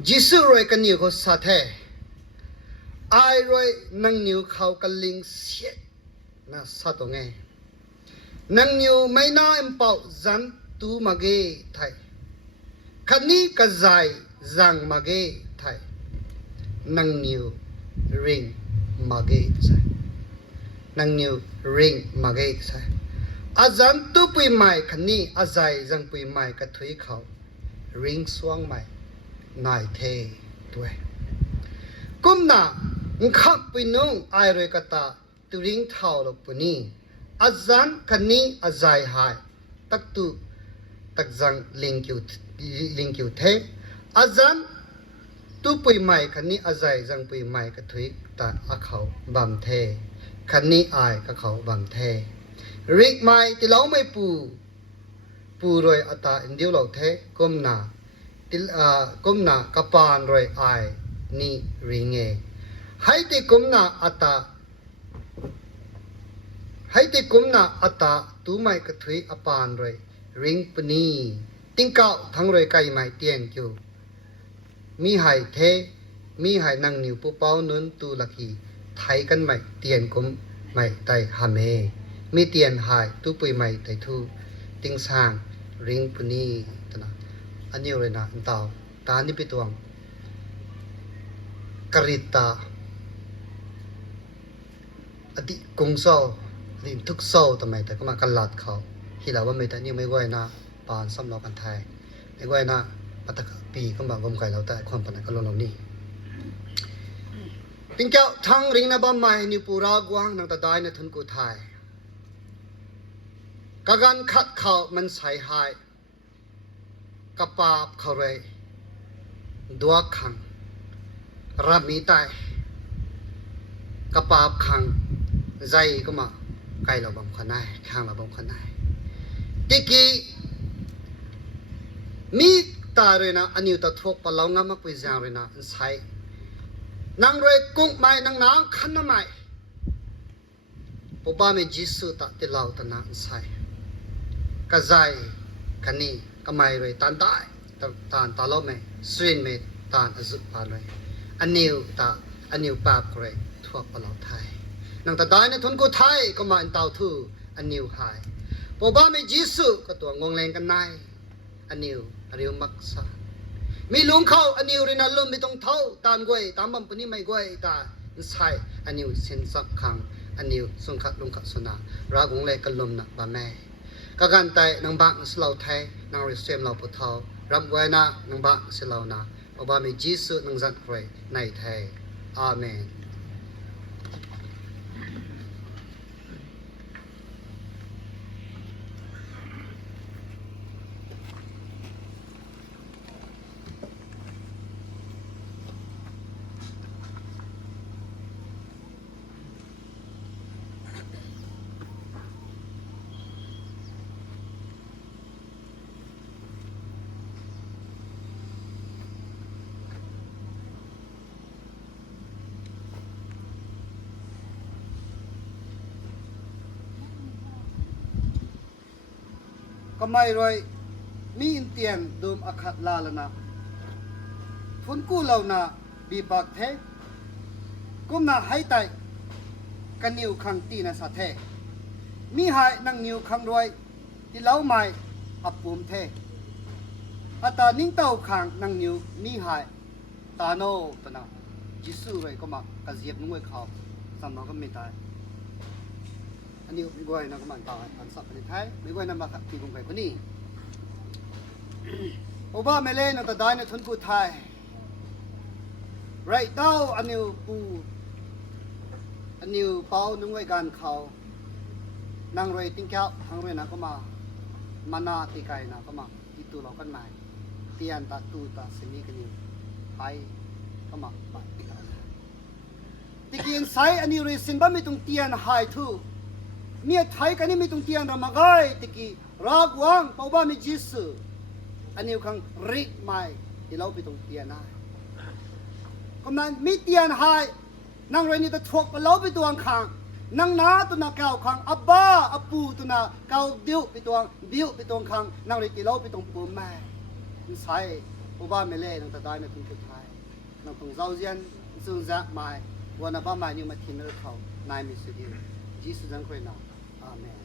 จิสุรวยกันอยู่ก็สัตย์ไอ้รวยนั่งอยู่เขากันลิงเสียนะสัตว์ตรงเอนั่งอยู่ไม่น่าเอ็มเป่าจันตูมาเกไทยคันนี้ก็ใจจังมาเกไทยนั่งนิวริงมาเกตใช่นั่งนิวริงมาเกตใช่อาจารย์ตุปุยใหม่คันนี้อาใจจังปุยใหม่กระถุยเขาริงสวงใหม่นายเทด้วยกุมน่ะขับไปนุ่งไอรวยกตาตุริงเท่าลปุนีอาจารย์คันนี้อาใจหายตักตุตักจังลิงคิวเทอาจารย์ตุปุยใหม่คันนี้อาใจจังปุยใหม่กระถุยตาอาเขาบัมเทคันนี้อายกับเขาบัมเทริกใหม่ที่เราไม่ปูรวยอัตาอินเดียวเราเทก้มหน้าก้มหน้ากระปานรวยอายนี่ริงเงให้ที่ก้มหน้าอัตาตูไม่กระถุยอปานรวยริงปนีติงเก่าทั้งรวยไก่ใหม่เตียนคิวมีหายเทมีหายนั่งนิ้วปูเป้านุนตูลักีไทยกันใหม่เตียนกุมใหม่ไตหาเมมีเตียนหายตูปุยใหม่ไตทู ติงสางริงปุนีตนะอันนี้เลยนะอันเตาตานี่ไปตัวงกริตาอดีกงโซอดีทุกโซทำไมแต่ก็มากันหลัดเขาที่เราว่าไม่แต่นี่ไม่ไหวนะปานซ้ำเรากันไทยไม่ไหวนะปัตตะปีก็มากลมไก่เราแต่ความปัญหาก็ลงเรานี่ติงเจ้าทั้งริงนะบ้าไม่นิวปูรากวางนังตาได้ในทุนกูไทยกะกันขัดเขามันใส่หายกระปาบเขาเลยดัวขังรับมีตายกระปาบขังใจก็มาไกลเราบังคันได้ข้างเราบังคันได้ติกี้มีตาเลยนะอันนี้ตัดทวกปะเรางามักไปจางเลยนะใส่นางเรกุ้งไม่นางนางขันน้ำไม่ปุ๊บบ้ามีจิสุตัดที่เราตนะใส่กระใจคันนี้ก็ไม่เลยตันได้ตันตาเราไม่สวินไม่ตันอจุปาเลยอันนี้ตาอันนี้ปาบเลยทวกปะเราไทยนางตาได้ในทุนกูไทยก็มาอันเตาทูอันนี้หายปุ๊บบ้ามีจิสุก็ตัวงงแรงกันนายอันนี้มักษามีลุงเขาอันนี้เรนัลลุมไม่ต้องเท่าตามกวยตามบัมปนี่ไม่กวยตาใช่อันนี้เส้นสักครั้งอันนี้สุนขัดลุงขัดสนารากงเลยกันลมนะบ้าแม่ก็การแต่นางบังสลาวไทยนางริเซมเราปะเท่ารำไว้นะนางบังสลาวนะอบามีจีสุนางจัดใครในไทยอาเมนก็ไม่รวยมีอินเตียนดูมอคัดลาลนะทุนกู้เรานะบีปากเทกุมนะให้ไตกันนิวขังตีนะสะเทมีหายนังนิวขังรวยที่เล่าไม่อับปุ่มเทอัตานิ่งเต้าขังนังนิวมีหายตาโนตนะจิสูเลยก็มากระเจียบนุ่งเขาสำนักก็ไม่ตายอันนี้ไม่กวยนะก็มันตายอันสับในไทยไม่กวยนะมาตีกงไก่คนนี้โอบาเมเล่นแต่ได้ในทุนกูไทยไรเต้าอันนี้ปูอันนี้เป้านุ่งไว้การเขานางรวยติ้งแก้วทางรวยนะก็มานาตีไก่นะก็มาตีตัวเรากันใหม่เตียนตาตูตาสมีกันอยู่ไปก็มาไปตีกันตีกินไซอันนี้รวยสินบ้าไม่ต้องเตียนหายทูเมียไทยกันนี่ไม่ต้องเตียนรำมาไกตีกีรากวางเป้าบ้าไม่จิสอันนี้ขังริกไม่ที่เราไปต้องเตียนนะก็มันมีเตียนหายนางรวยนี่จะถกไปเราไปตัวขังนางนาตัวนาเก่าขังอับบ้าอับปูตัวนาเก่าบิ้วไปตัวบิ้วไปตัวขังนางรวยที่เราไปต้องปูแม่ใช่ผู้บ้าไม่เล่นตั้งแต่ได้ในทุ่งไทยนางทุ่งเจ้าเจียนซึ่งจะไม่วันนั้นบ้าไม่นี่มาทิ้งเรื่องเขานายมีสิ่งที่จีสุจังคุยนะอาเมน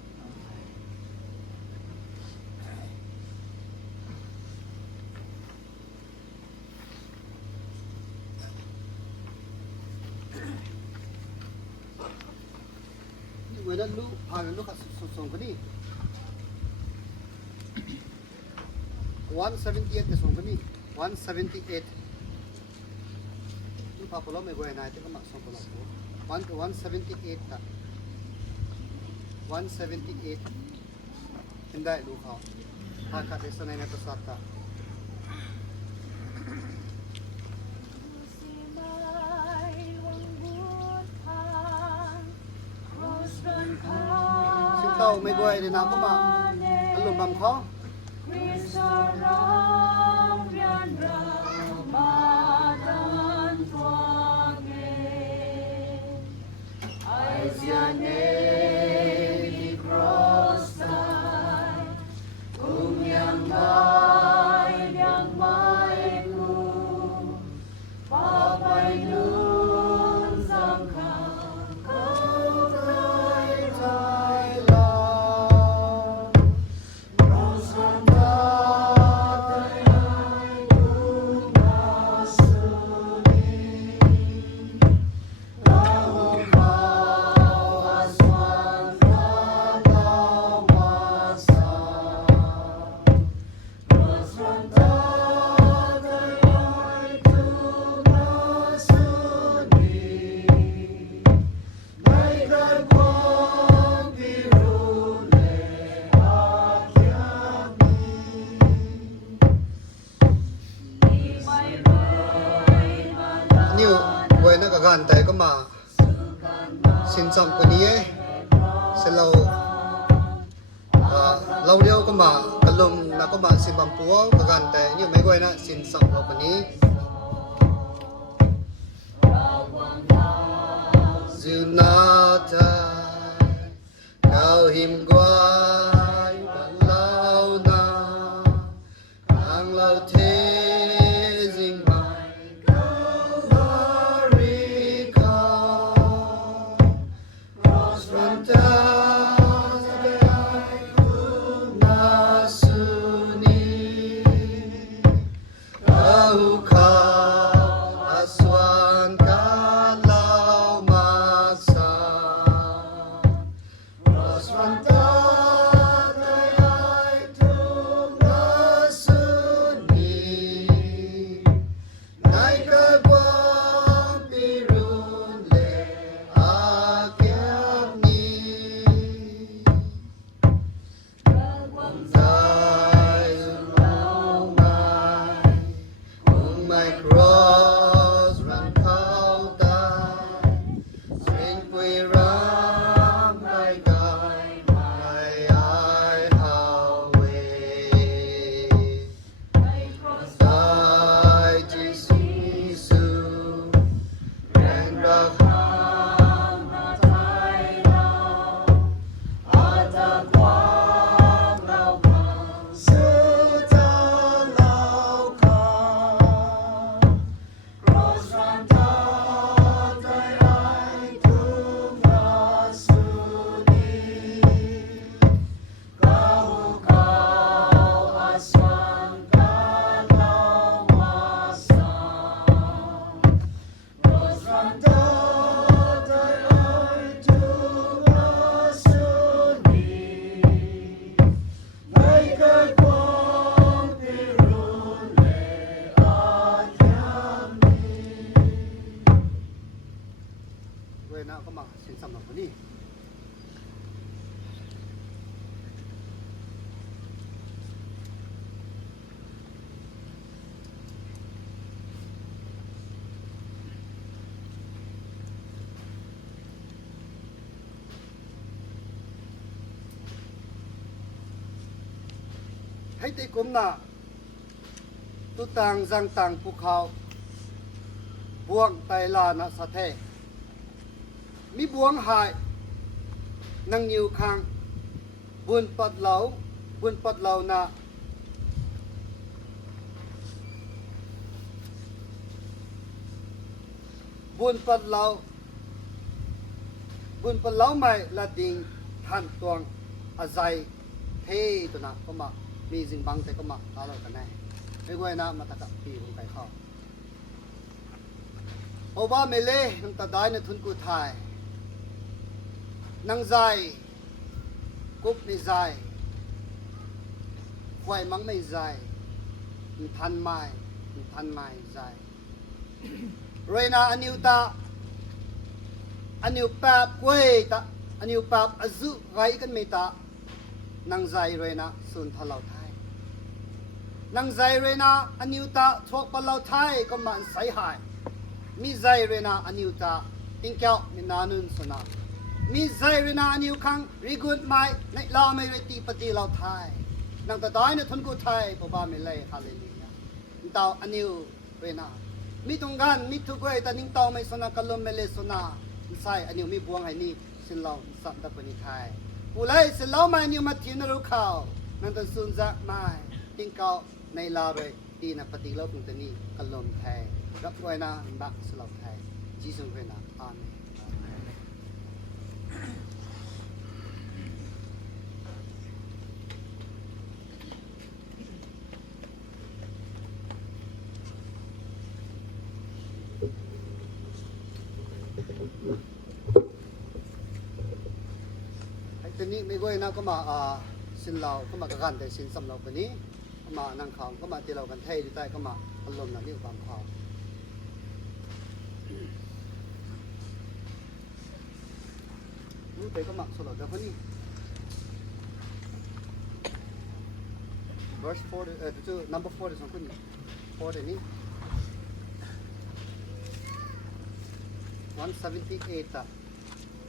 เวลาลูกพาลูกขัดส่งคนนี้178จะส่งคนนี้178ลูกพาพลไม่กวยนายที่ก็มาส่งพล178tá 178เห็นได้ลูกเขาพาขัดเสนในตัวสัตว์ ซึ่งเต้าไม่กวยในน้ำก็มาอารมณ์บำเขา กันแต่ก็มาสินสัมคนนี้เสร็จแล้วเราเดียวก็มากลุ่มนักก็มาสิบัมปัวกันแต่นี่ไม่ไหวนะสินสัมเราคนนี้จูนาตาเขาหิมกวายบ้านเรานาทางเราเทจิงมาเขาบริคาโรสรันตาก็มาสินสัมเราคนนี้ให้ตีกลมหน้าตุตังจังตังภูเขาบวงไตลานะสะเทมีบวงหายนั่งอยู่ข้างบุญปัดเหลานะบุญปัดเหลาไม่ละดิ่งทันตวงอาศัยเทตัวนะก็มามีสิ่งบังแต่ก็มาตาเรากันแน่ไม่ไหวนะมาตะกับปีผมไปเข้าโอบ้าเมเล่น้ำตาได้ในทุนกูไทยนังใจกุบไม่ใจควายมังไม่ใจมีทันไม่ใจเรนาอันนิวตาอันนิวแปบกวยตาอันนิวแปบอซุไรกันไม่ตานังใจเรนาสุนทะเลาไทยนังใจเรนาอันนิวตาทวกปะเลาไทยก็มันใสหายมีใจเรนาอันนิวตาติงเก้ามีนานุนสนามีใจเรนาอันนิวคังริกุดไม่ในลาไม่เรตีปฏิเราไทยนังตาได้ในทุนกูไทยพบาไม่เลยฮาเลลูยาเต่าอันนิวเรนามีตรงกันมีทุกเวแต่นิ่งเต่าไม่สนากัลลมไม่เลยสนาใช่อันนิวมีบวงให้นี่สินเราสัมตปนิไทยผู้ไล่สินเราไม่นิวมาทีนรู้ข่าวนั่นตะสุนจักไม่ติงเก้าในลาเรตีนับปฏิเราตรงนี้กัลลมไทยรับไว้นะบักสลับไทยจีสุเวนะอาเมนทีนี้ไม่ก็นะก็มาสินเราก็มากันแต่สินสำเราคนนี้ก็มานั่งข่าวก็มาที่เรากันเทยดีใต้ก็มาอารมณ์นั่นนี่ความข่าวรู้แต่ก็มาสลับแต่คนนี้ verse 4 number 4ที่สองคนนี้4เดี๋ยวนี้ 178 Hãy subscribe cho kênh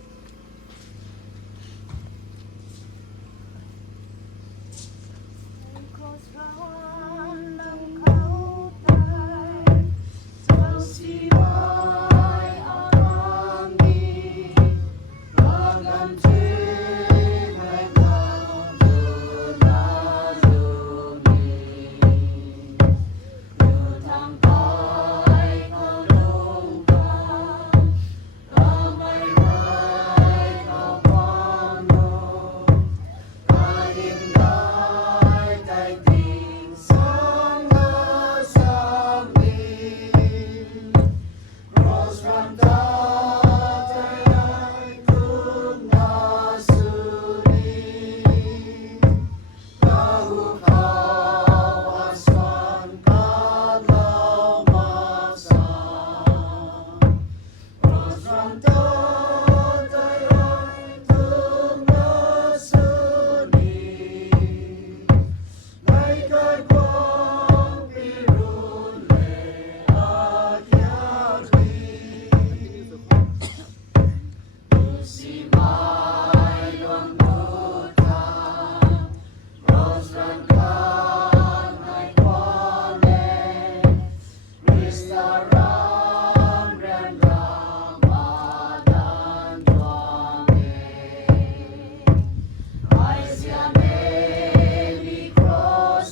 Ghiền Mì Gõ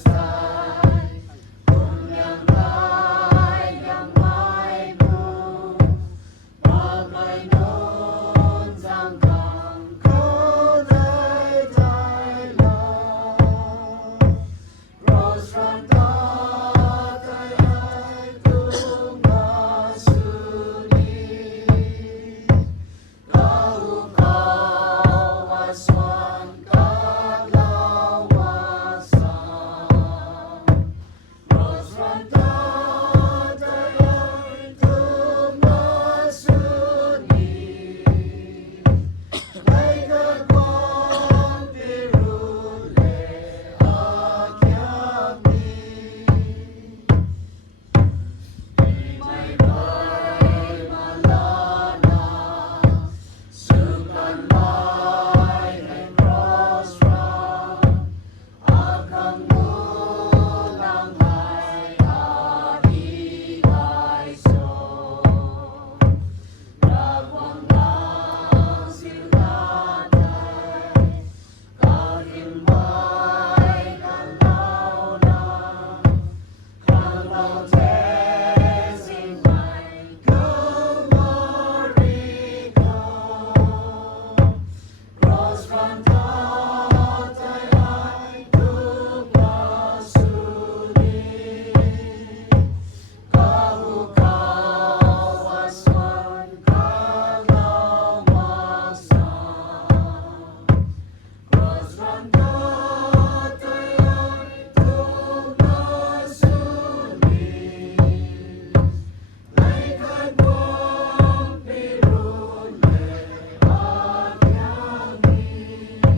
để không bỏ lỡ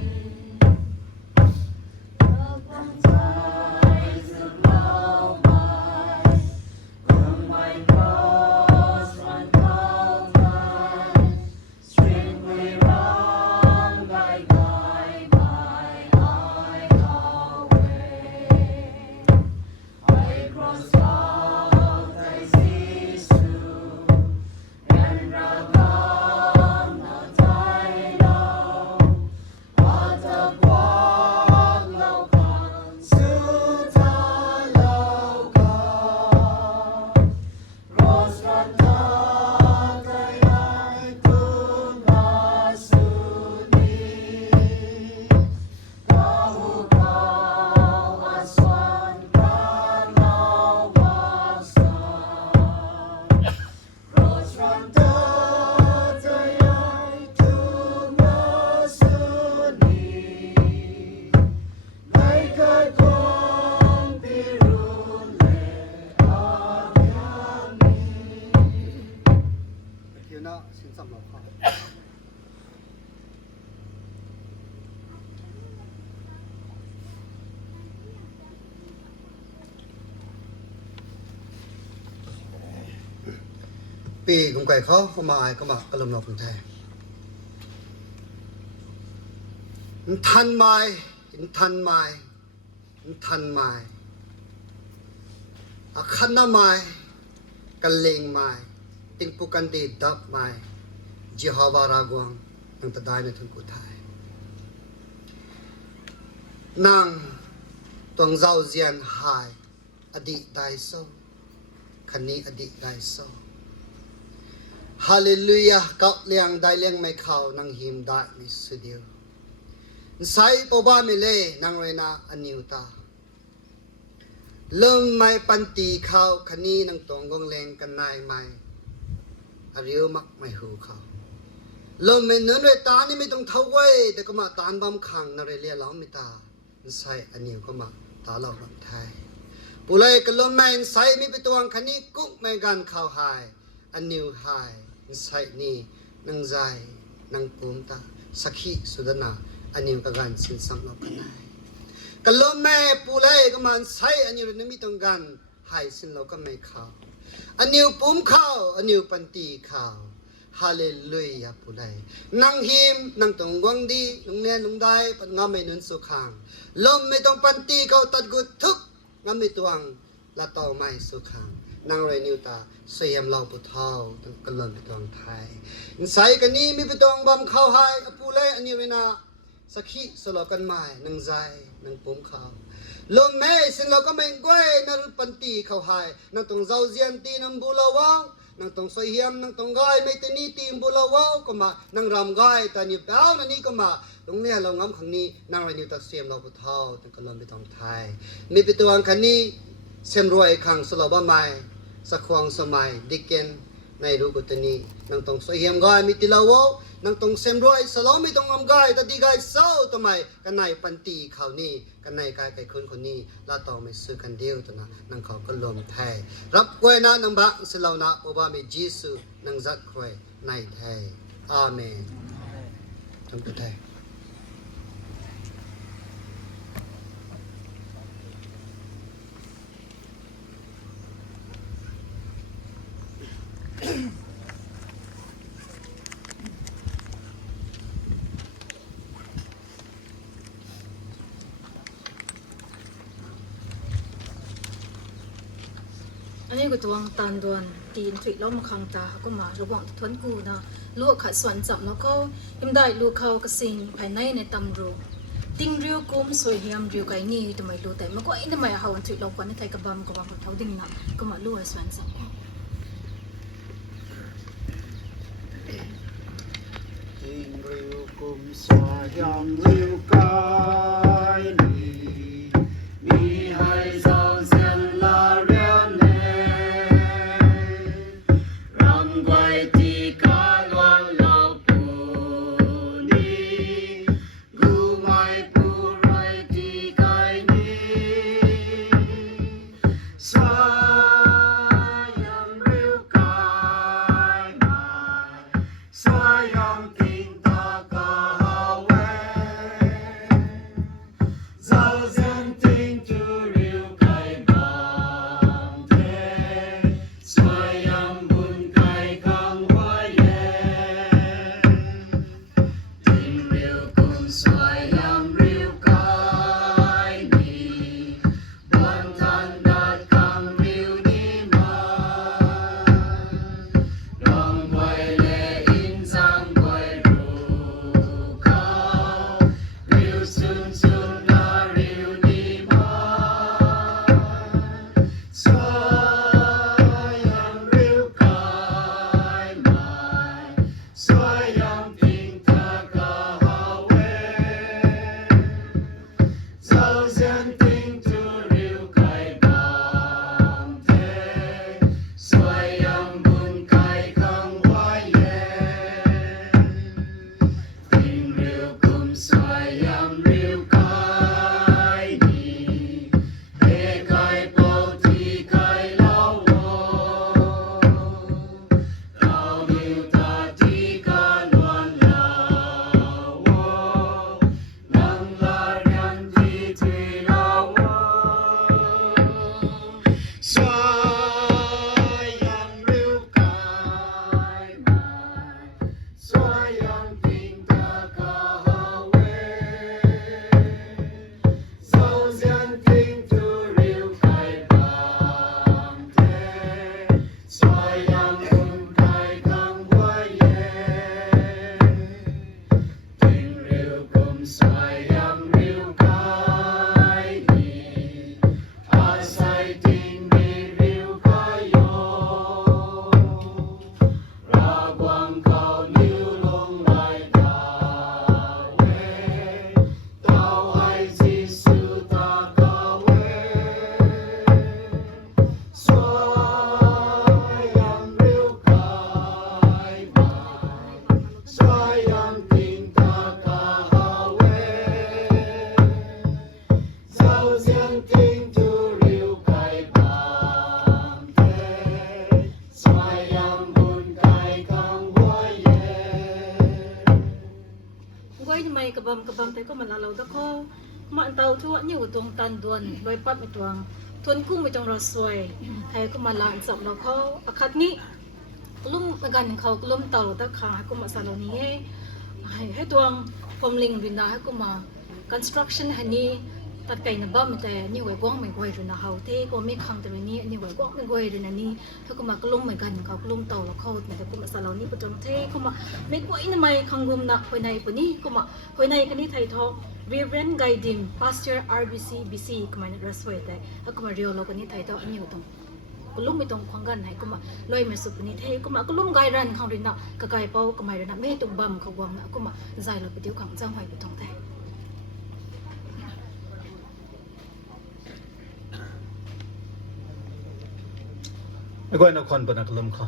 ปีกุมไก่เขาก็มาไอ้ก็มากระลมนกคนไทยทันไหมทันไหมทันไหมอาคันน้ำไหมกันเลงไหมติงปุกันดีดับไหมจิฮาวารากวงนั่งตะได้ในทุนกุไทยนางตวงเจ้าเจียนหายอดีตได้โซคันนี้อดีตได้โซฮาเลลูยาเก่าเลี้ยงได้เลี้ยงไม่เข้านางหิมได้มิสุเดียวใส่ปบ้าไม่เล่นางเรนาอันนิวตาเริ่มไม่ปันตีเขาคันนี้นางตวงกงเลงกันนายไม่อาริวมักไม่หูเขาเริ่มไม่เนื้อด้วยตานี่ไม่ต้องเท่าไว้แต่ก็มาตานบำคังนาเรเลียล้อมไม่ตาใส่อันนิวก็มาตาเราลำไทยปุเลยก็เริ่มไม่ใส่มีไปตัวคันนี้กุ๊กไม่กันเข้าหายอันนิวหายใส่นี่นางใจนางปุมตาสักขีสุดนาอันนิวก็กันสินสังเรากันได้ก็เริ่มแม่ปุเลยก็มันใส่อันนิวนี่มีต้องกันหายสินเราก็ไม่เข้าอันนิวปุมเข้าอันนิวปันตีเข้าฮาเลลูยาปุเลยนางหิมนางตรงกวางดีนางเนียนนางได้ปันงามไม่นุนสุขังลมไม่ต้องปันตีเขาตัดกุดทุกงามไม่ตวงละต่อไม่สุขังนางเรนิวตาเสียมเราปุเท่าตั้งกลมไปตวงไทยใส่กันนี้มีไปตวงบำเข้าหายปุเลยอันนี้เวนาสักขีสลอกันใหม่นางใจนางปุมเขาลมแม่สินเราก็ไม่ก้อยนางปันตีเขาหายนางตรงเจ้าเจียนตีนางบุลาวานางตรงสอยเฮียมนางตรงก้อยไม่ตีนี่ตีมบุลาวาก็มานางรำก้อยแต่นี่เป้านั่นนี่ก็มาตรงเนี้ยเรางำขังนี้นางเรนิวตาเสียมเราปุเท่าตั้งกลมไปตวงไทยมีไปตวงคันนี้เสียมรวยขังสลบใหม่สักควงสมัยดิเกนในรูกุตนีนางตรงสอยเฮียมก้อยมีติลาวานางตรงเสียมรวยสลอไม่ต้องงำก้อยแต่ดีก้อยเศร้าทำไมกันในปันตีเขานี่กันในกายไก่คนนี้ลาต่อไม่ซื้อกันเดียวตัวนะนางเขาก็ลมไทยรับกวยนะนางบักสลาวนะโอบามีจีสุนางจัดควยในไทยอาเมนทำตัวไทย อันนี้ก็ตัวตันดวนตีนถุยล้อมคังตาก็มาระวังทวนกูนะลูกขัดสวนจับแล้วก็ยังได้ลูกเขากระสิงภายในตำรูติงเรียวกุมสวยเฮียมเรียวไก่นี่ทำไมรู้แต่เมื่อก่อนทำไมเขาถุยล้อมกันในไทยกระบำก็วางเขาดิ่งนะก็มาลูกสวนจับติงเรียวกุมสวยเฮียมเรียวไก่นี่มีให้เจ้าเสียนลาเรียนเน่รำไว้ที่กาลวนเราปูนี่กูไม่ปูไรที่ไกลนี้สายยำเรียวไก่มาสายยำติงตากาเว กบังแต่ก็มาลาเราตะเขามาอันเตาทั่วนี่ก็ตรงตันดวนลอยปัดไม่ตวงทวนกุ้งไม่ตรงเราสวยให้ก็มาลาอันจับเราเขาอาคัดนี้ลุ่มกันเขาลุ่มเตาตะขาก็มาซาโลนี้ให้ตวงพรมลิงรินดาให้ก็มา construction ฮันนี่ตัดไก่นบ้ามแต่นี่ไว้กว้างไม่กวยรินดาเขาเทก็ไม่คังแต่นี่นี่ไว้กว้างไม่กวยรินดานี่ให้ก็มาก็ลุ่มเหมือนกันเขาก็ลุ่มเตาแล้วเขาแต่ก็มาซาโลนี้ประจงเทก็มาไม่กวยนี่ไม่คังรุมนะหอยในปนี้ก็มาหอยในกันนี่ไทยทอง Reverend Guidim Pastor RBC BC ก็มารัสเวแต่แล้วก็มาเรียวเรากันนี่ไทยทองอันนี้ก็ต้องก็ลุ่มไม่ต้องควงกันให้ก็มาลอยมาสุปนี้เทก็มาก็ลุ่มไกรันของรินดากะไก่เป้าก็มารินดาไม่ต้องบัมเขาวังนะก็มาใจเราไปเที่ยวขังจังหอยไปทองแต่ ไม่ค่อยนักคนเป็นนักลมเขา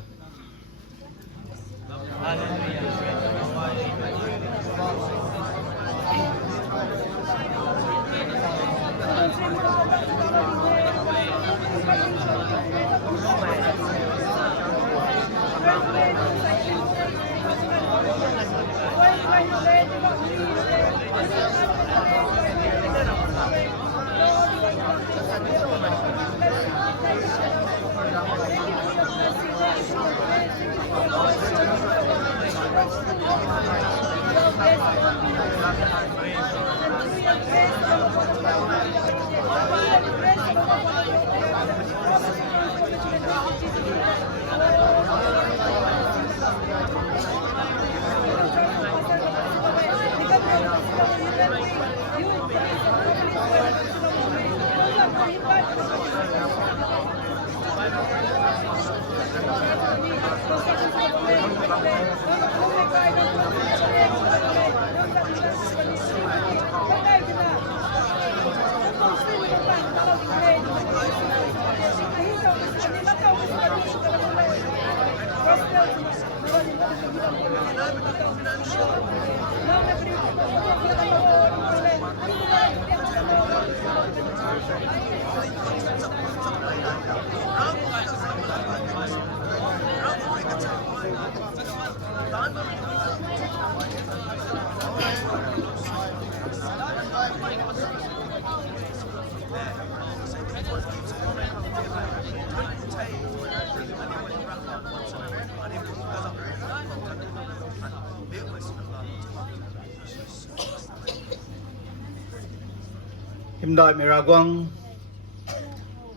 หิมได้ไม่รักวัง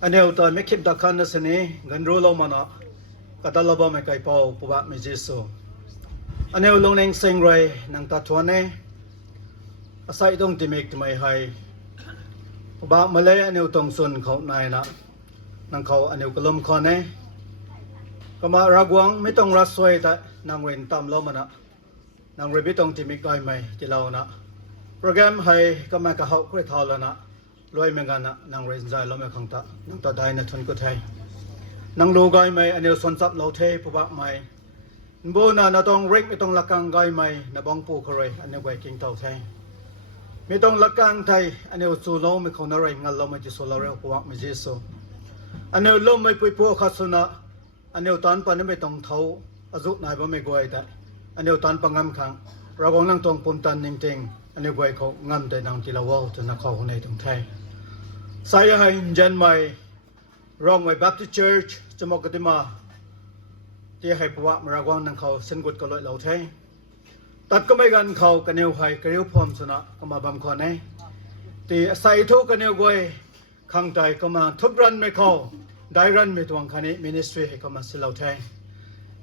อันเดียวตอนไม่คิดดักขันนั่นสินี่กันรู้เรามันอ่ะก็ตลอดไม่ไกลเป้าปุ๊บไม่จีสูอันเดียวลงในเสียงไรนังตาทวนเนี่ยอาศัยตรงที่มีไม่ให้ปุ๊บมาเลยอันเดียวตรงส่วนเขาในนะนังเขาอันเดียวก็ล้มคอเนี่ยก็มารักวังไม่ต้องรักสวยแต่นางเรนตามเรามันอ่ะนางเรนไม่ต้องที่มีไกลไม่ที่เรานะโปรแกรมให้ก็มากับเขาคุยทอแล้วนะรวยเหมือนกันนะนางเรนใจเราไม่ขังตานังตาได้นะทุนก็ไทยนางรู้ไกลไหมอันเดียวสนทรัพย์เราเทปุ๊บไหมบูน่ะนะต้องเร็กไม่ต้องลักกังไกลไหมนะบังปูเขาเลยอันเดียวไปกินเต่าไทยไม่ต้องลักกังไทยอันเดียวสู้เราไม่เขาหน้าเรงานเราไม่จะสู้เราเร็วปุ๊บไม่จีสูอันเดียวลมไม่ปุยปัวขัดสุนัขอันเดียวตอนปันไม่ต้องเท้าอายุนายบ่ไม่กวยแต่อันเดียวตอนปังงำขังเรากำลังต้องปุ่นตันจริงๆอันเดียวกวยเขางำแต่นางที่เราว่าจะนักเขาในตรงไทยสายให้เจนใหม่ร้องไว้ Baptist Church จะมอกติมาที่ให้ประวัติมารากวางนังเขาเส้นกุดก็ลอยเหล่าไทยตัดก็ไม่กันเขากันเนียวให้กระเรียวพร้อมสนะก็มาบำคอนให้ที่ใส่ทุกกันเนียวกวยข้างใจก็มาทุบรันไม่เขาได้รันไม่ตวงคันนี้ Ministry ให้ก็มาสิเหล่าไทย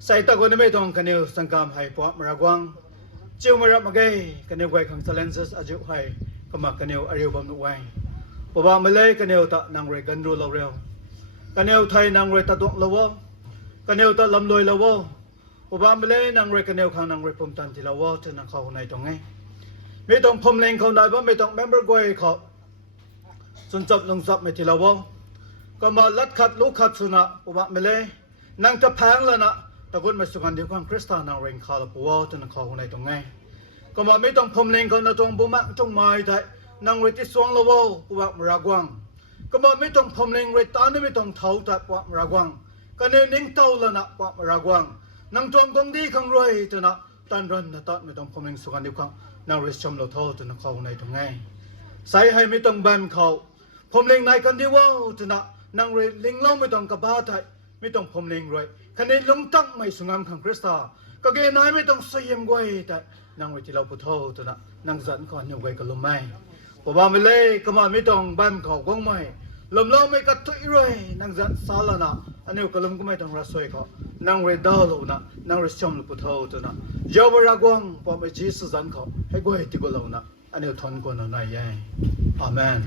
ใส่ตะกอนไม่ตวงกันเนียวสังกามให้ประวัติมารากวางเจ้ามารับมาเกยกันเนียวกวยข้าง Silences อายุให้ก็มากันเนียวอายุบำนุไว้ประวัติมาเลยกันเนียวตะนางเรกันรู้เราเร็วกันเนียวไทยนางเรตะดวงเราวกันเนียวตะลำลอยเราวประวัติมาเลยนางเรกันเนียวข้างนางเรพมตันที่เราว่าจะนักเขาในตรงไงไม่ต้องพมเลงเขาไหนบ้างไม่ต้องแมมเบอร์กวยเขาสุนจับลงจับไม่ที่เราว่าก็มาลัดขัดลูกขัดสุนัขประวัติมาเลยนางจะแพงแล้วนะตะกุนมาสุกันเดียวกันคริสตานางเรงเขาเราปัวจะนักเขาในตรงไงก็มาไม่ต้องพมเลงเขาในตรงบุมังตรงไม้ไทยนางเรติสวงเราว่าประวัติมารากวางก็มาไม่ต้องพมเลงเรตานไม่ต้องเท้าแต่ประวัติมารากวางก็เนี่ยนิ่งเท้าแล้วนะประวัติมารากวางนางจงกงดีขังรวยจะนะตันรันนะตัดไม่ต้องพมเลงสุกันเดียวกัน นางริชมเราโทษจนเขาในตรงไงใส่ให้ไม่ต้องแบนเขาผมเล็งในกันที่ว่าจนะนางเรลิงเล่าไม่ต้องกับบ้าไทยไม่ต้องผมเล็งเลยคะแนนลงตั้งไม่สงามขังคริสตาก็เกนายไม่ต้องเสียมไว้แต่นางเรที่เราพูดโทษจนะนางสันก่อนยังไว้ก็ลมไม่ผมว่าไม่เลยก็มาไม่ต้องแบนเขากงไม่ลมเล่าไม่กัดทุยเลยนางสันสาลนะอันนี้ก็ลมก็ไม่ต้องรัสวยเขานางเรดาลูนะนางเรชมเราพูดโทษจนะยาวรากวงพอไม่จีสสันเขาให้กูให้ที่กูเล่านะอันนี้ทนกว่าหน่อยยังอาเมน